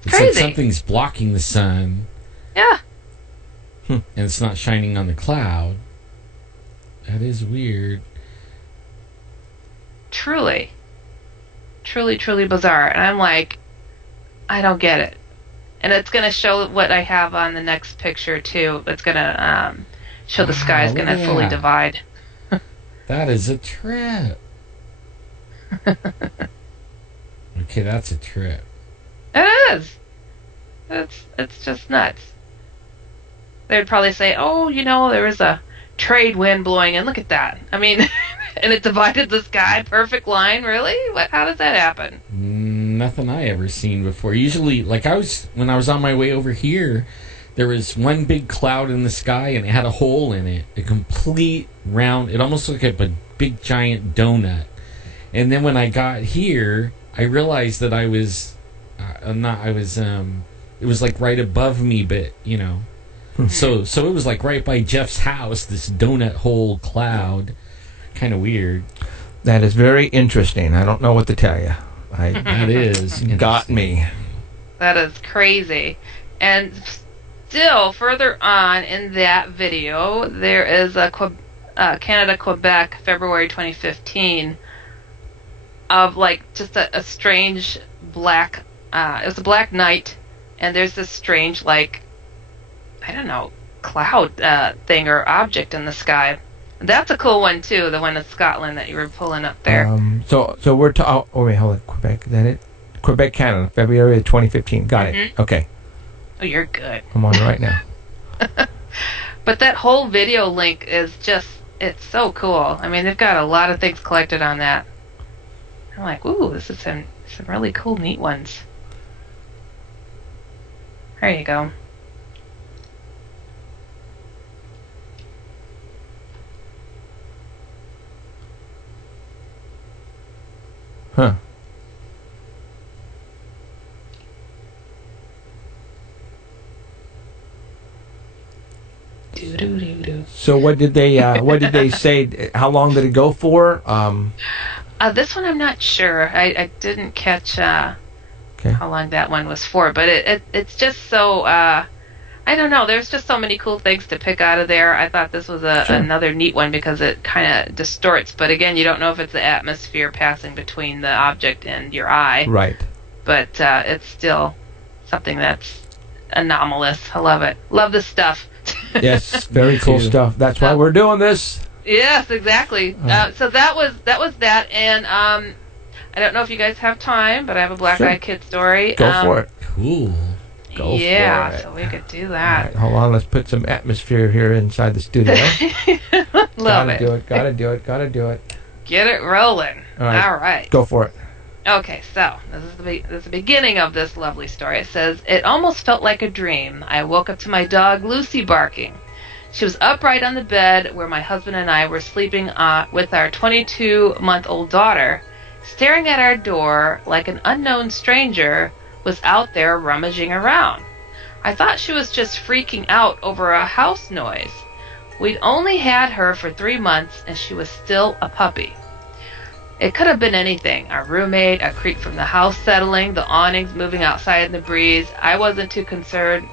It's crazy. like something's blocking the sun. Yeah. And it's not shining on the cloud. That is weird. Truly. Truly, truly bizarre. And I'm like, I don't get it. And it's going to show what I have on the next picture, too. It's going to show the sky is going to fully divide. That is a trip. Okay, that's a trip. It is. It's just nuts. They'd probably say, oh, there was a trade wind blowing in. Look at that. I mean, and it divided the sky. Perfect line. Really? How does that happen? Nothing I ever seen before. Usually, when I was on my way over here, there was one big cloud in the sky, and it had a hole in it. A complete round. It almost looked like a big, giant donut. And then when I got here, I realized that I was... it was like right above me, but, So it was like right by Jeff's house, this donut hole cloud. Kind of weird. That is very interesting. I don't know what to tell you. That is. Got me. That is crazy. And still further on in that video, there is a Canada, Quebec, February 2015, of just a strange black, it was a black night, and there's this strange, I don't know, cloud thing or object in the sky. That's a cool one too, the one in Scotland that you were pulling up there. So we're wait, hold on, Quebec, is that it? Quebec, Canada, February of 2015. Got it. Okay. Oh, you're good. I'm on it right now. But that whole video link is it's so cool. I mean, they've got a lot of things collected on that. I'm like, ooh, this is some really cool, neat ones. There you go. Huh. So what did they say? How long did it go for? This one I'm not sure. I didn't catch how long that one was for, but it's just so I don't know. There's just so many cool things to pick out of there. I thought this was another neat one because it kind of distorts. But again, you don't know if it's the atmosphere passing between the object and your eye. Right. But it's still something that's anomalous. I love it. Love this stuff. Yes, very cool stuff. That's why we're doing this. Yes, exactly. So that was that, and I don't know if you guys have time, but I have a Black-Eyed Kid story. Go for it. Cool. Go for it. So we could do that. Right, hold on, let's put some atmosphere here inside the studio. Love it. Gotta do it. Get it rolling. All right. Go for it. Okay, so this is the beginning of this lovely story. It says, it almost felt like a dream. I woke up to my dog Lucy barking. She was upright on the bed where my husband and I were sleeping with our 22-month-old daughter, staring at our door like an unknown stranger was out there rummaging around. I thought she was just freaking out over a house noise. We'd only had her for 3 months and she was still a puppy. It could have been anything. Our roommate, a creak from the house settling, the awnings moving outside in the breeze. I wasn't too concerned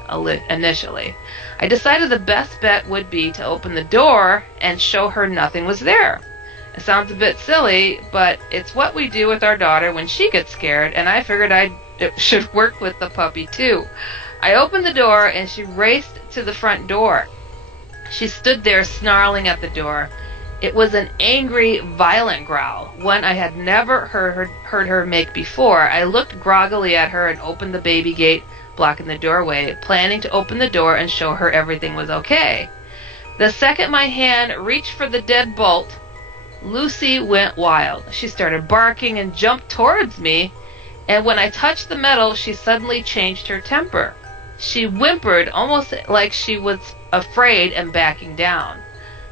initially. I decided the best bet would be to open the door and show her nothing was there. It sounds a bit silly, but it's what we do with our daughter when she gets scared, and I figured it should work with the puppy too. I opened the door and she raced to the front door. She stood there snarling at the door. It was an angry, violent growl, one I had never heard her make before. I looked groggily at her and opened the baby gate, blocking the doorway, planning to open the door and show her everything was okay. The second my hand reached for the deadbolt, Lucy went wild. She started barking and jumped towards me, and when I touched the metal, she suddenly changed her temper. She whimpered, almost like she was afraid and backing down.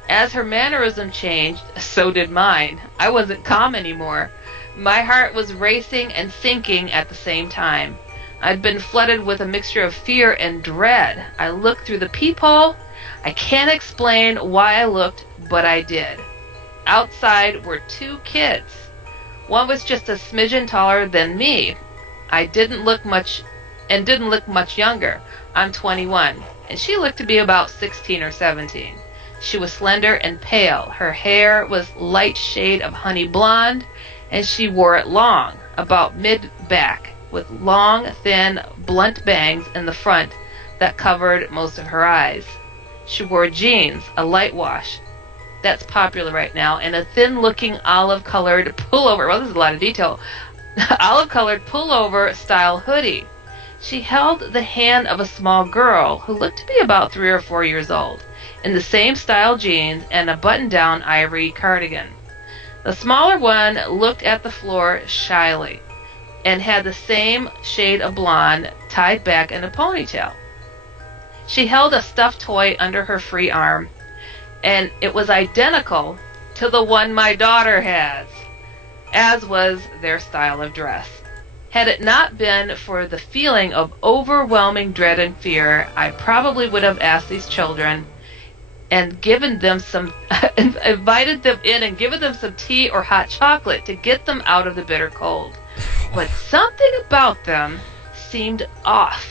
As her mannerism changed, so did mine. I wasn't calm anymore. My heart was racing and sinking at the same time. I'd been flooded with a mixture of fear and dread. I looked through the peephole. I can't explain why I looked, but I did. Outside were 2 kids. One was just a smidgen taller than me. I didn't look much younger. I'm 21, and she looked to be about 16 or 17. She was slender and pale. Her hair was light shade of honey blonde, and she wore it long, about mid-back, with long, thin, blunt bangs in the front that covered most of her eyes. She wore jeans, a light wash that's popular right now, and a thin-looking olive-colored pullover. Well, this is a lot of detail. olive-colored pullover style hoodie. She held the hand of a small girl who looked to be about 3 or 4 years old, in the same style jeans and a button-down ivory cardigan. The smaller one looked at the floor shyly and had the same shade of blonde tied back in a ponytail. She held a stuffed toy under her free arm, and it was identical to the one my daughter has, as was their style of dress. Had it not been for the feeling of overwhelming dread and fear, I probably would have asked these children and given them some, invited them in and given them some tea or hot chocolate to get them out of the bitter cold. But something about them seemed off.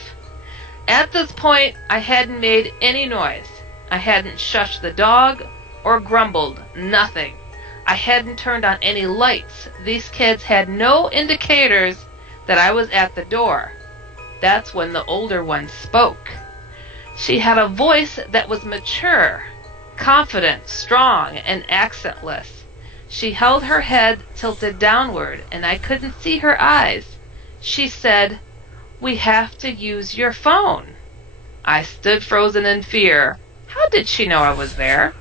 At this point, I hadn't made any noise. I hadn't shushed the dog or grumbled, nothing. I hadn't turned on any lights. These kids had no indicators that I was at the door. That's when the older one spoke. She had a voice that was mature, confident, strong, and accentless. She held her head tilted downward, and I couldn't see her eyes. She said, "We have to use your phone." I stood frozen in fear. How did she know I was there?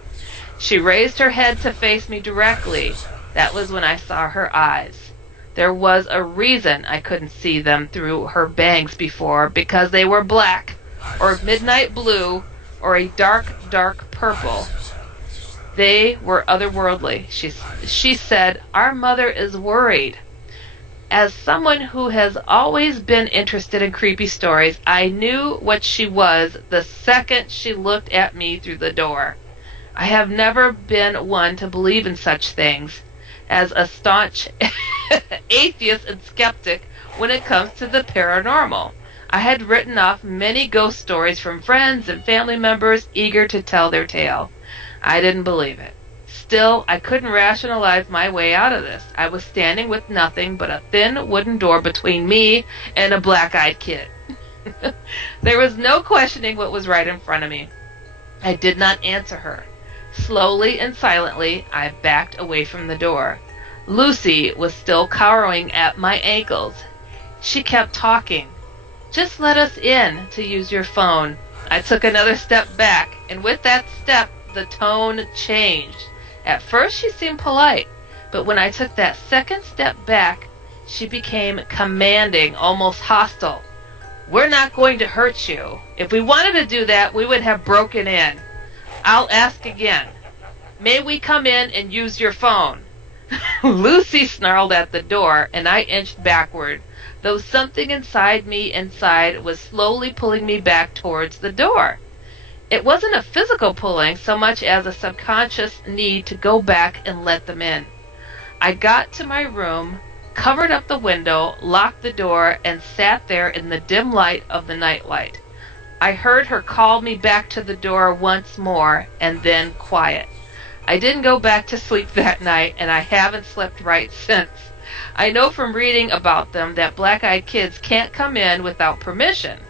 She raised her head to face me directly. That was when I saw her eyes. There was a reason I couldn't see them through her bangs before, because they were black, or midnight blue, or a dark, dark purple. They were otherworldly. She said, "Our mother is worried." As someone who has always been interested in creepy stories, I knew what she was the second she looked at me through the door. I have never been one to believe in such things. As a staunch atheist and skeptic when it comes to the paranormal, I had written off many ghost stories from friends and family members eager to tell their tale. I didn't believe it. Still, I couldn't rationalize my way out of this. I was standing with nothing but a thin wooden door between me and a black-eyed kid. There was no questioning what was right in front of me. I did not answer her. Slowly and silently, I backed away from the door. Lucy was still cowering at my ankles. She kept talking. "Just let us in to use your phone." I took another step back, and with that step, the tone changed. At first, she seemed polite, but when I took that second step back, she became commanding, almost hostile. "We're not going to hurt you. If we wanted to do that, we would have broken in. I'll ask again. May we come in and use your phone?" Lucy snarled at the door, and I inched backward, though something inside was slowly pulling me back towards the door. It wasn't a physical pulling so much as a subconscious need to go back and let them in. I got to my room, covered up the window, locked the door, and sat there in the dim light of the nightlight. I heard her call me back to the door once more, and then quiet. I didn't go back to sleep that night, and I haven't slept right since. I know from reading about them that black-eyed kids can't come in without permission.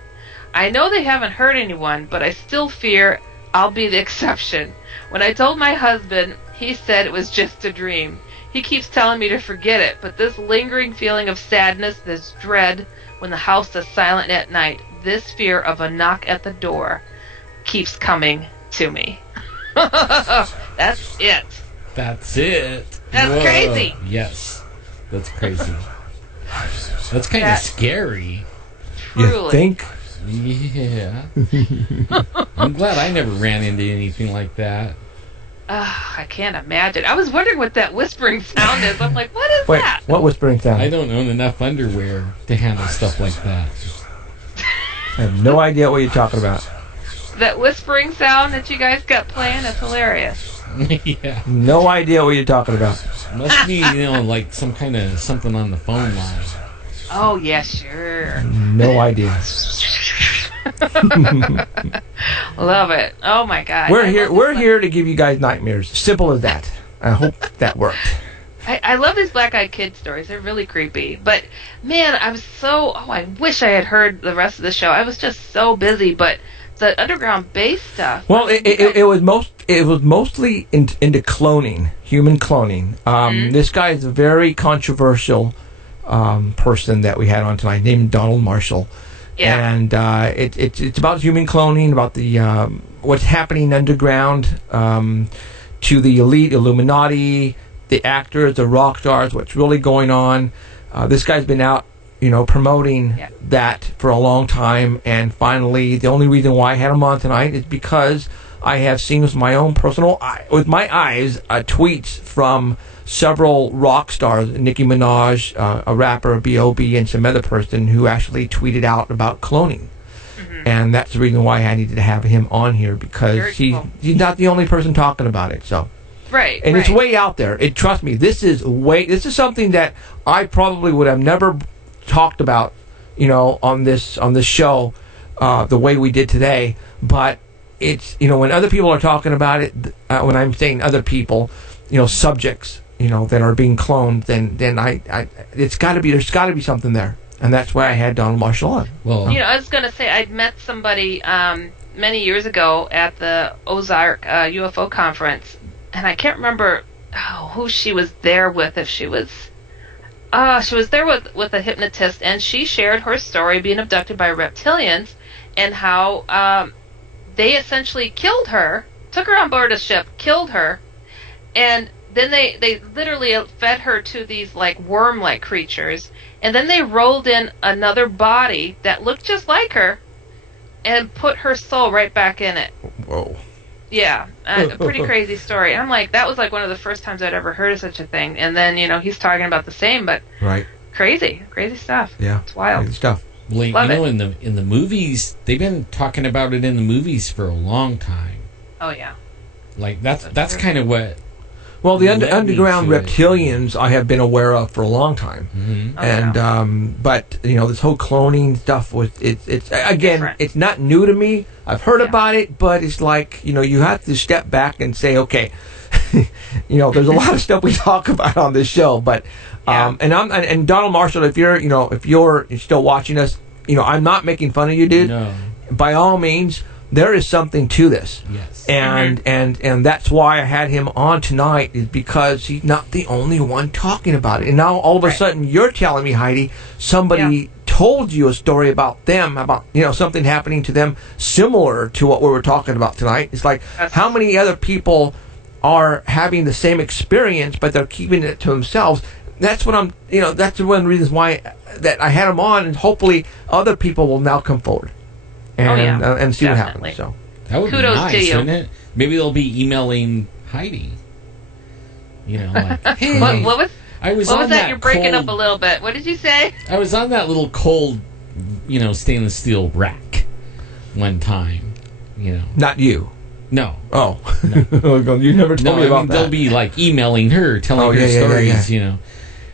I know they haven't hurt anyone, but I still fear I'll be the exception. When I told my husband, he said it was just a dream. He keeps telling me to forget it, but this lingering feeling of sadness, this dread when the house is silent at night, this fear of a knock at the door keeps coming to me. That's it. That's it. That's Whoa. crazy. Yes. That's crazy. That's kind of scary. You Truly. think? Yeah. I'm glad I never ran into anything like that. I can't imagine. I was wondering what that whispering sound is. I'm like, what is Wait, that? what whispering sound? I don't own enough underwear to handle stuff like that. I have no idea what you're talking about. That whispering sound that you guys got playing is hilarious. Yeah. No idea what you're talking about. Must be, like some kind of something on the phone line. Oh, yeah, sure. No idea. Love it. Oh, my God. We're here to give you guys nightmares. Simple as that. I hope that worked. I love these black-eyed kid stories. They're really creepy. But, man, I wish I had heard the rest of the show. I was just so busy, but the underground base stuff. Well, it was mostly into cloning, human cloning. This guy is a very controversial person that we had on tonight, named Donald Marshall. Yeah. And it's about human cloning, about the what's happening underground, to the elite, Illuminati, the actors, the rock stars, what's really going on. This guy's been out, promoting that for a long time, and finally, the only reason why I had him on tonight is because I have seen with my own with my eyes, tweets from several rock stars, Nicki Minaj, a rapper, B.o.B, and some other person who actually tweeted out about cloning. And that's the reason why I needed to have him on here, because he's not the only person talking about it. So, right, and it's way out there. Trust me, this is something that I probably would have never talked about, on this show, the way we did today. But it's when other people are talking about it, when I'm saying other people, subjects, that are being cloned, then I there's got to be something there. And that's why I had Donald Marshall on. Well, I was going to say, I'd met somebody many years ago at the Ozark UFO conference, and I can't remember who she was there with. If she was there with a hypnotist, and she shared her story being abducted by reptilians, and how they essentially killed her, took her on board a ship, killed her, and then they literally fed her to these like worm-like creatures, and then they rolled in another body that looked just like her and put her soul right back in it. Whoa. Yeah, a pretty crazy story. I'm like, that was like one of the first times I'd ever heard of such a thing. And then, he's talking about the same, but crazy stuff. Yeah, it's wild. Crazy stuff. Love it. in the movies, they've been talking about it in the movies for a long time. Oh yeah. Like that's kind of what. Well, the underground reptilians I have been aware of for a long time, and but this whole cloning stuff it's again different. It's not new to me. I've heard about it, but it's like you have to step back and say, okay, there's a lot of stuff we talk about on this show, but and Donald Marshall, if you're still watching us, I'm not making fun of you, dude. No. By all means. There is something to this. Yes. And that's why I had him on tonight, is because he's not the only one talking about it. And now all of a sudden you're telling me, Heidi, somebody told you a story about them, about something happening to them similar to what we were talking about tonight. It's like, how many other people are having the same experience, but they're keeping it to themselves? That's what that's one of the reasons why that I had him on, and hopefully other people will now come forward. And see what happens. So that would Kudos be nice, to you. wouldn't it? Maybe they'll be emailing Heidi. Like, hey, what was that? You're breaking cold, up a little bit. What did you say? I was on that little cold, stainless steel rack one time. not you. No. Oh, no. You never told me about that. They'll be like emailing her, telling her stories.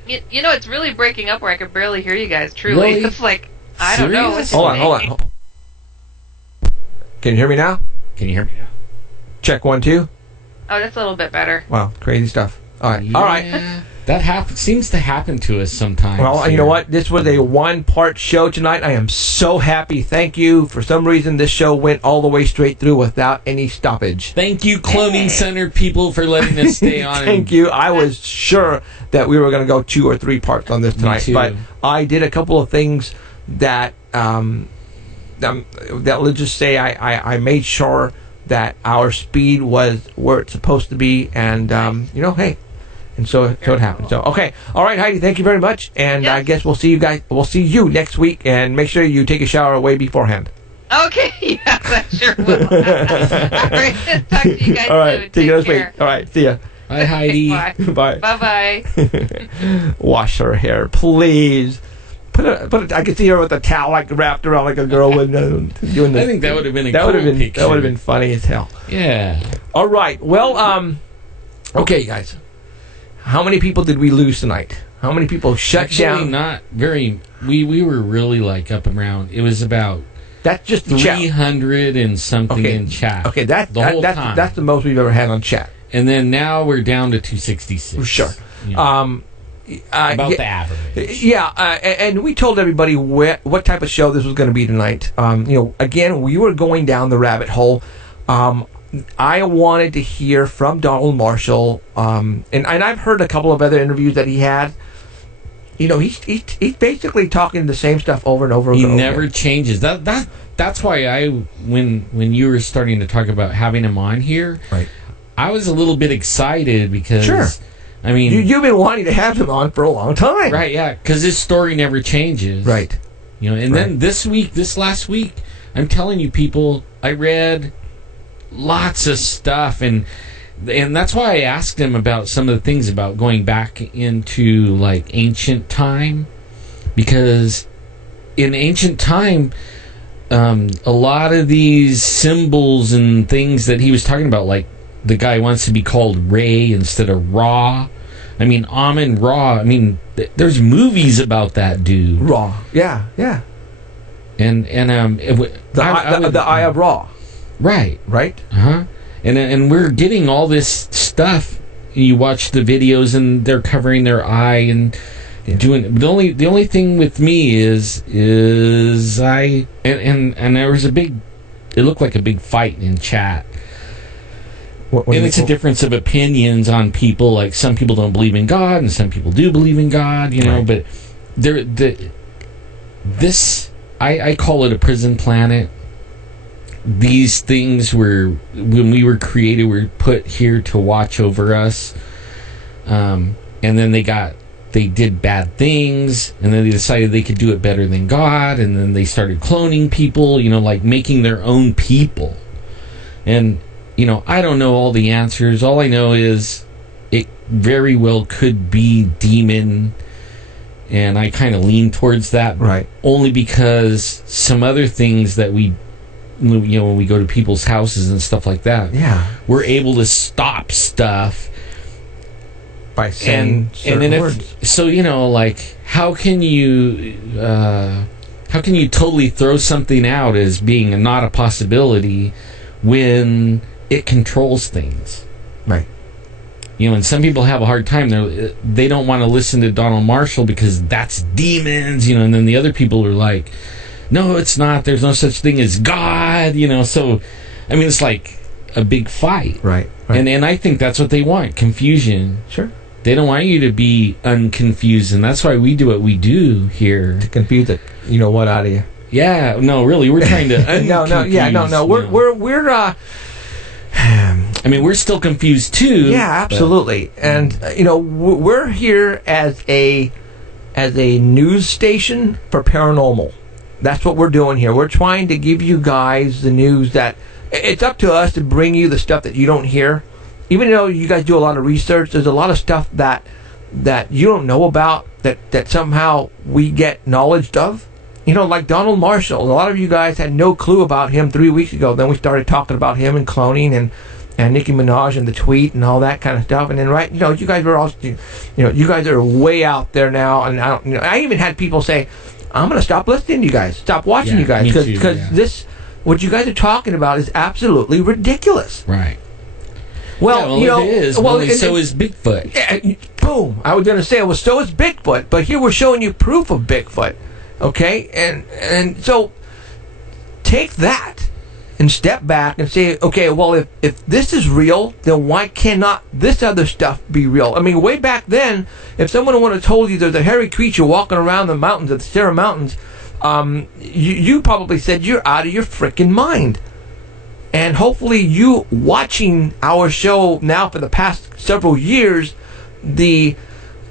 It's really breaking up where I could barely hear you guys. Truly, really? It's like I don't know. Hold on. Can you hear me now? Check 1 2. Oh, that's a little bit better. Wow, crazy stuff. All right. Yeah, All right. That seems to happen to us sometimes. Well, you know what? This was a one-part show tonight. I am so happy. Thank you. For some reason, this show went all the way straight through without any stoppage. Thank you, Cloning Center people, for letting us stay on. Thank you. I was sure that we were going to go 2 or 3 parts on this tonight, but I did a couple of things that that let's just say I made sure that our speed was where it's supposed to be, and hey, and so it happened. So okay, all right, Heidi, thank you very much, and I guess we'll see you guys. We'll see you next week, and make sure you take a shower way beforehand. Okay, yes, I sure will. All right, talk to you guys all right, soon. take Take care. care. All right, see ya. Bye, Heidi. Bye. Bye. Wash her hair, please. Put it. I could see her with a towel like wrapped around like a girl would doing the. I think that would have been that would have been funny as hell. Yeah. All right. Well, okay, guys. How many people did we lose tonight? How many people shut down? Not very. We were really like up around. It was about. That's just 300 and something in chat. Okay, that's the most we've ever had on chat. And then now we're down to 266. Sure. About the average. Yeah, and we told everybody what type of show this was going to be tonight. Again, we were going down the rabbit hole. I wanted to hear from Donald Marshall, and I've heard a couple of other interviews that he had. he's basically talking the same stuff over and over. He again. never changes. That's why when you were starting to talk about having him on here, right? I was a little bit excited because, sure. I mean, you've been wanting to have him on for a long time, right? Yeah, because his story never changes, right? And then this last week, I'm telling you, people, I read lots of stuff, and that's why I asked him about some of the things about going back into like ancient time, because in ancient time, a lot of these symbols and things that he was talking about, like the guy wants to be called Ray instead of Ra. I mean, Amon Ra. I mean, there's movies about that dude. Ra. Yeah. And the Eye of Ra. Right. Uh-huh. And we're getting all this stuff. You watch the videos and they're covering their eye and doing the only thing with me is I and there was it looked like a big fight in chat. And it's a difference of opinions on people. Like, some people don't believe in God and some people do believe in God, right. But I call it a prison planet. These things were, when we were created, were put here to watch over us. And then they did bad things, and then they decided they could do it better than God, and then they started cloning people, like making their own people. And I don't know all the answers. All I know is it very well could be demon, and I kind of lean towards that. Right. Only because some other things that we, when we go to people's houses and stuff like that, we're able to stop stuff by saying certain words. So, like, how can you totally throw something out as being not a possibility when it controls things, right? And some people have a hard time. They don't want to listen to Donald Marshall because that's demons, and then the other people are like, no, it's not. There's no such thing as God, So, I mean, it's like a big fight, right? And I think that's what they want: confusion. Sure. They don't want you to be unconfused, and that's why we do what we do here to confuse it. What out of you? Yeah, no, really, we're trying to no. We're I mean, we're still confused too. Yeah, absolutely. And we're here as a news station for paranormal. That's what we're doing here. We're trying to give you guys the news that it's up to us to bring you the stuff that you don't hear. Even though you guys do a lot of research, there's a lot of stuff that you don't know about that somehow we get knowledge of. Like Donald Marshall. A lot of you guys had no clue about him 3 weeks ago. Then we started talking about him and cloning and Nicki Minaj and the tweet and all that kind of stuff. And then, right, you guys are all, you guys are way out there now. And I even had people say, I'm going to stop listening to you guys, stop watching you guys, because this, what you guys are talking about is absolutely ridiculous. Right. Well, it is. Well, so is Bigfoot. Boom. I was going to say, so is Bigfoot. But here we're showing you proof of Bigfoot. Okay, and so take that and step back and say, okay, well, if this is real, then why cannot this other stuff be real? I mean, way back then, if someone would have told you there's a hairy creature walking around the mountains, the Sierra Mountains, you probably said you're out of your freaking mind. And hopefully you watching our show now for the past several years, the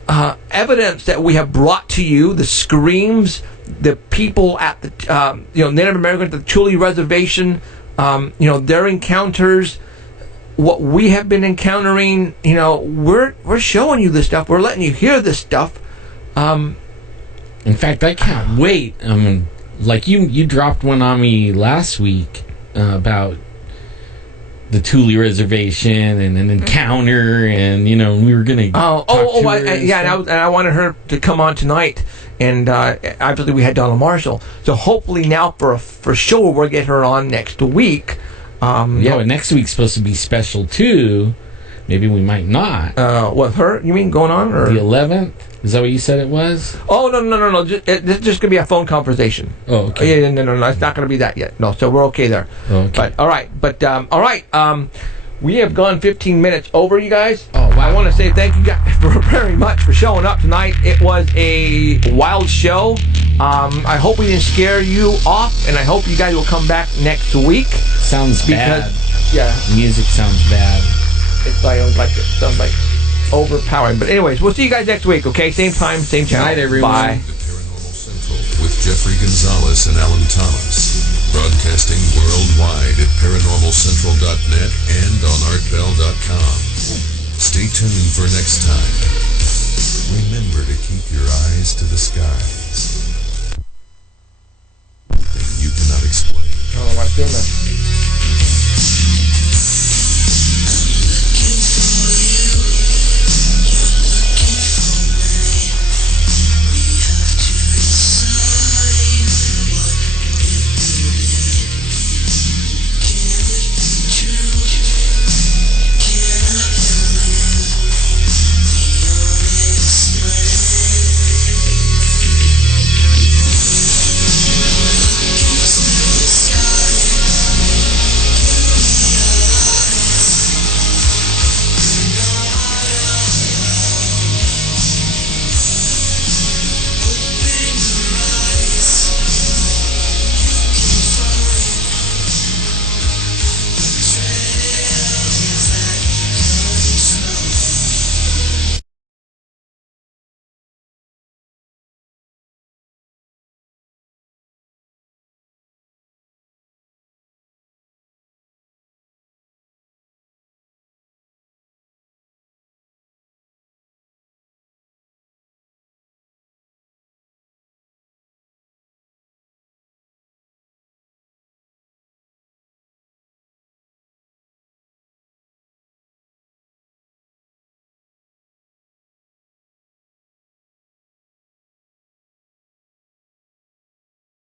evidence that we have brought to you, the screams, the people at the Native Americans at the Chuli Reservation, their encounters, what we have been encountering, we're showing you this stuff. We're letting you hear this stuff. In fact, I can't wait. Like you dropped one on me last week about the Thule Reservation and an encounter, and we were gonna. And I wanted her to come on tonight, and obviously we had Donald Marshall. So hopefully now for sure we'll get her on next week. But next week's supposed to be special too. Maybe we might not. With her, you mean going on, or the 11th? Is that what you said it was? Oh no! This is just gonna be a phone conversation. Oh, okay. No. It's not gonna be that yet. No, so we're okay there. Okay. But all right. We have gone 15 minutes over, you guys. Oh, wow. I want to say thank you guys very much for showing up tonight. It was a wild show. I hope we didn't scare you off, and I hope you guys will come back next week. Sounds bad. Yeah. Music sounds bad. It's like it sounds like overpowering. But anyways, we'll see you guys next week, okay? Same time, same channel. Night, everyone. Bye. The Paranormal Central with Jeffrey Gonzalez and Allen Thomas. Broadcasting worldwide at ParanormalCentral.net and on ArtBell.com. Stay tuned for next time. Remember to keep your eyes to the skies. Thing you cannot explain. I don't know why I'm doing that.